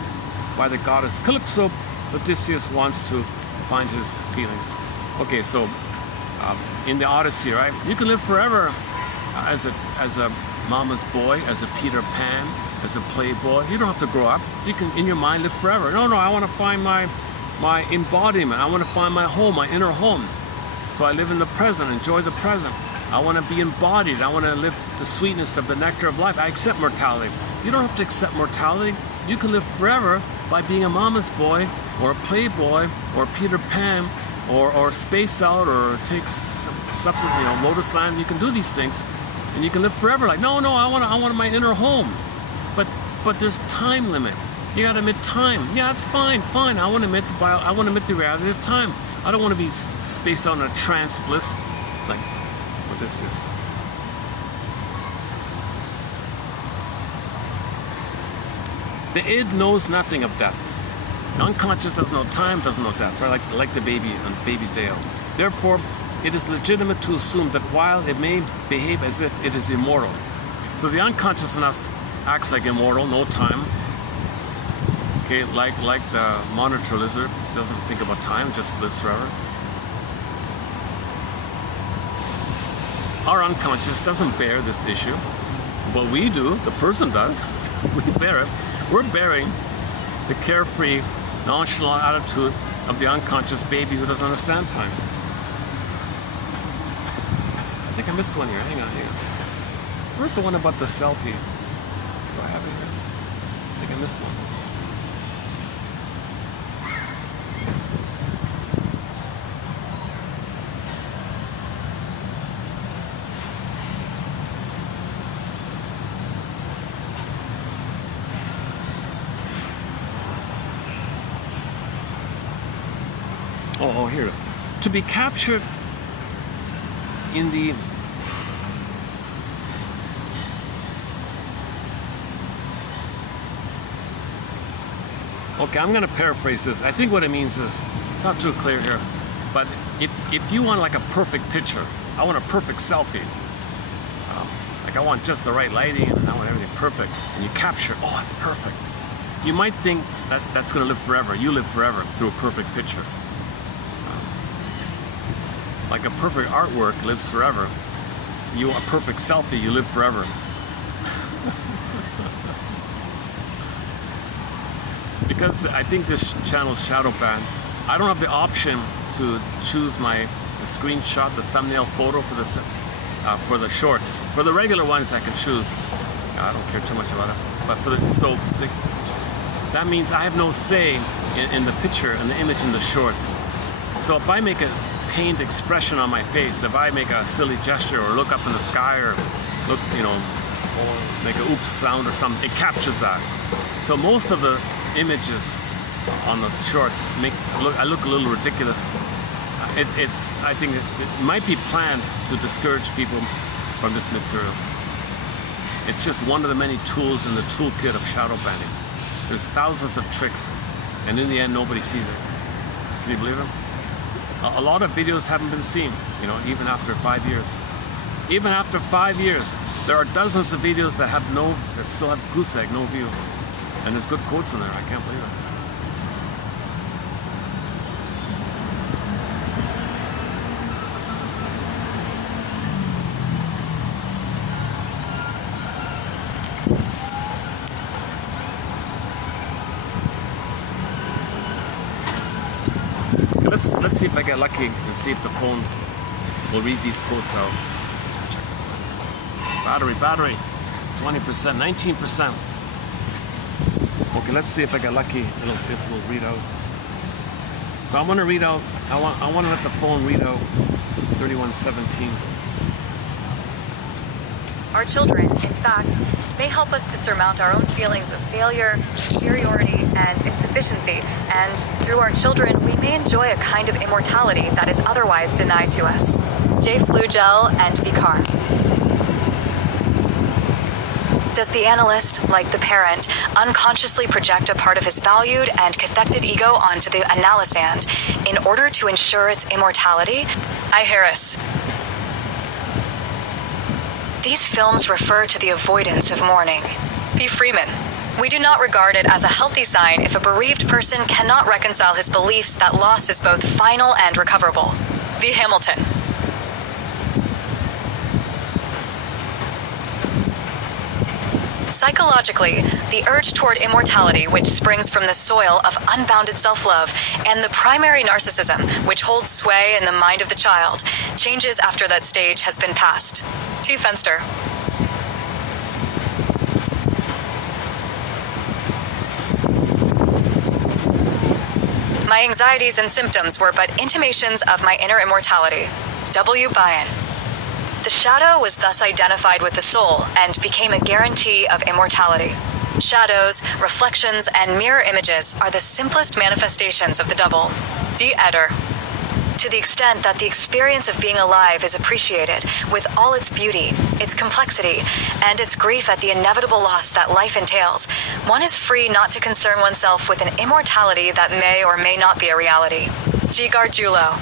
by the goddess Calypso, Odysseus wants to find his feelings. Okay, so in the Odyssey, right? You can live forever as a mama's boy, as a Peter Pan, as a playboy. You don't have to grow up. You can, in your mind, live forever. No, I want to find my embodiment. I want to find my home, my inner home. So I live in the present, enjoy the present. I want to be embodied. I want to live the sweetness of the nectar of life. I accept mortality. You don't have to accept mortality. You can live forever by being a mama's boy, or a playboy, or Peter Pan, or space out, or take substance, Lotus Land. You can do these things, and you can live forever. Like, no, I want my inner home, but there's time limit. You got to admit time. Yeah, that's fine. I want to admit the reality of time. I don't want to be spaced out in a trance bliss, like what this is. The id knows nothing of death. The unconscious doesn't know time, doesn't know death, right? Like the baby on baby's day out. Therefore, it is legitimate to assume that while it may behave as if it is immortal, so the unconscious in us acts like immortal, no time. Okay, like the monitor lizard, doesn't think about time, just lives forever. Our unconscious doesn't bear this issue. What we do, the person does, we bear it. We're bearing the carefree, nonchalant attitude of the unconscious baby who doesn't understand time. I think I missed one here. Hang on. Where's the one about the selfie? Do I have it here? I think I missed one. Oh, here. To be captured in the okay, I'm going to paraphrase this. I think what it means is, it's not too clear here, but if you want like a perfect picture, I want a perfect selfie. Like I want just the right lighting and I want everything perfect. And you capture, oh, it's perfect. You might think that that's going to live forever. You live forever through a perfect picture. Like a perfect artwork lives forever. You a perfect selfie, you live forever. Because I think this channel's shadow banned, I don't have the option to choose the screenshot, the thumbnail photo for the shorts. For the regular ones, I can choose. I don't care too much about it. But that means I have no say in the picture and the image in the shorts. So if I make a pained expression on my face, if I make a silly gesture or look up in the sky or look, or make an oops sound or something, it captures that. So most of the images on the shorts I look a little ridiculous. I think it might be planned to discourage people from this material. It's just one of the many tools in the toolkit of shadow banning. There's thousands of tricks, and in the end, nobody sees it. Can you believe it? A lot of videos haven't been seen, even after 5 years. Even after 5 years, there are dozens of videos that still have goose egg, no view. And there's good quotes in there, I can't believe it. Let's see if I get lucky and see if the phone will read these quotes out. Let's check the time. Battery, 20%, 19%. Okay, let's see if I get lucky if it'll read out. So I want to read out. I want to let the phone read out 31:17. Our children, in fact, may help us to surmount our own feelings of failure, inferiority, and insufficiency, and through our children, we may enjoy a kind of immortality that is otherwise denied to us. J. Flugel and Vicar. Does the analyst, like the parent, unconsciously project a part of his valued and cathected ego onto the analysand in order to ensure its immortality? I. Harris. These films refer to the avoidance of mourning. P. Freeman. We do not regard it as a healthy sign if a bereaved person cannot reconcile his beliefs that loss is both final and recoverable. V. Hamilton. Psychologically, the urge toward immortality, which springs from the soil of unbounded self-love, and the primary narcissism, which holds sway in the mind of the child, changes after that stage has been passed. T. Fenster. My anxieties and symptoms were but intimations of my inner immortality. W. Vian. The shadow was thus identified with the soul and became a guarantee of immortality. Shadows, reflections, and mirror images are the simplest manifestations of the double. D. Eder. To the extent that the experience of being alive is appreciated, with all its beauty, its complexity, and its grief at the inevitable loss that life entails, one is free not to concern oneself with an immortality that may or may not be a reality. G. Gargiulo.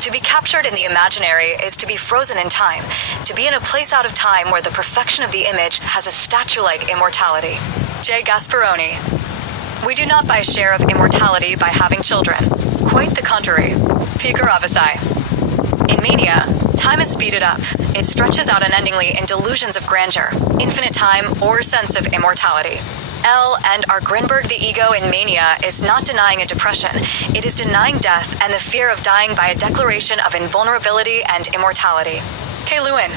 To be captured in the imaginary is to be frozen in time, to be in a place out of time where the perfection of the image has a statue-like immortality. J. Gasparoni. We do not buy a share of immortality by having children. Quite the contrary. P. Garavasai. In mania, time is speeded up, it stretches out unendingly in delusions of grandeur, infinite time, or sense of immortality. L and our Grinberg the ego in mania is not denying a depression, it is denying death and the fear of dying by a declaration of invulnerability and immortality. K. Lewin.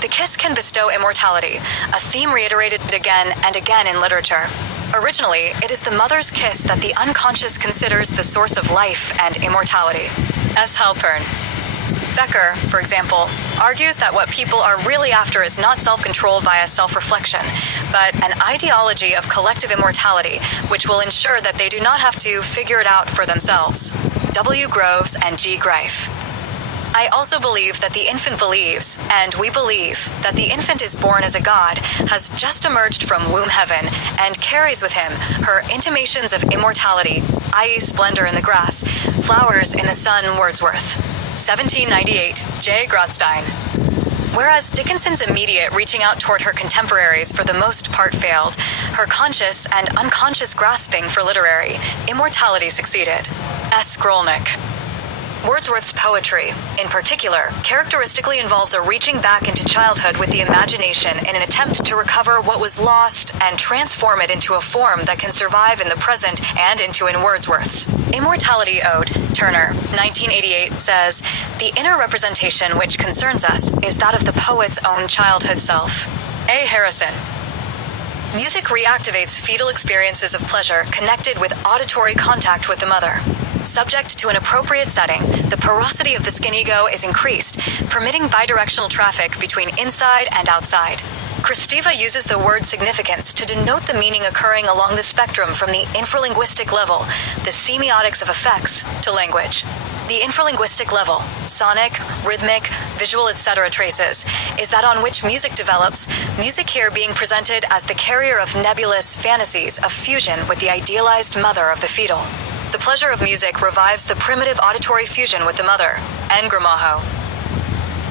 The kiss can bestow immortality, a theme reiterated again and again in literature. Originally, it is the mother's kiss that the unconscious considers the source of life and immortality. S. Halpern. Becker, for example, argues that what people are really after is not self-control via self-reflection, but an ideology of collective immortality, which will ensure that they do not have to figure it out for themselves. W. Groves and G. Greif. I also believe that the infant believes, and we believe, that the infant is born as a god, has just emerged from womb heaven, and carries with him her intimations of immortality, i.e. splendor in the grass, flowers in the sun. Wordsworth. 1798, J. Grotstein. Whereas Dickinson's immediate reaching out toward her contemporaries for the most part failed, her conscious and unconscious grasping for literary immortality succeeded. S. Grolnick. Wordsworth's poetry, in particular, characteristically involves a reaching back into childhood with the imagination in an attempt to recover what was lost and transform it into a form that can survive in the present and into in Wordsworth's Immortality Ode. Turner, 1988, says, "The inner representation which concerns us is that of the poet's own childhood self." A. Harrison. Music reactivates fetal experiences of pleasure connected with auditory contact with the mother. Subject to an appropriate setting, the porosity of the skin ego is increased, permitting bidirectional traffic between inside and outside. Kristeva uses the word significance to denote the meaning occurring along the spectrum from the infralinguistic level, the semiotics of effects, to language. The infralinguistic level, sonic, rhythmic, visual, etc. traces, is that on which music develops, music here being presented as the carrier of nebulous fantasies of fusion with the idealized mother of the fetal. The pleasure of music revives the primitive auditory fusion with the mother. N. Gramajo.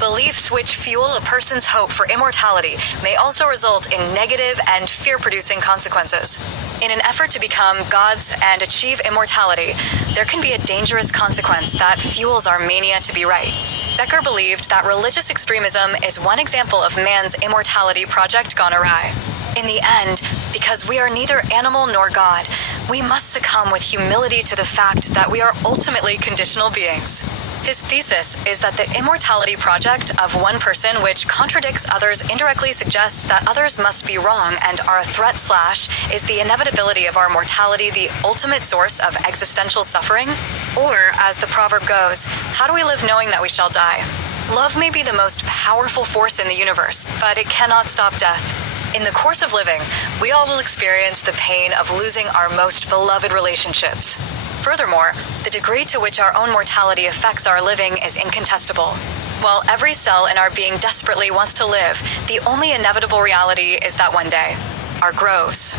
Beliefs which fuel a person's hope for immortality may also result in negative and fear-producing consequences. In an effort to become gods and achieve immortality, there can be a dangerous consequence that fuels our mania to be right. Becker believed that religious extremism is one example of man's immortality project gone awry. In the end, because we are neither animal nor God, we must succumb with humility to the fact that we are ultimately conditional beings. His thesis is that the immortality project of one person which contradicts others indirectly suggests that others must be wrong and are a threat / is the inevitability of our mortality the ultimate source of existential suffering? Or, as the proverb goes, how do we live knowing that we shall die? Love may be the most powerful force in the universe, but it cannot stop death. In the course of living, we all will experience the pain of losing our most beloved relationships. Furthermore, the degree to which our own mortality affects our living is incontestable. While every cell in our being desperately wants to live, the only inevitable reality is that one day, our groves.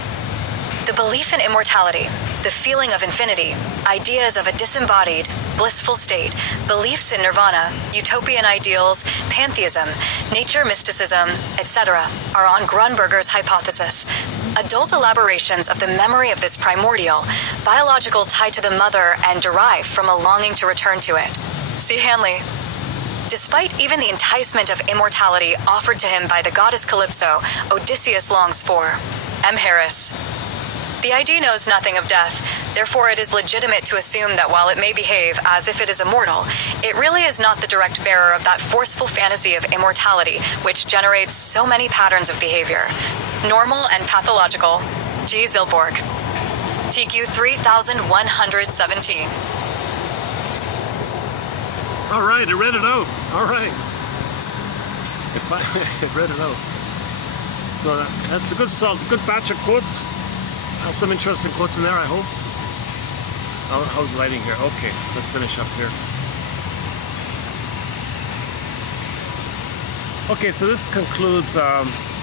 The belief in immortality, the feeling of infinity, ideas of a disembodied, blissful state, beliefs in nirvana, utopian ideals, pantheism, nature mysticism, etc., are on Grunberger's hypothesis. Adult elaborations of the memory of this primordial, biological tie to the mother and derived from a longing to return to it. See Hanley. Despite even the enticement of immortality offered to him by the goddess Calypso, Odysseus longs for. M. Harris. The idea knows nothing of death, therefore it is legitimate to assume that while it may behave as if it is immortal, it really is not the direct bearer of that forceful fantasy of immortality which generates so many patterns of behavior. Normal and pathological. G. Zilborg. TQ 3117. All right, I read it out. All right. I read it out. So that's a good batch of quotes. Some interesting quotes in there, I hope. How's lighting here? Okay, let's finish up here. Okay, so this concludes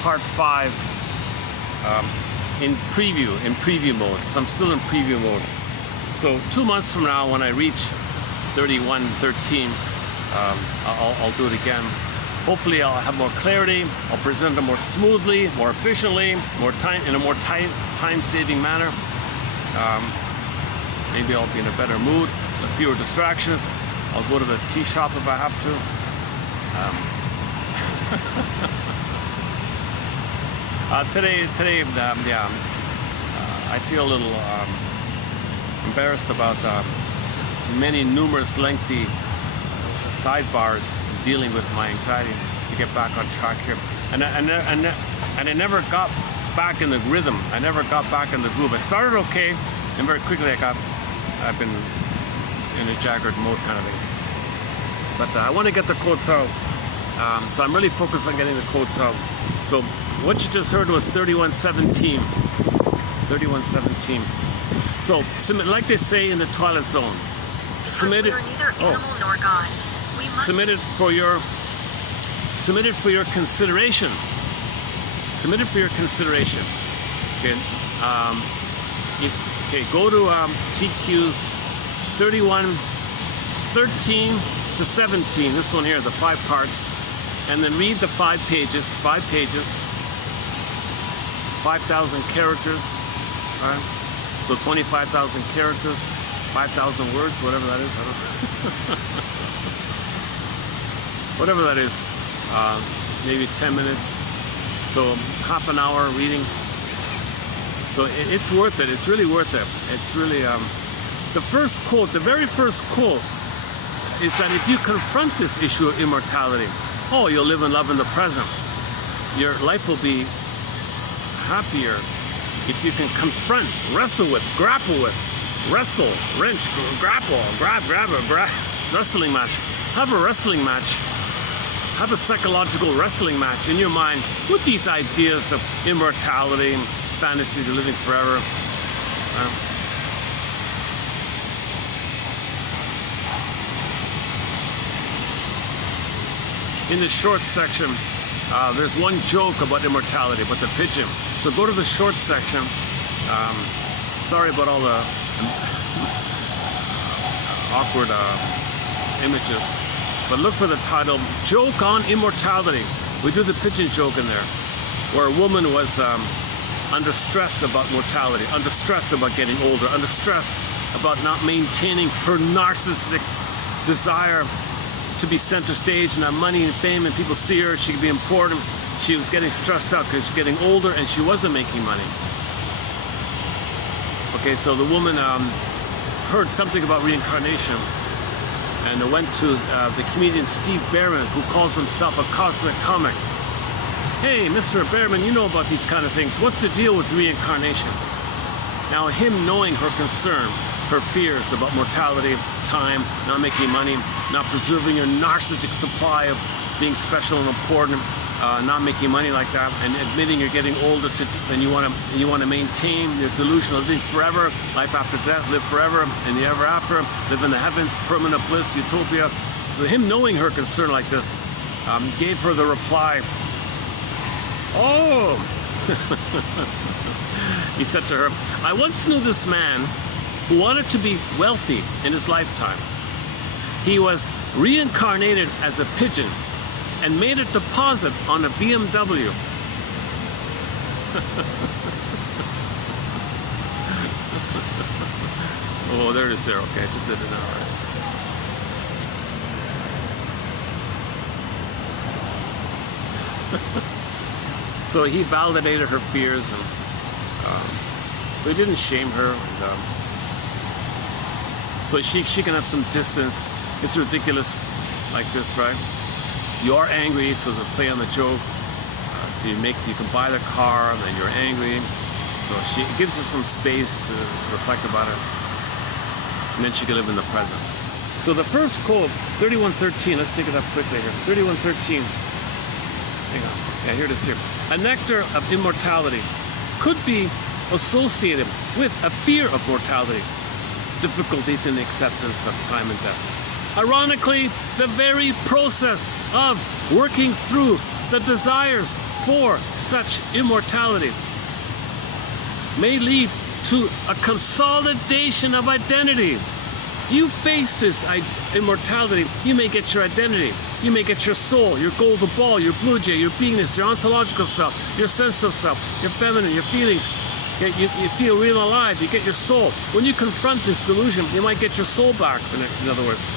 part 5 in preview mode. So I'm still in preview mode. So 2 months from now, when I reach 3113, I'll do it again. Hopefully I'll have more clarity, I'll present them more smoothly, more efficiently, in a more time-saving manner. Maybe I'll be in a better mood, with fewer distractions. I'll go to the tea shop if I have to. Today, I feel a little embarrassed about many numerous lengthy sidebars dealing with my anxiety to get back on track here, and I never got back in the rhythm. I never got back in the groove. I started okay, and very quickly I've been in a jaggered mode kind of thing. But I want to get the quotes out, so I'm really focused on getting the quotes out. So what you just heard was 3117. 3117. So like they say in the Twilight Zone, submit it. We are neither animal nor God. We must Submitted for your consideration. Submitted for your consideration. Okay. Go to TQ's 3113 to 17. This one here, the 5 parts, and then read the 5 pages. 5 pages. 5,000 characters. All right. So 25,000 characters, 5,000 words, whatever that is. I don't know. Whatever that is. Maybe 10 minutes. So half an hour reading. So it's worth it. It's really worth it. It's really the first quote, the very first quote is that if you confront this issue of immortality, you'll live and love in the present. Your life will be happier if you can confront, wrestle with, grapple with, wrestle, wrench, grapple, grab, wrestling match. Have a wrestling match. Have a psychological wrestling match in your mind with these ideas of immortality and fantasies of living forever. In the short section, there's one joke about immortality, about the pigeon. So go to the short section. Sorry about all the awkward images, but look for the title, Joke on Immortality. We do the pigeon joke in there, where a woman was under stress about mortality, under stress about getting older, under stress about not maintaining her narcissistic desire to be center stage and have money and fame and people see her, she could be important. She was getting stressed out because she's getting older and she wasn't making money. Okay, so the woman heard something about reincarnation and went to the comedian Steve Barron, who calls himself a cosmic comic. Hey, Mr. Barron, you know about these kind of things. What's the deal with reincarnation? Now, him knowing her concern, her fears about mortality, time, not making money, not preserving your narcissistic supply of being special and important, not making money like that, and admitting you're getting older and you want to maintain your delusion of living forever, life after death, live forever, and the ever after, live in the heavens, permanent bliss, utopia. So him knowing her concern like this gave her the reply, he said to her, I once knew this man who wanted to be wealthy in his lifetime. He was reincarnated as a pigeon and made a deposit on a BMW. Oh, there it is there. Okay, I just did it now. So he validated her fears, and he didn't shame her. And, so she can have some distance. It's ridiculous like this, right? You are angry, so to play on the joke. So you can buy the car, and then you're angry. So it gives her some space to reflect about it. And then she can live in the present. So the first quote, 3113, let's take it up quickly here. 3113. Hang on. Yeah, here it is here. A nectar of immortality could be associated with a fear of mortality, difficulties in the acceptance of time and death. Ironically, the very process of working through the desires for such immortality may lead to a consolidation of identity. You face this immortality, you may get your identity, you may get your soul, your golden ball, your blue jay, your beingness, your ontological self, your sense of self, your feminine, your feelings. You feel real alive, you get your soul. When you confront this delusion, you might get your soul back, in other words.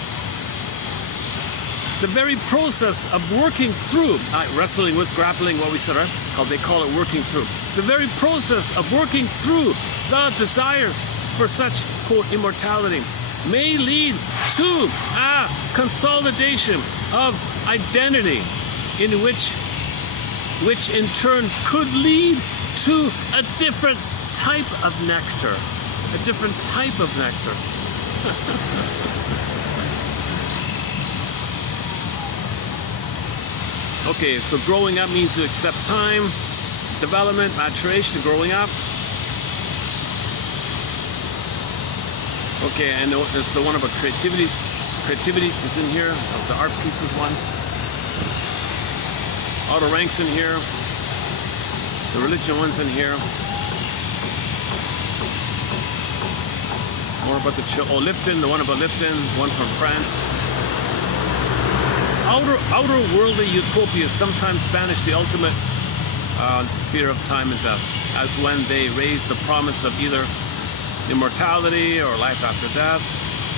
The very process of working through, wrestling with, grappling, what we said, right? They call it working through. The very process of working through the desires for such, quote, immortality may lead to a consolidation of identity in which in turn could lead to a different type of nectar. A different type of nectar. Okay, so growing up means to accept time, development, maturation, growing up. Okay, and there's the one about creativity. Creativity is in here. The art piece is one. Auto ranks in here. The religion one's in here. More about the Lifton, the one about Lifton, one from France. Outer worldly utopias sometimes banish the ultimate fear of time and death, as when they raise the promise of either immortality or life after death,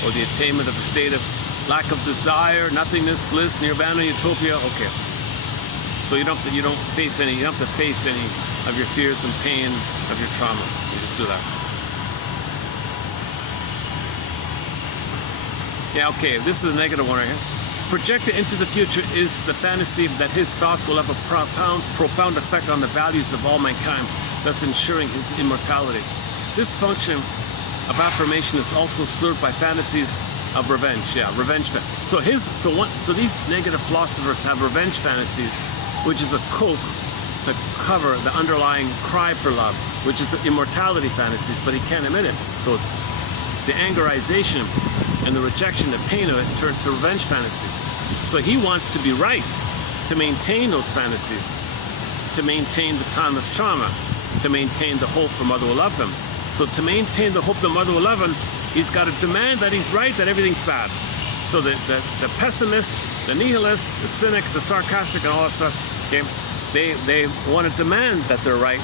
or the attainment of a state of lack of desire, nothingness, bliss, nirvana, utopia. Okay, so you don't have to face any of your fears and pain of your trauma. You just do that. Yeah, okay, this is the negative one right here. Projected into the future is the fantasy that his thoughts will have a profound effect on the values of all mankind, thus ensuring his immortality. This function of affirmation is also served by fantasies of revenge. Yeah, revenge. So these negative philosophers have revenge fantasies, which is a cope to cover the underlying cry for love, which is the immortality fantasies, but he can't admit it. So it's the angerization and the rejection, the pain of it turns to revenge fantasies. So he wants to be right, to maintain those fantasies, to maintain the timeless trauma, to maintain the hope the mother will love him. So to maintain the hope the mother will love him, he's got to demand that he's right, that everything's bad. So the pessimist, the nihilist, the cynic, the sarcastic, and all that stuff, okay, they want to demand that they're right,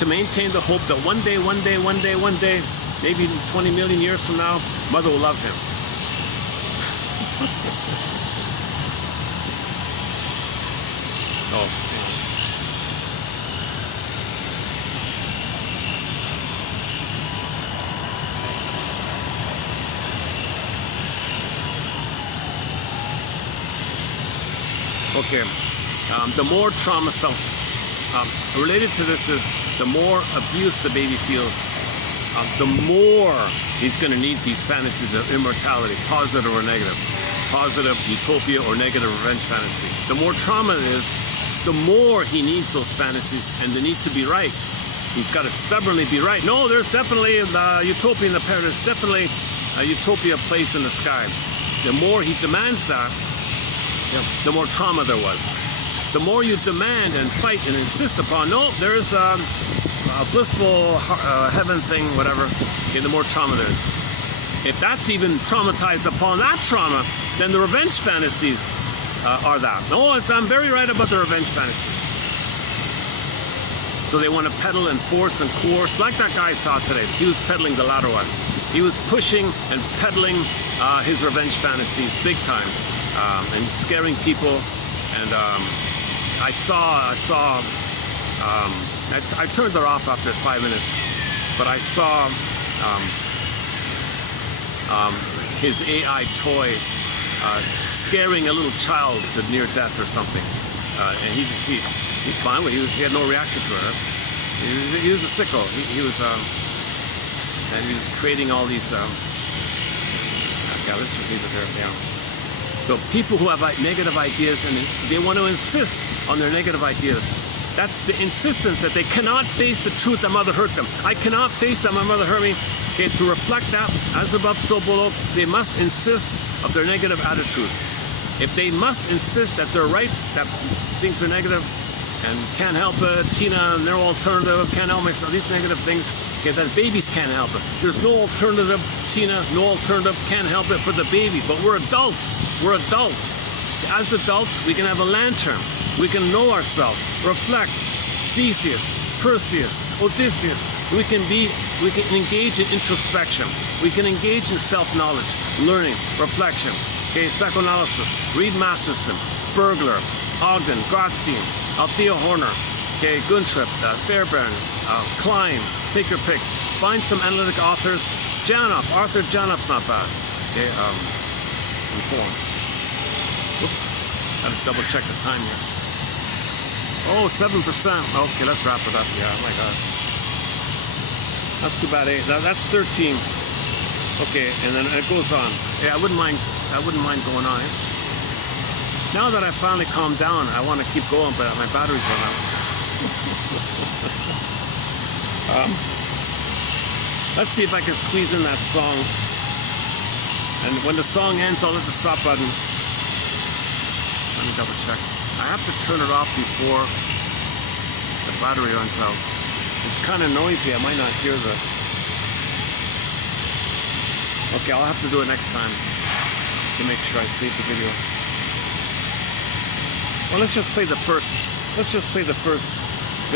to maintain the hope that one day, maybe 20 million years from now, mother will love him. Oh, okay. The more trauma, related to this is the more abuse the baby feels, the more he's going to need these fantasies of immortality, positive or negative, positive utopia or negative revenge fantasy. The more trauma it is, the more he needs those fantasies and the need to be right. He's got to stubbornly be right. No, there's definitely a utopia in the paradise, definitely a utopia place in the sky. The more he demands that, the more trauma there was. The more you demand and fight and insist upon, no, there's a blissful heaven thing, whatever, okay, the more trauma there is. If that's even traumatized upon that trauma, then the revenge fantasies are that. No, I'm very right about the revenge fantasies. So they want to peddle and force and coerce, like that guy I saw today. He was peddling the latter one. He was pushing and peddling his revenge fantasies big time, and scaring people. And I turned it off after 5 minutes, but I saw his AI toy scaring a little child to near death or something, and he's fine with it. He had no reaction to it. He was a sicko. He was and he was creating all these. Yeah, let's just leave it there. Yeah. So people who have negative ideas and they want to insist on their negative ideas. That's the insistence that they cannot face the truth that mother hurt them. I cannot face that my mother hurt me. Okay, to reflect that, as above, so below, they must insist of their negative attitudes. If they must insist that they're right, that things are negative, and can't help it, Tina, no alternative, can't help myself, these negative things, okay, that babies can't help it. There's no alternative, Tina, no alternative, can't help it for the baby. But we're adults. We're adults. As adults, we can have a lantern. We can know ourselves, reflect. Theseus, Perseus, Odysseus. We can engage in introspection. We can engage in self-knowledge, learning, reflection. Okay, psychoanalysis, Reed Masterson, Bergler, Ogden, Grotstein, Althea Harner, okay, Guntrip, Fairbairn, Klein, take your pick. Find some analytic authors. Janoff, Arthur Janoff's not bad. Okay, and so on. Whoops, gotta double check the time here. Oh, 7%. Okay, let's wrap it up. Yeah, oh my God. That's too bad. That's 13. Okay, and then it goes on. Yeah, I wouldn't mind going on. Now that I finally calmed down, I want to keep going, but my battery's run out. Let's see if I can squeeze in that song. And when the song ends, I'll hit the stop button. Let me double check. I have to turn it off before the battery runs out. It's kind of noisy. I might not hear the... Okay, I'll have to do it next time to make sure I save the video. Well, let's just play the first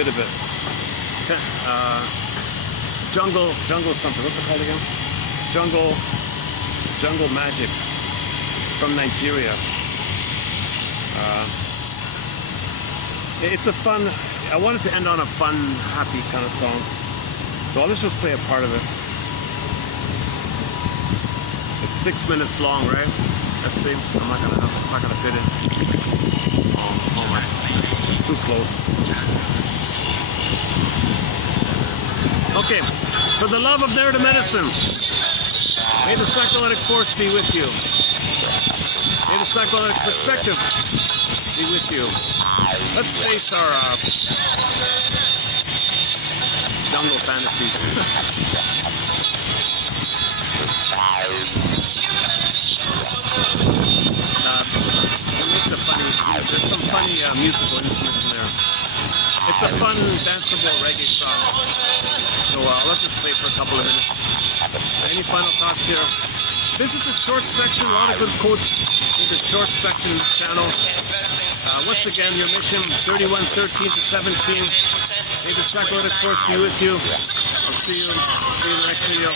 bit of it. Jungle something. What's it called again? Jungle Magic from Nigeria. It's a fun. I wanted to end on a fun, happy kind of song. So let's just play a part of it. It's 6 minutes long, right? Let's see. It's not gonna fit in. Oh my! It's too close. Okay, for the love of narrative medicine, may the psychoanalytic force be with you. May the psychoanalytic perspective be with you. Let's face our jungle fantasies. There's some funny musical instruments in there. It's a fun, danceable reggae song. So let's just play for a couple of minutes. Any final thoughts here? Visit the short section. A lot of good quotes in the short section channel. Once again, your mission 31:13 to 17. May the psychoanalytic force be with you. I'll see you in the next video.